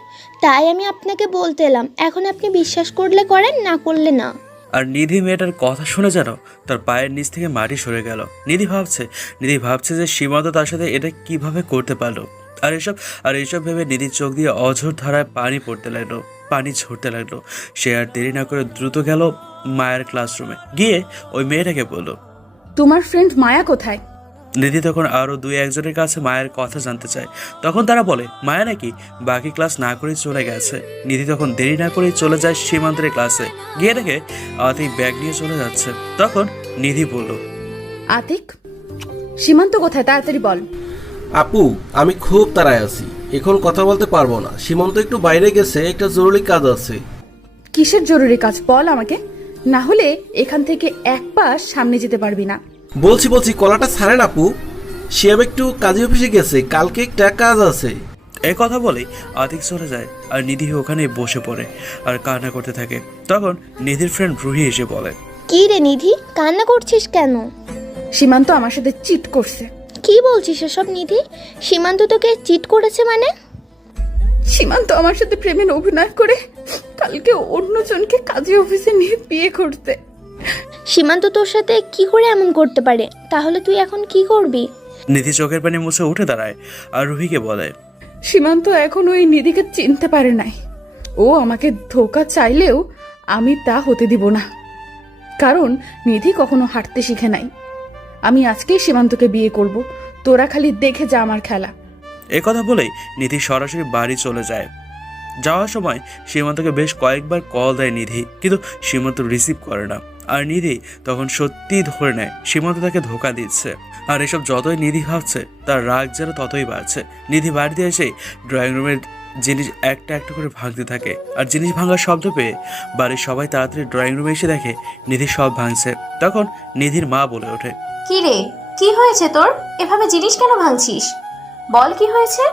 তাই আমি আপনাকে বলতে এলাম। এখন আপনি বিশ্বাস করলে করেন, না করলে না। আর নিধি মেয়েটার কথা শুনে যেন তার পায়ের নিচ থেকে মাটি সরে গেল। নিধি ভাবছে যে সীমান্ত তার সাথে এটা কিভাবে করতে পারলো। আর এইসব ভেবে নিধির চোখ দিয়ে অঝোর ধারায় পানি ঝরতে লাগলো। সে আর দেরি না করে দ্রুত গেল মায়ের ক্লাসরুমে, গিয়ে ওই মেয়েটাকে বলল, তোমার ফ্রেন্ড মায়া কোথায়? নিধি তখন আরো 2-1 জনের কাছে মায়ের কথা জানতে চায়। তখন তারা বলে মায়া নাকি বাকি ক্লাস না করে চলে গেছে। নিধি তখন দেরি না করে চলে যায় সীমান্তের ক্লাসে, গিয়ে দেখে আতিক ব্যাগ নিয়ে চলে যাচ্ছে। তখন নিধি বলল, আতিক, সীমান্ত কোথায়? তাড়াতাড়ি বল। আপু, আমি খুব তাড়ায় আছি, এখন কথা বলতে পারবো না। সীমান্ত একটু বাইরে গেছে, একটা জরুরি কাজ আছে। কিসের জরুরি কাজ বল আমাকে, না হলে এখান থেকে এক পা সামনে যেতে পারবি না। বলছি কলাটা ছাড়েন আপু, শিয়াব একটু কাজী অফিসে গেছে, কালকে একটা কাজ আছে। এই কথা বলেই আতিক চলে যায় আর নিধি ওখানে বসে পড়ে আর কান্না করতে থাকে। তখন নিধির ফ্রেন্ড রুহি এসে বলে, কি রে নিধি, কান্না করছিস কেন? সীমান্ত আমার সাথে চিট করছে। কি বলছিস এসব নিধি? সীমান্ত তোকে চিট করেছে মানে? সীমান্ত আমার সাথে প্রেমের অভিনয় করে কালকে অন্যজনকে কাজী অফিসে নিয়ে বিয়ে করতে। সীমান্ত তোর সাথে কি করে এমন করতে পারে? তাহলে তুই এখন কি করবি? নিধি চোখের পানি মুছে উঠে দাঁড়ায় আর রুহিকে বলে, সীমান্ত এখন ওই নিধিকে চিনতে পারে নাই। ও আমাকে ধোকা চাইলেও আমি তা হতে দিব না, কারণ নিধি কখনো হাঁটতে শিখে নাই। আমি আজকেই সীমান্তকে বিয়ে করব, তোরা খালি দেখে যা আমার খেলা। এ কথা বলেই নিধি সরাসরি বাড়ি চলে যায়। যাওয়ার সময় সীমান্তকে বেশ কয়েকবার কল দেয় নিধি, কিন্তু সীমান্ত রিসিভ করে না। আর নিধি তখন সত্যিই ধরে নেয় সীমান্ত তাকে ধোকা দিচ্ছে। আর এসব যতই নিধি ভাবছে, তার রাগ যেন ততই বাড়ছে। নিধি বাড়িতে এসে ড্রয়িং রুমের জিনিস একটা একটা করে ভাঙতে থাকে। আর জিনিস ভাঙার শব্দ পেয়ে বাড়ির সবাই তাড়াতাড়ি ড্রয়িং রুমে এসে দেখে নিধি সব ভাঙছে। তখন নিধির মা বলে ওঠে, কি রে, কি হয়েছে তোর? এভাবে জিনিস কেন ভাঙছিস? বল কি হয়েছে?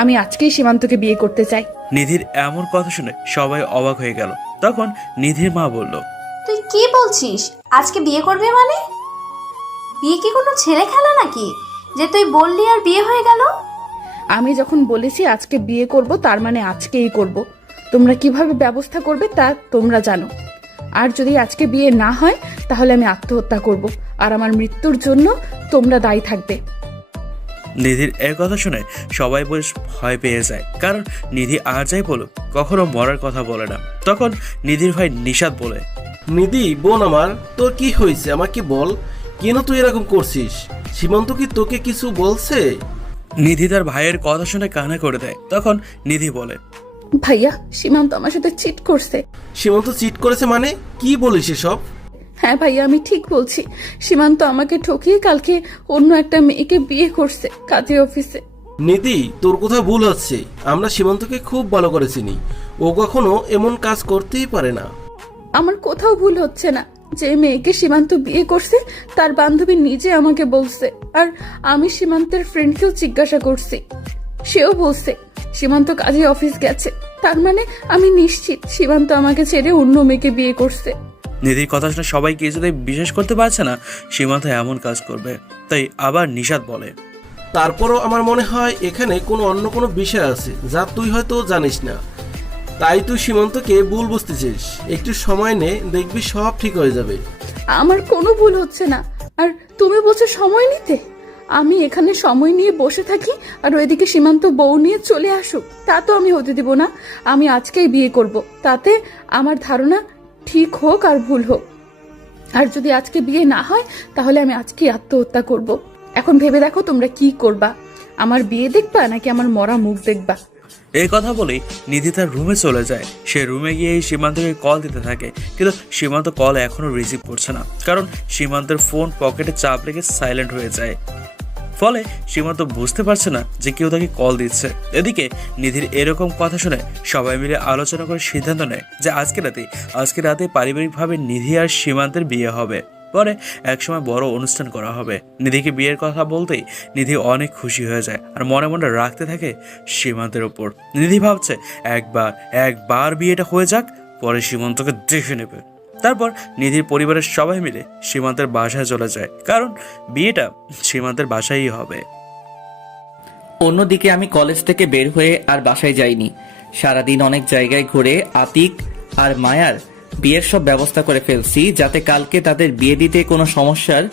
আমি আজকেই সীমান্তকে বিয়ে করতে চাই। নিধির এমন কথা শুনে সবাই অবাক হয়ে গেল। তখন নিধির মা বলল, তুই কি বলছিস? আজকে বিয়ে করবে মানে? বিয়ে কি কোনো ছেলে খেলা নাকি যে তুই বললি আর বিয়ে হয়ে গেল? আমি যখন বলেছি আজকে বিয়ে করব, তার মানে আজকেই করব। তোমরা কিভাবে ব্যবস্থা করবে তা তোমরা জানো। আর যদি আজকে বিয়ে না হয় তাহলে আমি আত্মহত্যা করব, আর আমার মৃত্যুর জন্য তোমরা দায়ী থাকবে। নিধির এর কথা শুনে সবাই বেশ ভয় পেয়ে যায়, কারণ নিধি আর যাই বলুক কখনো মরার কথা বলে না। তখন নিধির ভাই নিশাদ বলে, নিধি বোন আমার, তোর কি হয়েছে আমাকে বল, কেন তুই এরকম করছিস? সীমান্ত কি তোকে কিছু বলছে? নিধি তার ভাইয়ের কথা শুনে কান্না করে দেয়। তখন নিধি বলে, ভাইয়া, সীমান্ত আমার সাথে চিট করছে। সীমান্ত চিট করেছে মানে? কি বলিস এসব? হ্যাঁ ভাইয়া, আমি ঠিক বলছি। সীমান্ত আমাকে ঠকিয়ে কালকে অন্য একটা মেয়েকে বিয়ে করছে কাজী অফিসে। নিধি, তোর কোথাও ভুল হচ্ছে। আমরা সীমান্তকে খুব ভালো করে চিনি, ও কখনো এমন কাজ করতেই পারে না। আমার কোথাও ভুল হচ্ছে না। যে মেয়েকে সীমান্ত বিয়ে করছে তার বান্ধবী নিজে আমাকে বলছে, আর আমি সীমান্তের ফ্রেন্ডকেও জিজ্ঞাসা করছি, সেও বলছে সীমান্ত কাজী অফিস গেছে। তার মানে আমি নিশ্চিত সীমান্ত আমাকে ছেড়ে অন্য মেয়েকে বিয়ে করছে। নিধির কথা শুনে সবাই কিছুতেই বিশ্বাস করতে পারছে না সীমান্ত এমন কাজ করবে। তাই আবার নিশাদ বলে, তারপরও আমার মনে হয় এখানে অন্য কোনো বিষয় আছে যা তুই হয়তো জানিস না। তাই তুই সীমান্তকে ভুল বুঝতেছিস। একটু সময় নে, দেখবি সব ঠিক হয়ে যাবে। আমার কোনো ভুল হচ্ছে না, আর তুমি বলছো সময় নিতে। আমি এখানে সময় নিয়ে বসে থাকি আর ওইদিকে সীমান্ত বউ নিয়ে চলে আসুক, তা তো আমি হতে দিব না। আমি আজকেই বিয়ে করব, তাতে আমার ধারণা ঠিক হোক আর ভুল হোক। আর যদি আজকে বিয়ে না হয় তাহলে আমি আজকেই আত্মহত্যা করব। এখন ভেবে দেখো তোমরা কি করবা, আমার বিয়ে দেখবা নাকি আমার মরা মুখ দেখবা? এই কথা বলেই নিধি তার রুমে চলে যায়। সে রুমে গিয়ে সীমান্তকে কল দিতে থাকে, কিন্তু সীমান্ত কল এখনো রিসিভ করছে না, কারণ সীমান্তের ফোন পকেটে চাপ লেগে সাইলেন্ট হয়ে যায়। ফলে সীমান্ত বুঝতে পারছে না যে কেউ তাকে কল দিচ্ছে। এদিকে নিধির এরকম কথা শুনে সবাই মিলে আলোচনা করে সিদ্ধান্ত নেয় যে আজকে রাতে পারিবারিকভাবে নিধি আর সীমান্তের বিয়ে হবে। পরে একসময় বড় অনুষ্ঠান করা হবে। নিধিকে বিয়ের কথা বলতেই নিধি অনেক খুশি হয়ে যায় আর মনে মনে রাখতে থাকে সীমান্তের ওপর। নিধি ভাবছে একবার বিয়েটা হয়ে যাক, পরে সীমান্তকে দেখে নেবে। তারপর নিধির পরিবারের সবাই মিলে সীমান্তের বাসায় চলে যায়, কারণ বিয়েটা সীমান্তের বাসায়ই হবে। অন্যদিকে আমি কলেজ থেকে বের হয়ে আর বাসায় যাইনি। সারাদিন অনেক জায়গায় ঘুরে আতিক আর মায়ার বিয়ের সব ব্যবস্থা করে ফেলছি, যাতে কালকে তাদের বিয়ে দিতে কোনো সমস্যার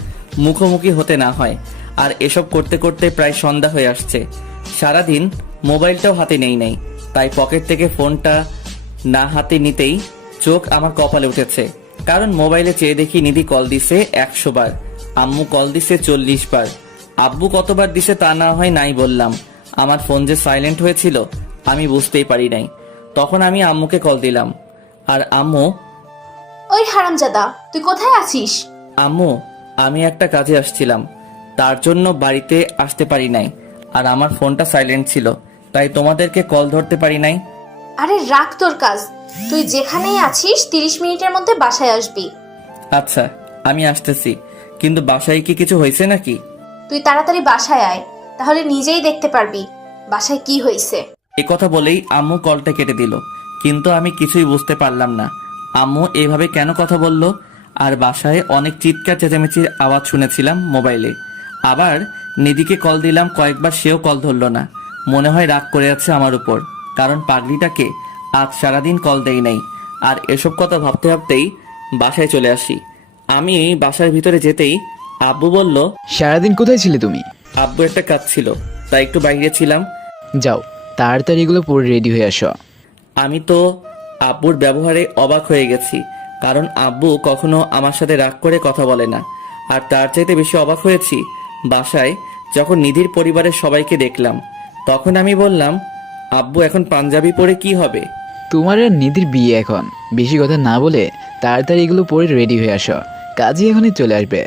মুখোমুখি হতে না হয়। আর এসব করতে করতে প্রায় সন্ধ্যা হয়ে আসছে। সারাদিন মোবাইলটাও হাতে নেই, তাই পকেট থেকে ফোনটা না হাতে নিতেই চোখ আমার কপালে উঠেছে, কারণ মোবাইলে চেয়ে দেখি নিধি কল দিছে 100 বার, আম্মু কল দিছে 40 বার। আব্বু কতবার দিছে তা না হয় নাই বললাম, আমার ফোন যে সাইলেন্ট হয়েছিল আমি বুঝতেই পারি নাই। তখন আমি আম্মুকে কল দিলাম, আর আম্মু, ওই হারামজাদা তুই কোথায় আছিস? আম্মু আমি একটা কাজে আসছিলাম, তার জন্য বাড়িতে আসতে পারি নাই, আর আমার ফোনটা সাইলেন্ট ছিল, তাই তোমাদেরকে কল ধরতে পারি নাই। আরে রাখ তোর কাজ, তুই যেখানেই আছিস 30 মিনিটের মধ্যে বাসায় আসবি। আচ্ছা আমি আসতেছি, কিন্তু বাসায় কি কিছু হয়েছে নাকি? তুই তাড়াতাড়ি বাসায় আয়, তাহলে নিজেই দেখতে পারবি বাসায় কি হয়েছে। এ কথা বলেই আম্মু কলটা কেটে দিল, কিন্তু আমি কিছুই বুঝতে পারলাম না আম্মু এভাবে কেন কথা বলল। আর বাসায় অনেক চিৎকার চেঁচামেচির আওয়াজ শুনেছিলাম মোবাইলে। আবার নিধিকে কল দিলাম কয়েকবার, সেও কল ধরল না। মনে হয় রাগ করে আছে আমার উপর, কারণ পাগলিটাকে আজ সারাদিন কল দেই নাই। আর এসব কথা ভাবতে ভাবতেই বাসায় চলে আসি। আমি বাসার ভিতরে যেতেই আব্বু বলল, সারাদিন কোথায় ছিলে তুমি? আব্বু একটা কাজ ছিল, তাই একটু বাইরে ছিলাম। যাও তাড়াতাড়ি এগুলো পরে রেডি হয়ে আসো। আমি তো আব্বুর ব্যবহারে অবাক হয়ে গেছি, কারণ আব্বু কখনো আমার সাথে রাগ করে কথা বলে না। আর তার চাইতে বেশি অবাক হয়েছি বাসায় যখন নিধির পরিবারের সবাইকে দেখলাম। তখন আমি বললাম, আব্বু এখন পাঞ্জাবি পরে কি হবে? তোমার আর নিধির বিয়ে এখন, বেশি কথা না বলে তাড়াতাড়ি এগুলো পরে রেডি হয়ে আসো, কাজই এখনই চলে আসবে।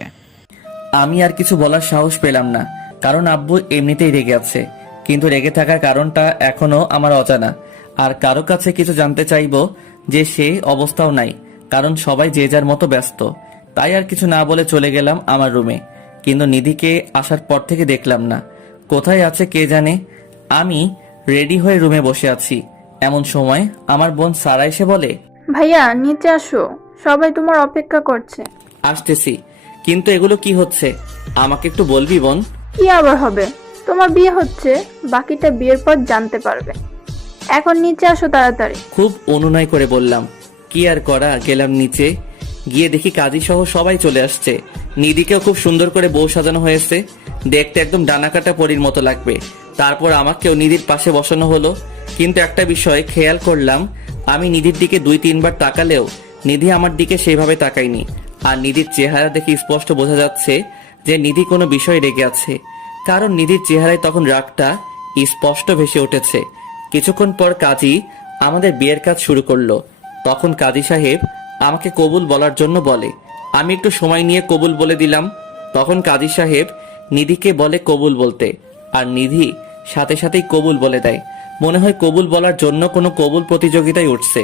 আমি আর কিছু বলার সাহস পেলাম না, কারণ আব্বু এমনিতেই রেগে আছে, কিন্তু রেগে থাকার কারণটা এখনো আমার অজানা। আর কারো কাছে কিছু জানতে চাইবো যে সে অবস্থাও নাই, কারণ সবাই যে যার মতো ব্যস্ত। তাই আর কিছু না বলে চলে গেলাম আমার রুমে। কিন্তু নিধিকে আসার পর থেকে দেখলাম না, কোথায় আছে কে জানে। আমি রেডি হয়ে রুমে বসে আছি, এমন সময় আমার বোন সারা এসে বলে, ভাইয়া নিচে আসো, সবাই তোমার অপেক্ষা করছে। আসতেছি, কিন্তু এগুলো কি হচ্ছে আমাকে একটু বলবি বোন? কি আবার হবে, তোমার বিয়ে হচ্ছে, বাকিটা বিয়ের পর জানতে পারবে। এখন নিচে আসো তাড়াতাড়ি। খুব অনুনয় করে বললাম, কি আর করা, গেলাম নিচে। গিয়ে দেখি কাজী সহ সবাই চলে আসছে। নিধিকেও খুব সুন্দর করে বউ সাজানো হয়েছে, দেখতে একদম ডানাকাটা পরীর মতো লাগবে। তারপর আমাকেও নিধির পাশে বসানো হলো। কিন্তু একটা বিষয় খেয়াল করলাম, আমি নিধির দিকে 2-3 বার তাকালেও নিধি আমার দিকে সেভাবে তাকায়নি। আর নিধির চেহারা দেখে স্পষ্ট বোঝা যাচ্ছে যে নিধি কোনো বিষয় রেগে আছে, কারণ নিধির চেহারায় তখন রাগটা স্পষ্ট ভেসে উঠেছে। কিছুক্ষণ পর কাজী আমাদের বিয়ের কাজ শুরু করলো। তখন কাজী সাহেব আমাকে কবুল বলার জন্য বলে, আমি একটু সময় নিয়ে কবুল বলে দিলাম। তখন কাজী সাহেব নিধিকে বলে কবুল বলতে, আর নিধি সাথে সাথেই কবুল বলে দেয়। মনে হয় কবুল বলার জন্য কোনো কবুল প্রতিযোগিতায় উঠছে,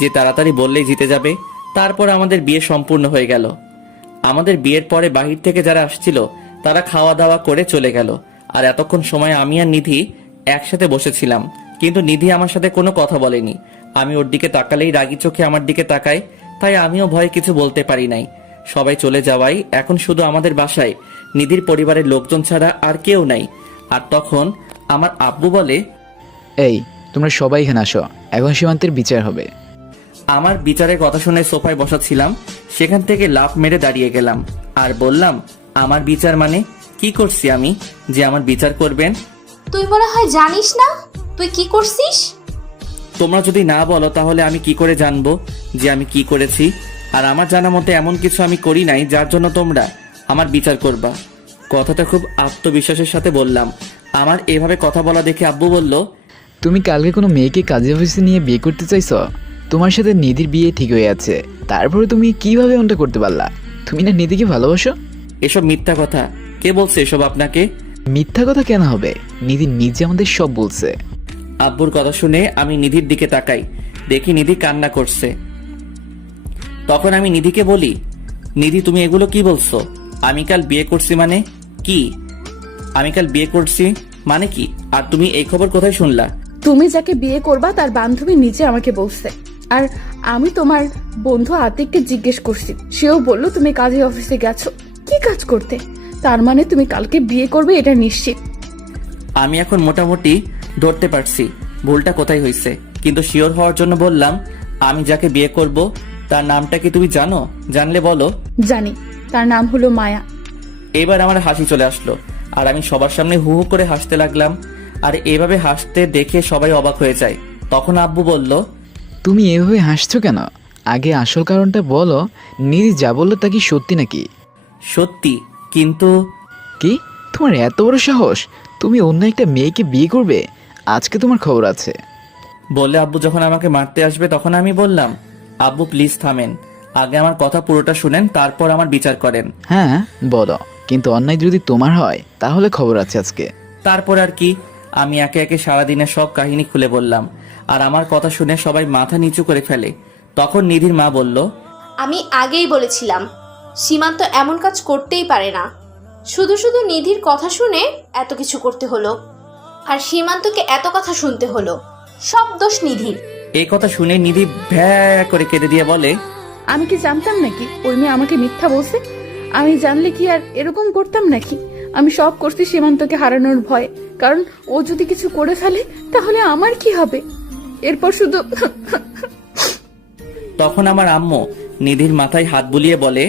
যে তাড়াতাড়ি বললেই জিতে যাবে। তারপর আমাদের বিয়ে সম্পূর্ণ হয়ে গেল। আমাদের বিয়ের পরে বাহির থেকে যারা আসছিল তারা খাওয়া দাওয়া করে চলে গেল। আর এতক্ষণ সময় আমি আর নিধি একসাথে বসেছিলাম, কিন্তু নিধি আমার সাথে কোনো কথা বলেনি। আমি ওর দিকে তাকালেই রাগী চোখে আমার দিকে তাকায়, তাই আমিও ভয়ে কিছু বলতে পারি নাই। সবাই চলে যাওয়ায় এখন শুধু আমাদের বাসায় নিধির পরিবারের লোকজন ছাড়া আর কেউ নাই। আর তখন আমার আব্বু বলে, এই তোমরা সবাই এখানে আসো, এখন সীমান্তের বিচার হবে। আমার বিচারের কথা শুনে সোফায় বসাচ্ছিলাম, সেখান থেকে লাফ মেরে দাঁড়িয়ে গেলাম আর বললাম, আমার বিচার মানে কি করছি আমি যে আমার বিচার করবেন? তুই মনে হয় জানিস না তুই কি করছিস? তোমরা যদি না বলো তাহলে আমি কি করে জানবো যে আমি কি করেছি? আর আমার জানা মতে এমন কিছু আমি করি নাই যার জন্য তোমরা আমার বিচার করবা। কথাটা খুব আত্মবিশ্বাসের সাথে বললাম। আমার এভাবে কথা বলা দেখে আব্বু বলল, তুমি কালকে কোনো মেয়েকে কাজী অফিসে নিয়ে বিয়ে করতে চাইছো? তোমার সাথে নিধির বিয়ে ঠিক হয়ে আছে, তারপরে তুমি কিভাবে এমনটা করতে পারলা? তুমি না নিধিকে ভালোবাসো? এসব মিথ্যা কথা। কে বলছে এসব আপনাকে? মিথ্যা কথা কেন হবে? নিধি নিজে আমাদের সব বলছে। আব্বুর কথা শুনে আমি নিধির দিকে তাকাই, দেখি নিধি কান্না করছে। তখন আমি নিধিকে বলি, নিধি তুমি এগুলো কি বলছো? আমি কাল বিয়ে করছি মানে কি? আমি কাল বিয়ে করছি মানে কি? আর তুমি এই খবর কোথায় শুনলা? তুমি যাকে বিয়ে করবা তার বান্ধবী নিজে আমাকে বলছে, আর আমি তোমার বন্ধু আতিককে জিজ্ঞেস করছি, সেও বলল তুমি কাজী অফিসে গেছো কি কাজ করতে। তার মানে তুমি কালকে বিয়ে করবে এটা নিশ্চিত। আমি এখন মোটামুটি ধরতে পারছি ভুলটা কোথায় হয়েছে, কিন্তু শিওর হওয়ার জন্য বললাম, আমি যাকে বিয়ে করব তার নামটা কি তুমি জানো? জানলে বলো। জানি, তার নাম হলো মায়া। এবার আমার হাসি চলে আসলো আর আমি সবার সামনে হু হু করে হাসতে লাগলাম। আর এভাবে হাসতে দেখে সবাই অবাক হয়ে যায়। তখন আব্বু বলল, তুমি এভাবে হাসছো কেন? আগে আসল কারণটা বলো। নিধি যা বললো তা কি সত্যি নাকি? সত্যি, কিন্তু কি তোমার এত বড় সাহস? তুমি অন্য একটা মেয়েকে বিয়ে করবে? আজকে তোমার খবর আছে। বললে আব্বু যখন আমাকে মারতে আসবে তখন আমি বললাম, আব্বু প্লিজ থামেন, আগে আমার কথা পুরোটা শুনেন, তারপর আমার বিচার করেন। হ্যাঁ বলো, কিন্তু অন্যায় যদি তোমার হয় তাহলে খবর আছে আজকে। তারপর আর কি, আমি একে একে সারাদিনের সব কাহিনী খুলে বললাম। আর আমার কথা শুনে সবাই মাথা নিচু করে ফেলে। তখন নিধির মা বলল, আমি আগেই বলেছিলাম সীমান্ত এমন কাজ করতেই পারে না। শুধু শুধু নিধির কথা শুনে এত কিছু করতে হলো, আর সীমান্তকে এত কথা শুনতে হলো। সব দোষ নিধির। এই কথা শুনে নিধি ভ্যা করে কেঁদে দিয়ে বলে, আমি কি জানতাম নাকি ওই মেয়ে আমাকে মিথ্যা বলছে? আমি জানলে কি আর এরকম করতাম নাকি? আমি সব করছি সীমান্তকে হারানোর ভয়ে, কারণ ও যদি কিছু করে ফেলে তাহলে আমার কি হবে? এরপর শুধু তখন আমার আম্মু নিধির মাথায় হাত বুলিয়ে বলে।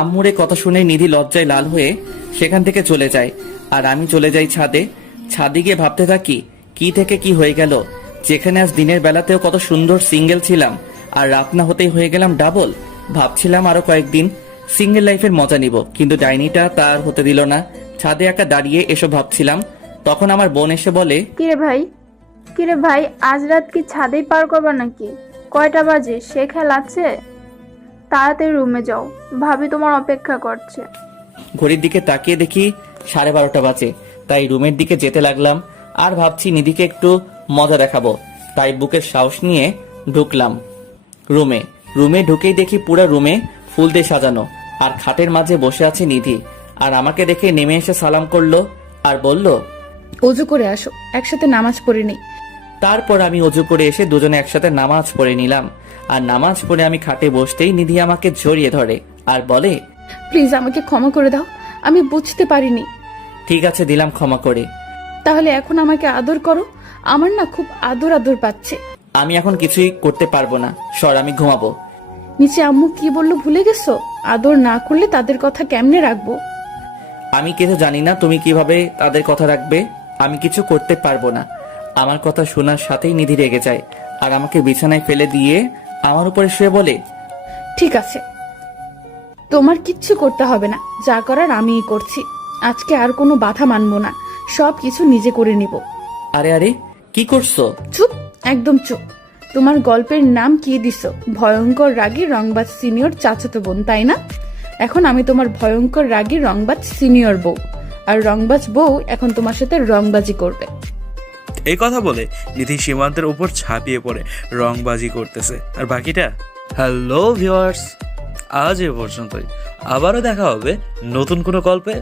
আম্মুর এই কথা শুনে নিধি লজ্জায় লাল হয়ে সেখান থেকে চলে যায়। আর আমি চলে যাই ছাদে। ছাদে গিয়ে ভাবতে থাকি, কি থেকে কি হয়ে গেল। যেখানে আজ দিনের বেলাতেও কত সুন্দর সিঙ্গেল ছিলাম, আর রাত না হতেই হয়ে গেলাম ডাবল। ভাবছিলাম আরো কয়েকদিন সিঙ্গেল লাইফের মজা নিব, কিন্তু ডাইনিটা তার হতে দিল না। ছাদে একা দাঁড়িয়ে এসব ভাবছিলাম, তখন আমার বোন এসে বলে, কিরে ভাই আজ রাত কি ছাদেই পার করবা নাকি? কয়টা বাজে? সে খেলা আছে? তাড়াতাড়ি রুমে যাও, ভাবি তোমার অপেক্ষা করছে। ঘড়ির দিকে তাকিয়ে দেখি 12:30 বাজে। তাই রুমের দিকে যেতে লাগলাম। আর ভাবছি নিধিকে একটু মজা দেখাবো, তাই বুকের সাহস নিয়ে ঢুকলাম রুমে ঢুকেই দেখি পুরো রুমে ফুল দিয়ে সাজানো, আর খাটের মাঝে বসে আছে নিধি। আর আমাকে দেখে নেমে এসে সালাম করলো আর বলল, অজু করে আসো, একসাথে নামাজ পড়ে নেই। তারপর আমি অজু করে এসে দুজনে একসাথে নামাজ পড়ে নিলাম। আর নামাজ পড়ে আমি খাটে বসতেই নিধি আমাকে জড়িয়ে ধরে আর বলে, প্লিজ আমাকে ক্ষমা করে দাও, আমি বুঝতে পারিনি। ঠিক আছে, দিলাম ক্ষমা করে। তাহলে এখন আমাকে আদর করো, আমার না খুব আদর আদর পাচ্ছে। আমি এখন কিছুই করতে পারবো না, সর, আমি ঘুমাবো। নিচে আম্মু কি বললো ভুলে গেছো? আদর না করলে তাদের কথা কেমনে রাখবো? আমি কিছু জানি না তুমি কিভাবে তাদের কথা রাখবে। আমি কিছু করতে পারবো না। আমার কথা শোনার সাথেই নিধি রেগে যায় আর আমাকে বিছানায় ফেলে দিয়ে আমার উপরে শুয়ে বলে, ঠিক আছে, তোমার কিচ্ছু করতে হবে না, যা করার আমিই করছি। আজকে আর কোনো বাধা মানবো না, সব কিছু নিজে করে নিব। আরে আরে কি করছো? চুপ, একদম চুপ। তোমার গল্পের নাম কি দিছো? ভয়ঙ্কর রাগী রংবাজ সিনিয়র চাচাতো বোন, তাই না? এখন আমি তোমার ভয়ঙ্কর রাগী রংবাজ সিনিয়র বউ, আর রংবাজ বউ এখন তোমার সাথে রংবাজি করবে। এই কথা বলে নিধি সীমান্তের উপর ঝাঁপিয়ে পড়ে রংবাজি করতেছে। আর বাকিটা, হ্যালো ভিউয়ার্স, আজ এ পর্যন্তই। আবারও দেখা হবে নতুন কোনো গল্পে,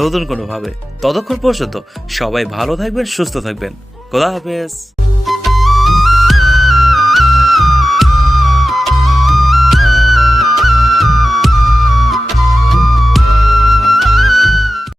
নতুন কোনো ভাবে। ততক্ষণ পর্যন্ত সবাই ভালো থাকবেন, সুস্থ থাকবেন। খোদা হাফেজ।